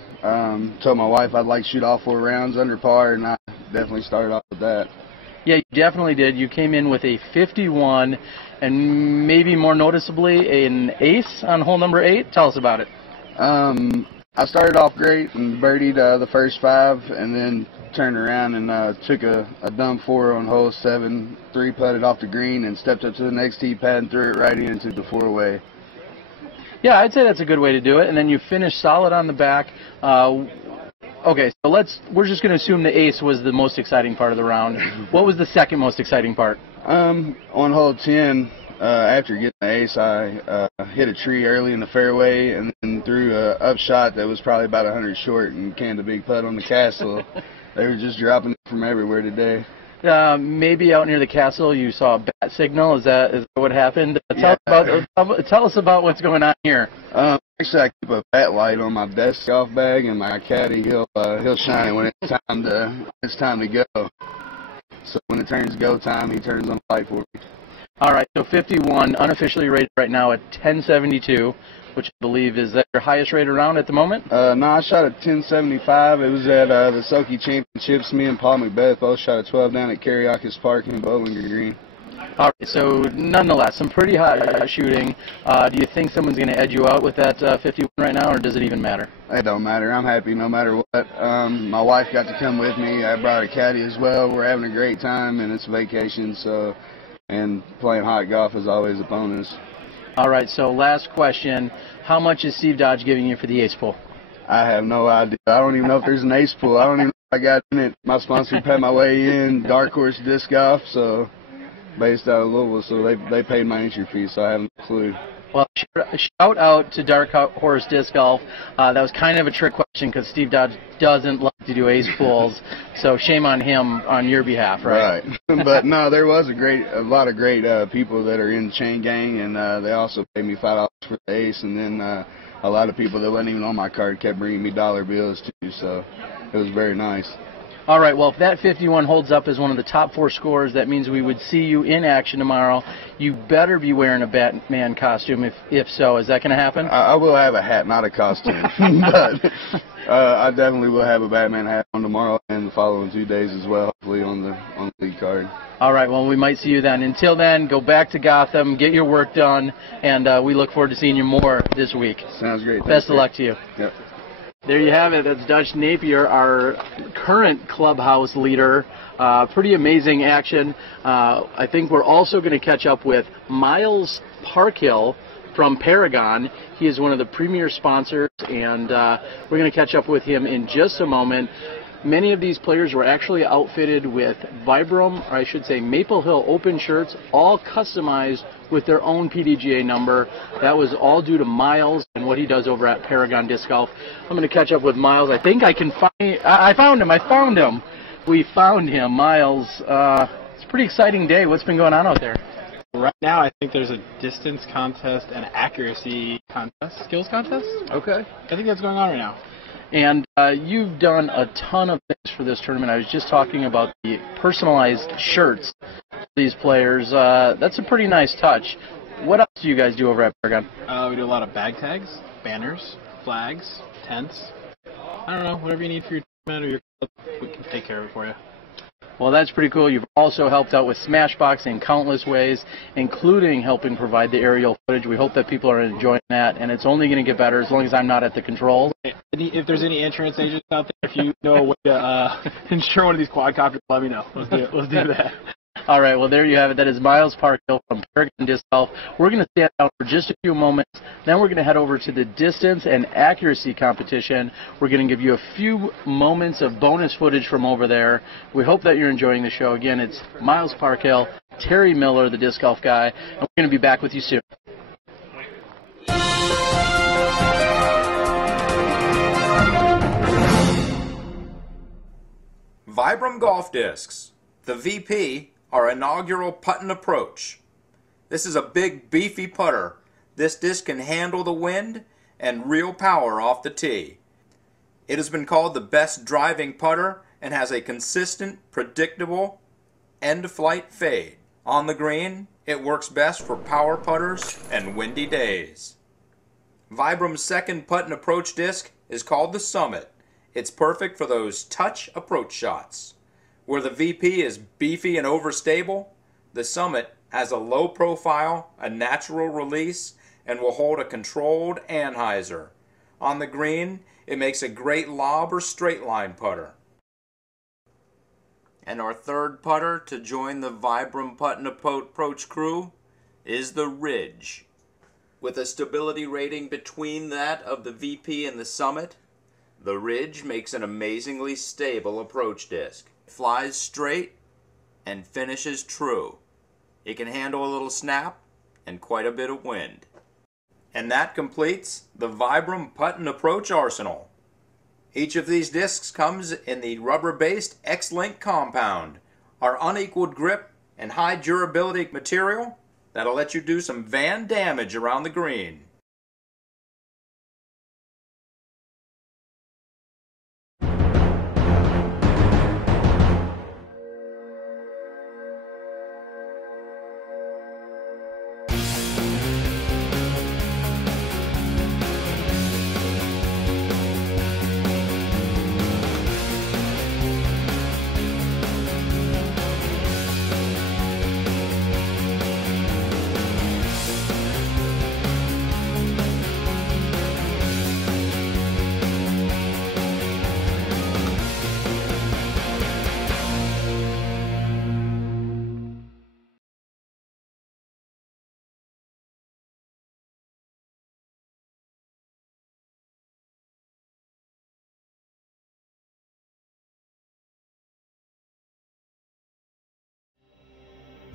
Told my wife I'd like to shoot all 4 rounds under par, and I definitely started off with that. Yeah, you definitely did. You came in with a 51, and maybe more noticeably, an ace on hole number 8. Tell us about it. I started off great and birdied the first 5, and then turned around and took a dumb 4 on hole 7, 3-putted off the green, and stepped up to the next tee pad and threw it right into the 4-way. Yeah, I'd say that's a good way to do it. And then you finish solid on the back. Okay, so we're just going to assume the ace was the most exciting part of the round. What was the second most exciting part? On hole 10, after getting the ace, I hit a tree early in the fairway and then threw a upshot that was probably about 100 short and canned a big putt on the castle. They were just dropping it from everywhere today. Maybe out near the castle you saw a bat signal. Is that what happened? Yeah. Tell us about what's going on here. Actually, I keep a bat light on my disc golf bag, and my caddy he'll shine it when it's time to go. So when it turns go time, he turns on the light for me. All right, so 51, unofficially rated right now at 1072, which I believe is that your highest rated round at the moment? No, I shot at 1075. It was at the Soki Championships. Me and Paul McBeth both shot at 12 down at Kariakis Park in Bowling Green. All right, so nonetheless, some pretty hot shooting. Do you think someone's going to edge you out with that 51 right now, or does it even matter? It don't matter. I'm happy no matter what. My wife got to come with me. I brought a caddy as well. We're having a great time, and it's vacation, so, and playing hot golf is always a bonus. All right, so last question. How much is Steve Dodge giving you for the ace pool? I have no idea. I don't even know if there's an ace pool. I don't even know if I got in it. My sponsor paid my way in, Dark Horse Disc Golf, so based out of Louisville, so they paid my entry fee, so I have no clue. Well, shout out to Dark Horse Disc Golf. That was kind of a trick question because Steve Dodge doesn't like to do ace pools, so shame on him on your behalf, right? Right. But no, there was a lot of great people that are in the chain gang, and they also paid me $5 for the ace, and then a lot of people that wasn't even on my card kept bringing me dollar bills too, so it was very nice. All right, well, if that 51 holds up as one of the top 4 scores, that means we would see you in action tomorrow. You better be wearing a Batman costume, if so. Is that going to happen? I will have a hat, not a costume. But I definitely will have a Batman hat on tomorrow and the following 2 days as well, hopefully on the league card. All right, well, we might see you then. Until then, go back to Gotham, get your work done, and we look forward to seeing you more this week. Sounds great. Best of luck to you. Yep. There you have it. That's Dutch Napier, our current clubhouse leader. Pretty amazing action. I think we're also going to catch up with Miles Parkhill from Paragon. He is one of the premier sponsors, and we're going to catch up with him in just a moment. Many of these players were actually outfitted with VibrAM, or I should say Maple Hill Open shirts, all customized with their own PDGA number. That was all due to Miles and what he does over at Paragon Disc Golf. I'm going to catch up with Miles. I think I can find... I found him. We found him. Miles, it's a pretty exciting day. What's been going on out there? Right now, I think there's a distance contest and accuracy contest, skills contest. Okay. I think that's going on right now. And you've done a ton of things for this tournament. I was just talking about the personalized shirts for these players. That's a pretty nice touch. What else do you guys do over at Paragon? We do a lot of bag tags, banners, flags, tents. I don't know, whatever you need for your tournament or your club, we can take care of it for you. Well, that's pretty cool. You've also helped out with SmashBoxx in countless ways, including helping provide the aerial footage. We hope that people are enjoying that, and it's only going to get better as long as I'm not at the controls. If there's any insurance agents out there, if you know a way to insure one of these quadcopters, let me know. Let's do that. All right, well, there you have it. That is Miles Parkhill from Paragon Disc Golf. We're going to stand down for just a few moments. Then we're going to head over to the distance and accuracy competition. We're going to give you a few moments of bonus footage from over there. We hope that you're enjoying the show. Again, it's Miles Parkhill, Terry Miller, the disc golf guy, and we're going to be back with you soon. VibrAM Golf Discs, the VP, our inaugural putt-and approach. This is a big, beefy putter. This disc can handle the wind and real power off the tee. It has been called the best driving putter and has a consistent, predictable end-flight fade. On the green, it works best for power putters and windy days. VibrAM's second putt and approach disc is called the Summit. It's perfect for those touch approach shots. Where the VP is beefy and overstable, the Summit has a low profile, a natural release, and will hold a controlled anhyzer. On the green, it makes a great lob or straight line putter. And our third putter to join the VibrAM putt and approach crew is the Ridge. With a stability rating between that of the VP and the Summit, the Ridge makes an amazingly stable approach disc. It flies straight and finishes true. It can handle a little snap and quite a bit of wind. And that completes the VibrAM putt and approach arsenal. Each of these discs comes in the rubber-based X-Link compound, our unequaled grip and high durability material that'll let you do some van damage around the green.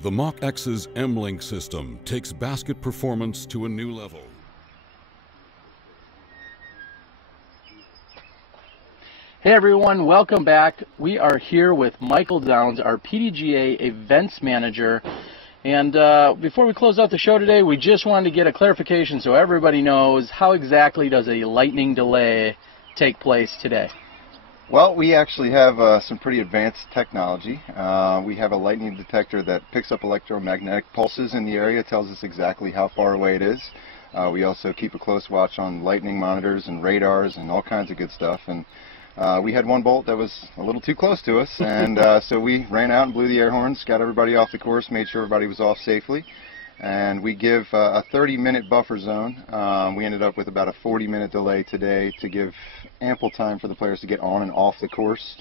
The Mach X's M-Link system takes basket performance to a new level. Hey everyone, welcome back. We are here with Michael Downs, our PDGA events manager. And before we close out the show today, we just wanted to get a clarification so everybody knows how exactly does a lightning delay take place today. Well, we actually have some pretty advanced technology. We have a lightning detector that picks up electromagnetic pulses in the area, tells us exactly how far away it is. We also keep a close watch on lightning monitors and radars and all kinds of good stuff. And we had one bolt that was a little too close to us, and so we ran out and blew the air horns, got everybody off the course, made sure everybody was off safely. And we give a 30-minute buffer zone. We ended up with about a 40-minute delay today to give ample time for the players to get on and off the course.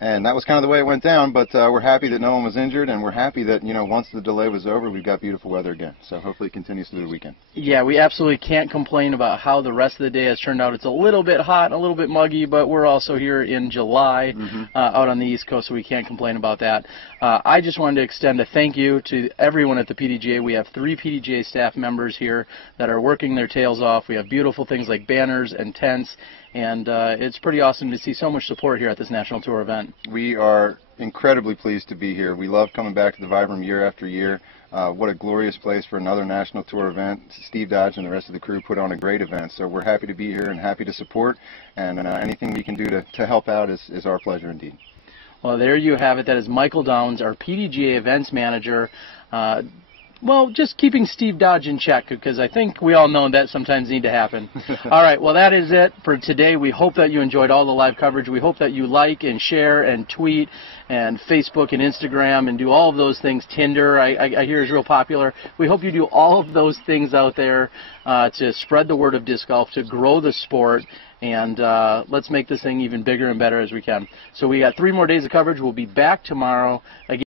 And that was kind of the way it went down, but we're happy that no one was injured, and we're happy that, you know, once the delay was over, we've got beautiful weather again. So hopefully it continues through the weekend. Yeah, we absolutely can't complain about how the rest of the day has turned out. It's a little bit hot and a little bit muggy, but we're also here in July out on the East Coast, so we can't complain about that. I just wanted to extend a thank you to everyone at the PDGA. We have 3 PDGA staff members here that are working their tails off. We have beautiful things like banners and tents, and it's pretty awesome to see so much support here at this National Tour event. We are incredibly pleased to be here. We love coming back to the VibrAM year after year. What a glorious place for another National Tour event. Steve Dodge and the rest of the crew put on a great event, so we're happy to be here and happy to support, and anything we can do to help out is our pleasure indeed. Well, there you have it. That is Michael Downs, our PDGA events manager. Well, just keeping Steve Dodge in check, because I think we all know that sometimes need to happen. All right, well, that is it for today. We hope that you enjoyed all the live coverage. We hope that you like and share and tweet and Facebook and Instagram and do all of those things. Tinder, I hear, is real popular. We hope you do all of those things out there to spread the word of disc golf, to grow the sport, and let's make this thing even bigger and better as we can. So we got 3 more days of coverage. We'll be back tomorrow. Again,